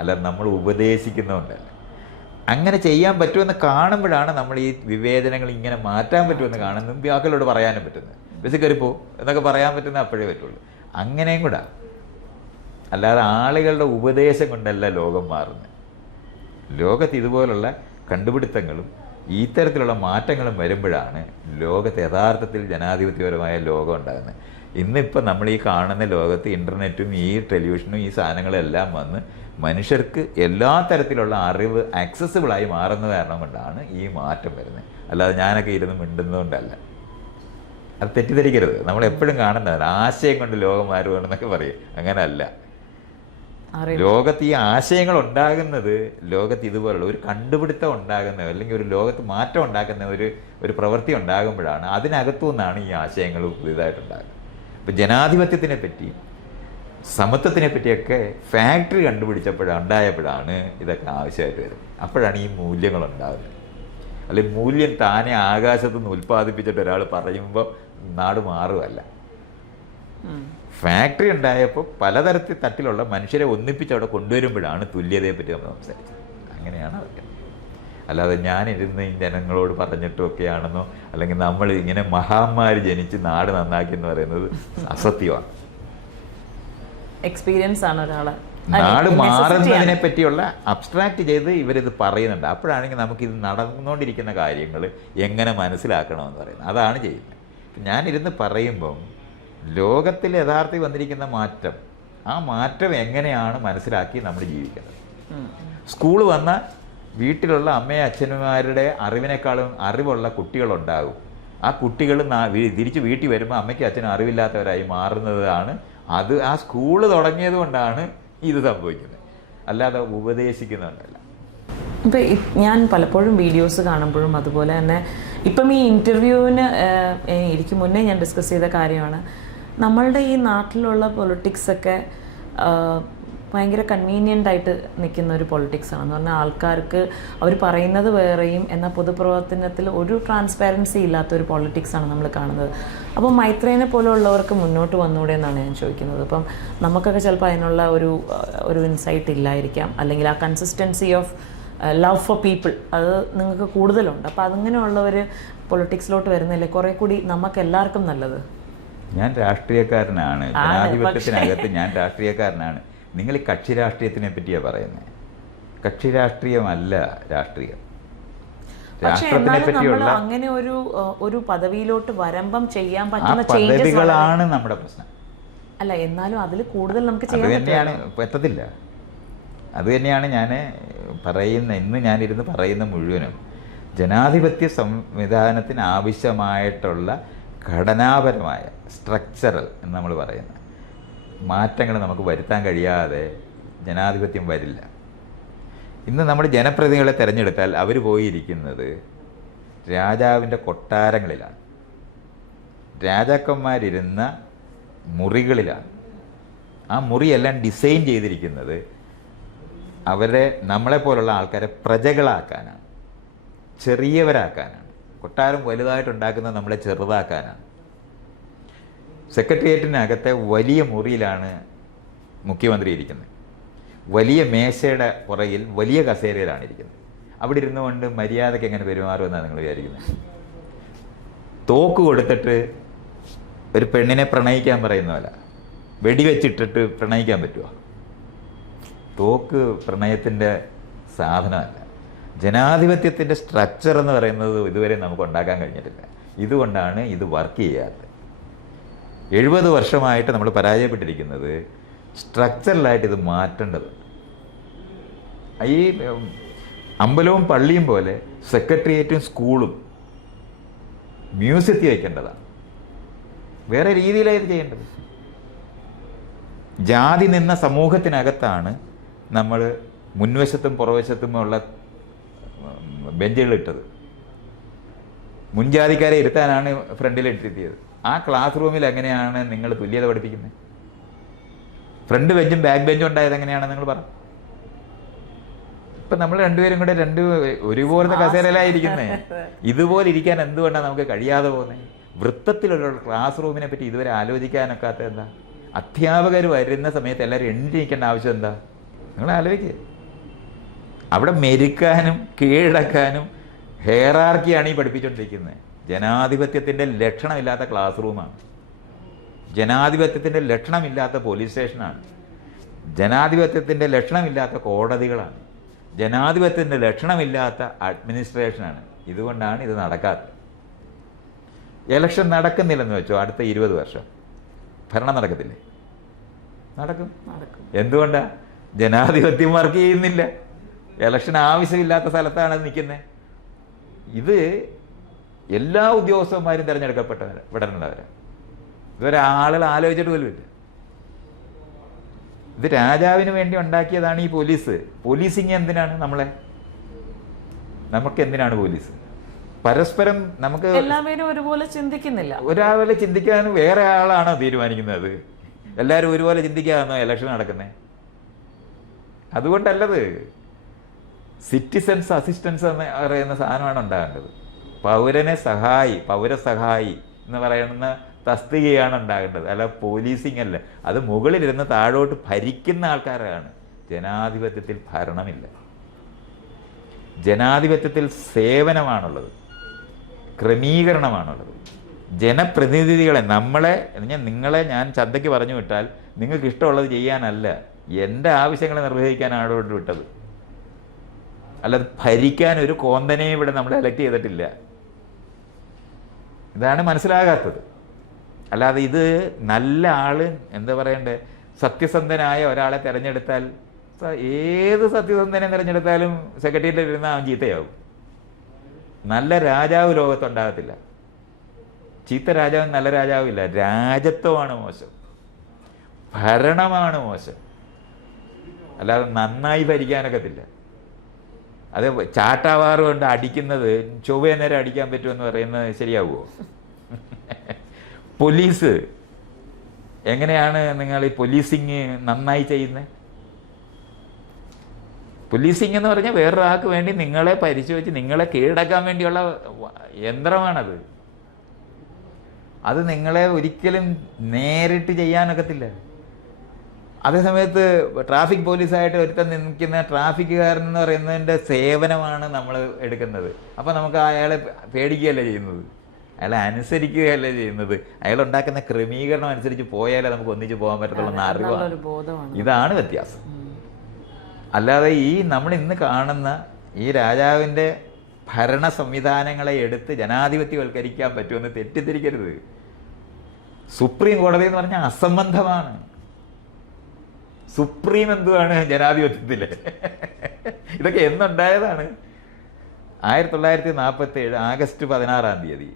അല്ല നമ്മൾ ഉപദേശിക്കുന്നതുകൊണ്ടല്ല. അങ്ങനെ ചെയ്യാൻ പറ്റുമെന്ന് കാണുമ്പോഴാണ് നമ്മൾ ഈ വിവേചനങ്ങൾ ഇങ്ങനെ മാറ്റാൻ പറ്റുമെന്ന് കാണുന്നതും ബാക്കികളോട് പറയാനും പറ്റുന്നത്. ബസ്സിൽ കയറിപ്പോ എന്നൊക്കെ പറയാൻ പറ്റുന്നത് അപ്പോഴേ പറ്റുള്ളൂ. അങ്ങനെയും കൂടെ, അല്ലാതെ ആളുകളുടെ ഉപദേശം കൊണ്ടല്ല ലോകം മാറുന്നത്. ലോകത്ത് ഇതുപോലുള്ള കണ്ടുപിടുത്തങ്ങളും ഈ തരത്തിലുള്ള മാറ്റങ്ങളും വരുമ്പോഴാണ് ലോകത്ത് യഥാർത്ഥത്തിൽ ജനാധിപത്യപരമായ ലോകം ഉണ്ടാകുന്നത്. ഇന്നിപ്പോൾ നമ്മൾ ഈ കാണുന്ന ലോകത്ത് ഇൻ്റർനെറ്റും ഈ ടെലിവിഷനും ഈ സാധനങ്ങളെല്ലാം വന്ന് മനുഷ്യർക്ക് എല്ലാ തരത്തിലുള്ള അറിവ് ആക്സസിബിളായി മാറുന്ന കാരണം കൊണ്ടാണ് ഈ മാറ്റം വരുന്നത്. അല്ലാതെ ഞാനൊക്കെ ഇരുന്ന് മിണ്ടുന്നതുകൊണ്ടല്ല. അത് തെറ്റിദ്ധരിക്കരുത്. നമ്മൾ എപ്പോഴും കാണുന്നതാണ് ആശയം കൊണ്ട് ലോകം മാറുകയാണെന്നൊക്കെ പറയും. അങ്ങനെയല്ല. ലോകത്ത് ഈ ആശയങ്ങൾ ഉണ്ടാകുന്നത്, ലോകത്ത് ഇതുപോലുള്ള ഒരു കണ്ടുപിടുത്തം ഉണ്ടാകുന്നത്, അല്ലെങ്കിൽ ഒരു ലോകത്ത് മാറ്റം ഉണ്ടാക്കുന്ന ഒരു പ്രവൃത്തി ഉണ്ടാകുമ്പോഴാണ് അതിനകത്തു നിന്നാണ് ഈ ആശയങ്ങൾ പുതിയതായിട്ടുണ്ടാകുന്നത്. ഇപ്പം ജനാധിപത്യത്തിനെ പറ്റി, സമത്വത്തിനെ പറ്റിയൊക്കെ ഫാക്ടറി ഉണ്ടായപ്പോഴാണ് ഇതൊക്കെ ആവശ്യമായിട്ട് വരുന്നത്. അപ്പോഴാണ് ഈ മൂല്യങ്ങൾ ഉണ്ടാകുന്നത്. അല്ലെങ്കിൽ മൂല്യം താനെ ആകാശത്തു നിന്ന് ഉൽപ്പാദിപ്പിച്ചിട്ട് ഒരാൾ പറയുമ്പോൾ നാട് മാറുമല്ല. ഫാക്ടറി ഉണ്ടായപ്പോൾ പലതരത്തിൽ തട്ടിലുള്ള മനുഷ്യരെ ഒന്നിപ്പിച്ച് അവിടെ കൊണ്ടുവരുമ്പോഴാണ് തുല്യതയെ പറ്റി നമ്മൾ സംസാരിച്ചത്. അങ്ങനെയാണ് അതൊക്കെ. അല്ലാതെ ഞാനിരുന്ന് ഈ ജനങ്ങളോട് പറഞ്ഞിട്ടൊക്കെയാണെന്നോ അല്ലെങ്കിൽ നമ്മൾ ഇങ്ങനെ മഹാന്മാർ ജനിച്ച് നാട് നന്നാക്കി എന്ന് പറയുന്നത് അസത്യമാണ്. എക്സ്പീരിയൻസ് ആണ് ഒരാളെ നാട് മാറുന്നതിനെ പറ്റിയുള്ള അബ്സ്ട്രാക്ട് ചെയ്ത് ഇവരിത് പറയുന്നുണ്ട്. അപ്പോഴാണെങ്കിൽ നമുക്കിത് നടന്നുകൊണ്ടിരിക്കുന്ന കാര്യങ്ങൾ എങ്ങനെ മനസ്സിലാക്കണമെന്ന് പറയുന്നത് അതാണ് ചെയ്യുന്നത്. ഞാനിരുന്ന് പറയുമ്പം ലോകത്തിൽ യഥാർത്ഥത്തിൽ വന്നിരിക്കുന്ന മാറ്റം, ആ മാറ്റം എങ്ങനെയാണ് മനസ്സിലാക്കി നമ്മൾ ജീവിക്കുന്നത്. സ്കൂൾ വന്ന വീട്ടിലുള്ള അമ്മയും അച്ഛന്മാരുടെ അറിവിനേക്കാളും അറിവുള്ള കുട്ടികളുണ്ടാകും. ആ കുട്ടികൾ തിരിച്ച് വീട്ടിൽ വരുമ്പോൾ അമ്മയ്ക്കും അച്ഛനും അറിവില്ലാത്തവരായി മാറുന്നതാണ്. അത് ആ സ്കൂള് തുടങ്ങിയത് കൊണ്ടാണ് ഇത് സംഭവിക്കുന്നത്, അല്ലാതെ ഉപദേശിക്കുന്നുണ്ടല്ല. ഇപ്പം ഞാൻ പലപ്പോഴും വീഡിയോസ് കാണുമ്പോഴും അതുപോലെ തന്നെ ഇപ്പം ഈ ഇൻ്റർവ്യൂവിന് എനിക്ക് മുന്നേ ഞാൻ ഡിസ്കസ് ചെയ്ത കാര്യമാണ്, നമ്മളുടെ ഈ നാട്ടിലുള്ള പൊളിറ്റിക്സൊക്കെ ഭയങ്കര കൺവീനിയൻ്റ് ആയിട്ട് നിൽക്കുന്ന ഒരു പൊളിറ്റിക്സ് ആണെന്ന് പറഞ്ഞാൽ ആൾക്കാർക്ക് അവർ പറയുന്നത് വേറെയും എന്നാൽ പൊതുപ്രവർത്തനത്തിൽ ഒരു ട്രാൻസ്പാരൻസി ഇല്ലാത്ത ഒരു പൊളിറ്റിക്സ് ആണ് നമ്മൾ കാണുന്നത്. അപ്പോൾ മൈത്രേനെ പോലെയുള്ളവർക്ക് മുന്നോട്ട് വന്നൂടെ എന്നാണ് ഞാൻ ചോദിക്കുന്നത്. അപ്പം നമുക്കൊക്കെ ചിലപ്പോൾ അതിനുള്ള ഒരു ഇൻസൈറ്റ് ഇല്ലായിരിക്കാം, അല്ലെങ്കിൽ ആ consistency of love for people അത് നിങ്ങൾക്ക് കൂടുതലുണ്ട്. അപ്പോൾ അതങ്ങനെയുള്ളവർ പൊളിറ്റിക്സിലോട്ട് വരുന്നില്ലേ കുറേ കൂടി നമുക്ക് എല്ലാവർക്കും നല്ലത്? ഞാൻ രാഷ്ട്രീയക്കാരനാണ്, ജനാധിപത്യത്തിനകത്ത് ഞാൻ രാഷ്ട്രീയക്കാരനാണ്. നിങ്ങൾ ഈ കക്ഷി രാഷ്ട്രീയത്തിനെ പറ്റിയാണ് പറയുന്നത്. കക്ഷി രാഷ്ട്രീയമല്ല രാഷ്ട്രീയം. രാഷ്ട്രത്തിനെ പറ്റിയുള്ള അങ്ങനെ ഒരു പദവിയിലോട്ട് വരുമ്പം ചെയ്യാൻ പറ്റുന്ന പദവികളാണ് നമ്മുടെ പ്രശ്നം. അല്ല, എന്നാലും അതിൽ കൂടുതൽ നമുക്ക് അത് തന്നെയാണ് പറ്റത്തില്ല. അത് തന്നെയാണ് ഞാൻ ഇന്ന് ഞാനിരുന്ന് പറയുന്ന മുഴുവനും. ജനാധിപത്യ സംവിധാനത്തിന് ആവശ്യമായിട്ടുള്ള ഘടനാപരമായ സ്ട്രക്ചറൽ എന്ന് നമ്മൾ പറയുന്നത് മാറ്റങ്ങൾ നമുക്ക് വരുത്താൻ കഴിയാതെ ജനാധിപത്യം വരില്ല. ഇന്ന് നമ്മൾ ജനപ്രതിനിധികളെ തിരഞ്ഞെടുത്താൽ അവർ പോയിരിക്കുന്നത് രാജാവിൻ്റെ കൊട്ടാരങ്ങളിലാണ്, രാജാക്കന്മാരിരുന്ന മുറികളിലാണ്. ആ മുറിയെല്ലാം ഡിസൈൻ ചെയ്തിരിക്കുന്നത് അവരെ നമ്മളെപ്പോലുള്ള ആൾക്കാരെ പ്രജകളാക്കാനാണ്, ചെറിയവരാക്കാനാണ്. കൊട്ടാരം വലുതായിട്ടുണ്ടാക്കുന്നത് നമ്മളെ ചെറുതാക്കാനാണ്. സെക്രട്ടേറിയറ്റിനകത്തെ വലിയ മുറിയിലാണ് മുഖ്യമന്ത്രി ഇരിക്കുന്നത്. വലിയ മേശയുടെ പുറകിൽ വലിയ കസേരയിലാണ് ഇരിക്കുന്നത്. അവിടെ ഇരുന്നു കൊണ്ട് മര്യാദയ്ക്ക് എങ്ങനെ പെരുമാറുമെന്നാണ് നിങ്ങൾ വിചാരിക്കുന്നത്? തോക്ക് കൊടുത്തിട്ട് ഒരു പെണ്ണിനെ പ്രണയിക്കാൻ പറയുന്ന പോലെ വെടിവെച്ചിട്ടിട്ട് പ്രണയിക്കാൻ പറ്റുമോ? തോക്ക് പ്രണയത്തിൻ്റെ സാധനമല്ല. ജനാധിപത്യത്തിൻ്റെ സ്ട്രക്ചർ എന്ന് പറയുന്നത് ഇതുവരെ നമുക്ക് ഉണ്ടാക്കാൻ കഴിഞ്ഞിട്ടില്ല. ഇതുകൊണ്ടാണ് ഇത് വർക്ക് ചെയ്യാത്തത്. 70 വർഷമായിട്ട് നമ്മൾ പരാജയപ്പെട്ടിരിക്കുന്നത് സ്ട്രക്ചറലായിട്ട് ഇത് മാറ്റേണ്ടതുണ്ട്. ഈ അമ്പലവും പള്ളിയും പോലെ സെക്രട്ടേറിയറ്റും സ്കൂളും മ്യൂസിയത്തിൽ വയ്ക്കേണ്ടതാണ്. വേറെ രീതിയിലാണ് ഇത് ചെയ്യേണ്ടത്. ജാതി നിന്ന സമൂഹത്തിനകത്താണ് നമ്മൾ മുൻവശത്തും പുറവശത്തുമുള്ള ബെഞ്ചുകളിട്ടത്. മുൻജാതിക്കാരെ ഇരുത്താനാണ് ഫ്രണ്ടിലിരുത്തിയത്. ആ ക്ലാസ് റൂമിൽ എങ്ങനെയാണ് നിങ്ങൾ തുല്യത പഠിപ്പിക്കുന്നത്? ഫ്രണ്ട് ബെഞ്ചും ബാക്ക് ബെഞ്ചും ഉണ്ടായത് എങ്ങനെയാണെന്ന് നിങ്ങൾ പറ. ഇപ്പം നമ്മൾ രണ്ടുപേരും കൂടെ ഒരുപോലത്തെ കസേരയിലായിരിക്കുന്നത്. ഇതുപോലെ ഇരിക്കാൻ എന്തുകൊണ്ടാണ് നമുക്ക് കഴിയാതെ പോകുന്നത്? വൃത്തത്തിലുള്ള ക്ലാസ് റൂമിനെ പറ്റി ഇതുവരെ ആലോചിക്കാനൊക്കാത്ത എന്താ? അധ്യാപകർ വരുന്ന സമയത്ത് എല്ലാവരും എണ്ണിരിക്കേണ്ട ആവശ്യം എന്താ? നിങ്ങൾ ആലോചിക്കുക. അവിടെ മെരുക്കാനും കീഴടക്കാനും ഹെയറാർക്കിയാണ് ഈ പഠിപ്പിച്ചുകൊണ്ടിരിക്കുന്നത്. ജനാധിപത്യത്തിൻ്റെ ലക്ഷണമില്ലാത്ത ക്ലാസ് റൂമാണ്, ജനാധിപത്യത്തിൻ്റെ ലക്ഷണമില്ലാത്ത പോലീസ് സ്റ്റേഷനാണ്, ജനാധിപത്യത്തിൻ്റെ ലക്ഷണമില്ലാത്ത കോടതികളാണ്, ജനാധിപത്യത്തിൻ്റെ ലക്ഷണമില്ലാത്ത അഡ്മിനിസ്ട്രേഷനാണ്. ഇതുകൊണ്ടാണ് ഇത് നടക്കാത്തത്. ഇലക്ഷൻ നടക്കുന്നില്ലെന്ന് വെച്ചോ, അടുത്ത 20 വർഷം ഭരണം നടക്കത്തില്ലേ? നടക്കും. എന്തുകൊണ്ടാണ്? ജനാധിപത്യം വർക്ക് ചെയ്യുന്നില്ല. ഇലക്ഷൻ ആവശ്യമില്ലാത്ത സ്ഥലത്താണ് നിൽക്കുന്നത്. ഇത് എല്ലാ ഉദ്യോഗസ്ഥന്മാരും തിരഞ്ഞെടുക്കപ്പെട്ടവരാണ്. ഇതുവരെ ആളുകൾ ആലോചിച്ചിട്ട് പോലുമില്ല. ഇത് രാജാവിന് വേണ്ടി ഉണ്ടാക്കിയതാണ് ഈ പോലീസ്. പോലീസിങ് എന്തിനാണ്? നമുക്ക് എന്തിനാണ് പോലീസ്? പരസ്പരം നമുക്ക് എല്ലാവരും ഒരുപോലെ ചിന്തിക്കുന്നില്ല. ഒരാളെ ചിന്തിക്കാൻ വേറെ ആളാണോ തീരുമാനിക്കുന്നത്? എല്ലാവരും ഒരുപോലെ ചിന്തിക്കാതാണോ ഇലക്ഷൻ നടക്കുന്നത്? അതുകൊണ്ടല്ലത്. സിറ്റിസൺസ് അസിസ്റ്റൻസ് എന്ന് പറയുന്ന സാധനമാണ് ഉണ്ടാകേണ്ടത്. പൗരസഹായി എന്ന് പറയുന്ന തസ്തികയാണ് ഉണ്ടാകേണ്ടത്, അല്ല പോലീസിങ് അല്ല. അത് മുകളിലിരുന്ന് താഴോട്ട് ഭരിക്കുന്ന ആൾക്കാരാണ്. ജനാധിപത്യത്തിൽ ഭരണമില്ല. ജനാധിപത്യത്തിൽ സേവനമാണുള്ളത്, ക്രമീകരണമാണുള്ളത്. ജനപ്രതിനിധികളെ നിങ്ങളെ ഞാൻ ചന്തയ്ക്ക് പറഞ്ഞു വിട്ടാൽ നിങ്ങൾക്ക് ഇഷ്ടമുള്ളത് ചെയ്യാനല്ല, എൻ്റെ ആവശ്യങ്ങളെ നിർവഹിക്കാനാണ് ഇവിടെ വിട്ടത്. അല്ലാതെ ഭരിക്കാൻ ഒരു കോന്തനെയും ഇവിടെ നമ്മൾ എലക്ട് ചെയ്തിട്ടില്ല. ഇതാണ് മനസ്സിലാകാത്തത്. അല്ലാതെ ഇത് നല്ല ആള്, എന്താ പറയണ്ടേ, സത്യസന്ധനായ ഒരാളെ തിരഞ്ഞെടുത്താൽ, ഏത് സത്യസന്ധനെ തിരഞ്ഞെടുത്താലും സെക്രട്ടേറിയറ്റിൽ ഇരുന്ന അവൻ ചീത്തയാവും. നല്ല രാജാവ് ലോകത്തുണ്ടാകത്തില്ല. ചീത്ത രാജാവും നല്ല രാജാവും ഇല്ല. രാജത്വമാണ് മോശം, ഭരണമാണ് മോശം. അല്ലാതെ നന്നായി ഭരിക്കാനൊക്കത്തില്ല. അത് ചാട്ടാവാറ് കൊണ്ട് അടിക്കുന്നത് ചൊവ്വേ നേരം അടിക്കാൻ പറ്റുമെന്ന് പറയുന്നത് ശരിയാവുമോ? പോലീസ് എങ്ങനെയാണ് നിങ്ങൾ ഈ പോലീസിങ് നന്നായി ചെയ്യുന്നത്? പോലീസിങ് എന്ന് പറഞ്ഞാൽ വേറൊരാൾക്ക് വേണ്ടി നിങ്ങളെ പരിശോധിച്ച് നിങ്ങളെ കീഴടക്കാൻ വേണ്ടിയുള്ള യന്ത്രമാണത്. അത് നിങ്ങളെ ഒരിക്കലും നേരിട്ട് ചെയ്യാനൊക്കത്തില്ല. അതേസമയത്ത് ട്രാഫിക് പോലീസായിട്ട് ഒരുത്തൻ നിൽക്കുന്ന ട്രാഫിക്കുകാരൻ എന്ന് പറയുന്നതിൻ്റെ സേവനമാണ് നമ്മൾ എടുക്കുന്നത്. അപ്പോൾ നമുക്ക് അയാളെ പേടിക്കുകയല്ല ചെയ്യുന്നത്, അയാളെ അനുസരിക്കുകയല്ല ചെയ്യുന്നത്. അയാളുണ്ടാക്കുന്ന ക്രമീകരണം അനുസരിച്ച് പോയാലേ നമുക്ക് ഒന്നിച്ച് പോകാൻ പറ്റത്തുള്ള അറിവാണ്. ഇതാണ് വ്യത്യാസം. അല്ലാതെ നമ്മൾ ഇന്ന് കാണുന്ന ഈ രാജാവിൻ്റെ ഭരണ സംവിധാനങ്ങളെ എടുത്ത് ജനാധിപത്യവൽക്കരിക്കാൻ പറ്റുമെന്ന് തെറ്റിദ്ധരിക്കരുത്. സുപ്രീം കോടതി എന്ന് പറഞ്ഞാൽ അസംബന്ധമാണ്. സുപ്രീം എന്തുവാണ് ജനാധിപത്യത്തിൽ? ഇതൊക്കെ എന്നുണ്ടായതാണ്? 1947 ആഗസ്റ്റ് 16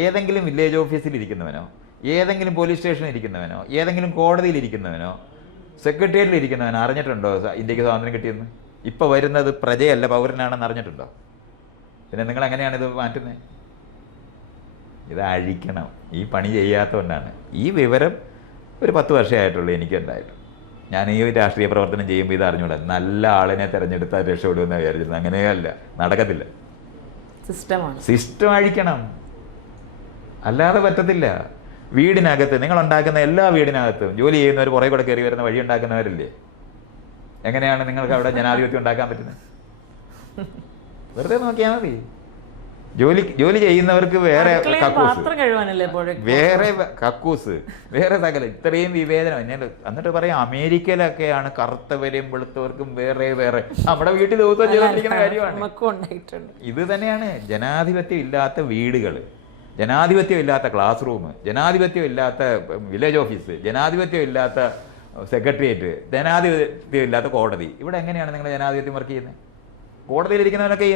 ഏതെങ്കിലും വില്ലേജ് ഓഫീസിൽ ഇരിക്കുന്നവനോ, ഏതെങ്കിലും പോലീസ് സ്റ്റേഷനിൽ ഇരിക്കുന്നവനോ, ഏതെങ്കിലും കോടതിയിൽ ഇരിക്കുന്നവനോ, സെക്രട്ടേറിയറ്റിൽ ഇരിക്കുന്നവനോ അറിഞ്ഞിട്ടുണ്ടോ ഇന്ത്യക്ക് സ്വാതന്ത്ര്യം കിട്ടിയെന്ന്? ഇപ്പോൾ വരുന്നത് പ്രജയല്ല പൗരനാണെന്ന് അറിഞ്ഞിട്ടുണ്ടോ? പിന്നെ നിങ്ങൾ എങ്ങനെയാണ് ഇത് മാറ്റുന്നത്? ഇത് അഴിക്കണം. ഈ പണി ചെയ്യാത്തതുകൊണ്ടാണ്. ഈ വിവരം ഒരു 10 വർഷമായിട്ടുള്ളൂ എനിക്കുണ്ടായിട്ട്. ഞാൻ ഈ രാഷ്ട്രീയ പ്രവർത്തനം ചെയ്യുമ്പോൾ ഇത് അറിഞ്ഞൂടാ. നല്ല ആളിനെ തിരഞ്ഞെടുത്താൽ രക്ഷപ്പെടുമെന്ന് വിചാരിച്ചിരുന്നത്. അങ്ങനെയല്ല, നടക്കത്തില്ല. സിസ്റ്റം അഴിക്കണം, അല്ലാതെ പറ്റത്തില്ല. വീടിനകത്ത് നിങ്ങൾ ഉണ്ടാക്കുന്ന എല്ലാ വീടിനകത്തും ജോലി ചെയ്യുന്നവർ പുറകെ കൂടെ കയറി വരുന്ന വഴി ഉണ്ടാക്കുന്നവരില്ലേ? എങ്ങനെയാണ് നിങ്ങൾക്ക് അവിടെ ജനാധിപത്യം ഉണ്ടാക്കാൻ പറ്റുന്നത്? വെറുതെ നോക്കിയാൽ മതി. ജോലി ചെയ്യുന്നവർക്ക് വേറെ കക്കൂസ്, വേറെ സകല ഇത്രയും വിവേചനം. എന്നിട്ട് പറയാം അമേരിക്കയിലൊക്കെയാണ് കറുത്തവരെയും വെളുത്തവർക്കും വേറെ. നമ്മുടെ വീട്ടിൽ ദിവസം ചെയ്തുകൊണ്ടിരിക്കുന്ന കാര്യമാണ്. ഇത് തന്നെയാണ് ജനാധിപത്യം ഇല്ലാത്ത വീടുകൾ, ജനാധിപത്യം ഇല്ലാത്ത ക്ലാസ് റൂം, ജനാധിപത്യം ഇല്ലാത്ത വില്ലേജ് ഓഫീസ്, ജനാധിപത്യം ഇല്ലാത്ത സെക്രട്ടേറിയറ്റ്, ജനാധിപത്യം ഇല്ലാത്ത കോടതി. ഇവിടെ എങ്ങനെയാണ് നിങ്ങൾ ജനാധിപത്യം വർക്ക് ചെയ്യുന്നത്? കോടതിയിലിരിക്കുന്നവനൊക്കെ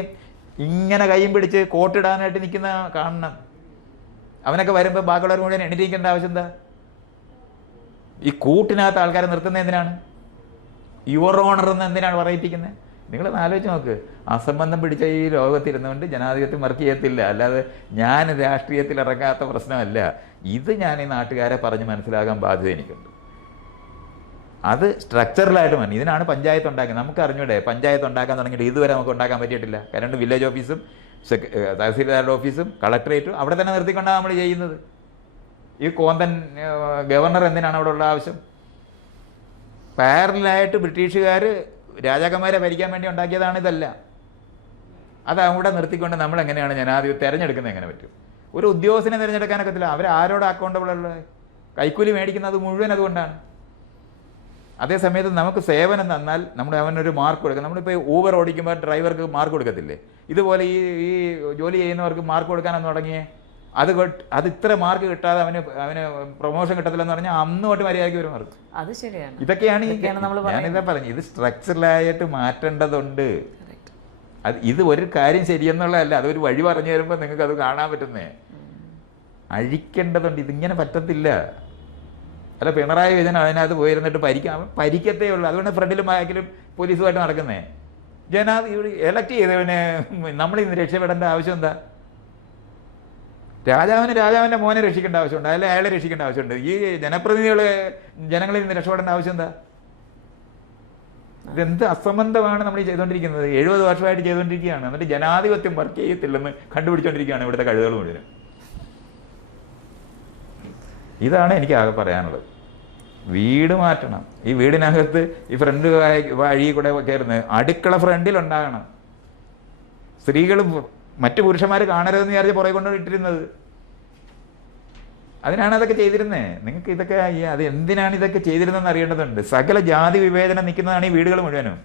ഇങ്ങനെ കൈയും പിടിച്ച് കോട്ടിടാനായിട്ട് നിൽക്കുന്ന കാണണം. അവനൊക്കെ വരുമ്പോൾ ബാക്കിയുള്ളവർ മുഴുവൻ എണീറ്റിരിക്കേണ്ട ആവശ്യം എന്താ? ഈ കൂട്ടിനകത്ത് ആൾക്കാരെ നിർത്തുന്നത് എന്തിനാണ്? യുവർ ഓണർ എന്ന് എന്തിനാണ് പറയിപ്പിക്കുന്നത്? നിങ്ങളൊന്ന് ആലോചിച്ച് നോക്ക്. അസംബന്ധം പിടിച്ച ഈ ലോകത്തിരുന്നുകൊണ്ട് ജനാധിപത്യം വർക്ക് ചെയ്യത്തില്ല. അല്ലാതെ ഞാൻ രാഷ്ട്രീയത്തിൽ ഇറങ്ങാത്ത പ്രശ്നമല്ല. ഇത് ഞാൻ ഈ നാട്ടുകാരെ പറഞ്ഞ് മനസ്സിലാകാൻ ബാധ്യത എനിക്കുണ്ട്. അത് സ്ട്രക്ചറലായിട്ട് മതി. ഇതിനാണ് പഞ്ചായത്ത് ഉണ്ടാക്കുന്നത്. നമുക്ക് അറിഞ്ഞൂടെ പഞ്ചായത്ത് ഉണ്ടാക്കാൻ തുടങ്ങിയിട്ട് ഇതുവരെ നമുക്ക് ഉണ്ടാക്കാൻ പറ്റിയിട്ടില്ല. കാരണം വില്ലേജ് ഓഫീസും തഹസീൽദാരുടെ ഓഫീസും കളക്ടറേറ്റും അവിടെ തന്നെ നിർത്തിക്കൊണ്ടാണ് നമ്മൾ ചെയ്യുന്നത്. ഈ കോന്തൻ ഗവർണർ എന്തിനാണ് അവിടെ ഉള്ള ആവശ്യം? പാരലായിട്ട് ബ്രിട്ടീഷുകാർ രാജാക്കന്മാരെ ഭരിക്കാൻ വേണ്ടി ഉണ്ടാക്കിയതാണ് ഇതല്ല. അത് അവിടെ നിർത്തിക്കൊണ്ട് നമ്മൾ എങ്ങനെയാണ് ജനാധിപത്യം തിരഞ്ഞെടുക്കുന്നത്? എങ്ങനെ പറ്റും? ഒരു ഉദ്യോഗസ്ഥനെ തിരഞ്ഞെടുക്കാനൊക്കത്തില്ല. അവരാരോട് അക്കൗണ്ടബിൾ ഉള്ളത്? കൈക്കൂലി മേടിക്കുന്നത് മുഴുവൻ അതുകൊണ്ടാണ്. അതേസമയത്ത് നമുക്ക് സേവനം തന്നാൽ നമ്മൾ അവനൊരു മാർക്ക് കൊടുക്കുക. നമ്മളിപ്പോൾ ഊബർ ഓടിക്കുമ്പോൾ ഡ്രൈവർക്ക് മാർക്ക് കൊടുക്കത്തില്ലേ? ഇതുപോലെ ഈ ജോലി ചെയ്യുന്നവർക്ക് മാർക്ക് കൊടുക്കാനെന്ന് തുടങ്ങിയേ. അത് ഇത്ര മാർക്ക് കിട്ടാതെ അവന് പ്രൊമോഷൻ കിട്ടത്തില്ലെന്ന് പറഞ്ഞാൽ അന്ന് തൊട്ട് മര്യാദയ്ക്ക് ഒരു മാർക്ക്. അത് ശരിയാണ്. ഇതൊക്കെയാണ് ഞാനിതാ പറഞ്ഞു. ഇത് സ്ട്രക്ചറലായിട്ട് മാറ്റേണ്ടതുണ്ട്. ഇത് ഒരു കാര്യം ശരിയെന്നുള്ളതല്ല, അതൊരു വഴി പറഞ്ഞു തരുമ്പോൾ നിങ്ങൾക്ക് അത് കാണാൻ പറ്റുന്നേ. അഴിക്കേണ്ടതുണ്ട്. ഇതിങ്ങനെ പറ്റത്തില്ല. അല്ല, പിണറായി വിജയൻ അതിനകത്ത് പോയിരുന്നിട്ട് പരിക്കത്തേ ഉള്ളൂ. അതുകൊണ്ട് ഫ്രണ്ടിലും ബാക്കിലും പോലീസുമായിട്ട് നടക്കുന്നേ. എലക്ട് ചെയ്തവനെ നമ്മളിന്ന് രക്ഷപ്പെടേണ്ട ആവശ്യം എന്താ? രാജാവിൻ്റെ മോനെ രക്ഷിക്കേണ്ട ആവശ്യമുണ്ട്, അല്ലെ അയാളെ രക്ഷിക്കേണ്ട ആവശ്യമുണ്ട്. ഈ ജനങ്ങളിൽ നിന്ന് രക്ഷപ്പെടേണ്ട ആവശ്യം എന്താ? ഇതെന്ത് അസംബന്ധമാണ് നമ്മൾ ചെയ്തുകൊണ്ടിരിക്കുന്നത്? 70 വർഷമായിട്ട് ചെയ്തുകൊണ്ടിരിക്കുകയാണ്. എന്നിട്ട് ജനാധിപത്യം വർക്ക് ചെയ്യത്തില്ലെന്ന് കണ്ടുപിടിച്ചുകൊണ്ടിരിക്കുകയാണ് ഇവിടുത്തെ കഴിവുകൾ മുഴുവൻ. ഇതാണ് എനിക്ക് ആകെ പറയാനുള്ളത്. വീട് മാറ്റണം. ഈ വീടിനകത്ത് ഈ ഫ്രണ്ട് വഴി കൂടെ കയറുന്നത് അടുക്കള ഫ്രണ്ടിലുണ്ടാകണം. സ്ത്രീകളും മറ്റു പുരുഷന്മാർ കാണരുതെന്ന് വിചാരിച്ച് പുറകെ കൊണ്ടുപോയിട്ടിരുന്നത്. അതിനാണ് അതൊക്കെ ചെയ്തിരുന്നത്. നിങ്ങൾക്ക് ഇതൊക്കെ അത് എന്തിനാണ് ഇതൊക്കെ ചെയ്തിരുന്നതെന്ന് അറിയേണ്ടതുണ്ട്. സകല ജാതി വിവേചനം നിൽക്കുന്നതാണ് ഈ വീടുകൾ മുഴുവനും.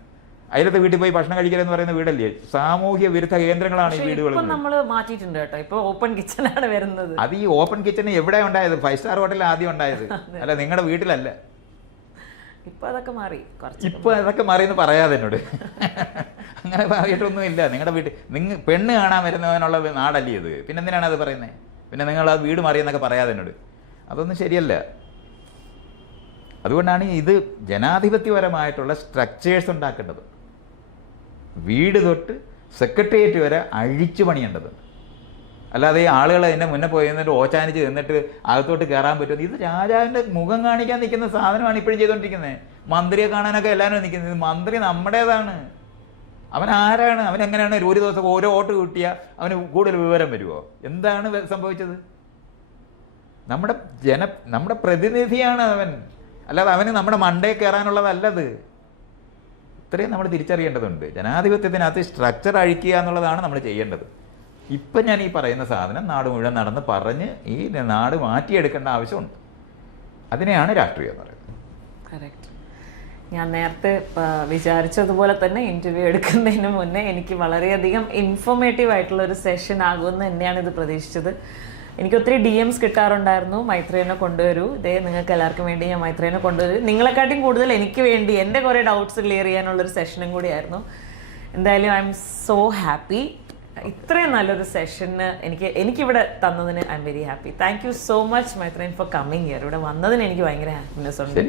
അയലത്തെ വീട്ടിൽ പോയി ഭക്ഷണം കഴിക്കലെന്ന് പറയുന്ന വീടല്ലേ, സാമൂഹ്യ വിരുദ്ധ കേന്ദ്രങ്ങളാണ് ഈ വീടുകൾ. നമ്മൾ മാറ്റിയിട്ടുണ്ട് കേട്ടോ, ഇപ്പൊ ഓപ്പൺ കിച്ചണാണ് വരുന്നത്. അത് ഈ ഓപ്പൺ കിച്ചൺ എവിടെ ഉണ്ടായത്? 5 സ്റ്റാർ ഹോട്ടലിൽ ആദ്യം ഉണ്ടായത്, അല്ല നിങ്ങളുടെ വീട്ടിലല്ല. ഇപ്പൊ അതൊക്കെ മാറി, ഇപ്പൊ അതൊക്കെ മാറിയെന്ന് പറയാതെ എന്നോട്. അങ്ങനെ പറയിട്ടൊന്നുമില്ല. നിങ്ങളുടെ വീട്ടിൽ പെണ്ണ് കാണാൻ വരുന്നവനുള്ള നാടല്ലേ ഇത്, പിന്നെ എന്തിനാണ് അത് പറയുന്നത്? പിന്നെ നിങ്ങൾ ആ വീട് മാറിയെന്നൊക്കെ പറയാതെ എന്നോട്. അതൊന്നും ശരിയല്ല. അതുകൊണ്ടാണ് ഇത് ജനാധിപത്യപരമായിട്ടുള്ള സ്ട്രക്ചേഴ്സ് ഉണ്ടാക്കേണ്ടത്. വീട് തൊട്ട് സെക്രട്ടേറിയറ്റ് വരെ അഴിച്ചു പണിയേണ്ടതുണ്ട്. അല്ലാതെ ഈ ആളുകൾ അതിൻ്റെ മുന്നേ പോയി എന്നിട്ട് ഓച്ചാനിച്ച് നിന്നിട്ട് അകത്തോട്ട് കയറാൻ പറ്റും. ഇത് രാജാവിൻ്റെ മുഖം കാണിക്കാൻ നിൽക്കുന്ന സാധനമാണ് ഇപ്പോഴും ചെയ്തുകൊണ്ടിരിക്കുന്നത്. മന്ത്രിയെ കാണാനൊക്കെ എല്ലാവരും നിൽക്കുന്നത്. മന്ത്രി നമ്മുടേതാണ്. അവൻ ആരാണ്? അവൻ എങ്ങനെയാണ് ഒരു ദിവസം ഓരോ വോട്ട് കിട്ടിയാൽ അവന് കൂടുതൽ വിവരം വരുമോ? എന്താണ് സംഭവിച്ചത്? നമ്മുടെ പ്രതിനിധിയാണ് അവൻ, അല്ലാതെ അവന് നമ്മുടെ മണ്ടേ കയറാനുള്ളതല്ലത്. ഇത്രയും നമ്മൾ തിരിച്ചറിയേണ്ടതുണ്ട്. ജനാധിപത്യത്തിനകത്ത് സ്ട്രക്ചർ അഴിക്കുക എന്നുള്ളതാണ് നമ്മൾ ചെയ്യേണ്ടത്. ഇപ്പം ഞാൻ ഈ പറയുന്ന സാധനം നാട് മുഴുവൻ നടന്ന് പറഞ്ഞ് ഈ നാട് മാറ്റിയെടുക്കേണ്ട ആവശ്യമുണ്ട്. അതിനെയാണ് രാഷ്ട്രീയം എന്ന് പറയുന്നത്. കറക്റ്റ്. ഞാൻ നേരത്തെ വിചാരിച്ചതുപോലെ തന്നെ ഇൻ്റർവ്യൂ എടുക്കുന്നതിന് മുന്നേ എനിക്ക് വളരെയധികം ഇൻഫോർമേറ്റീവ് ആയിട്ടുള്ള ഒരു സെഷൻ ആകുമെന്ന് തന്നെയാണ് ഇത് പ്രതീക്ഷിച്ചത്. എനിക്ക് ഒത്തിരി DMs കിട്ടാറുണ്ടായിരുന്നു, മൈത്രേനെ കൊണ്ടുവരൂ, ഇതേ നിങ്ങൾക്ക് എല്ലാവർക്കും വേണ്ടി ഞാൻ മൈത്രേനെ കൊണ്ടുവരൂ. നിങ്ങളെക്കാട്ടിയും കൂടുതൽ എനിക്ക് വേണ്ടി എൻ്റെ കുറേ ഡൗട്ട്സ് ക്ലിയർ ചെയ്യാനുള്ളൊരു സെഷനും കൂടിയായിരുന്നു. എന്തായാലും ഐ എം സോ ഹാപ്പി. ഇത്രയും നല്ലൊരു സെഷന് എനിക്കിവിടെ തന്നതിന് I am very happy. Thank you so much Maithreyan for coming here. ഇവിടെ വന്നതിന് എനിക്ക് ഭയങ്കര ഹാപ്പിനെസ് ഉണ്ട്.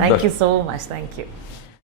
Thank you so much. Thank U.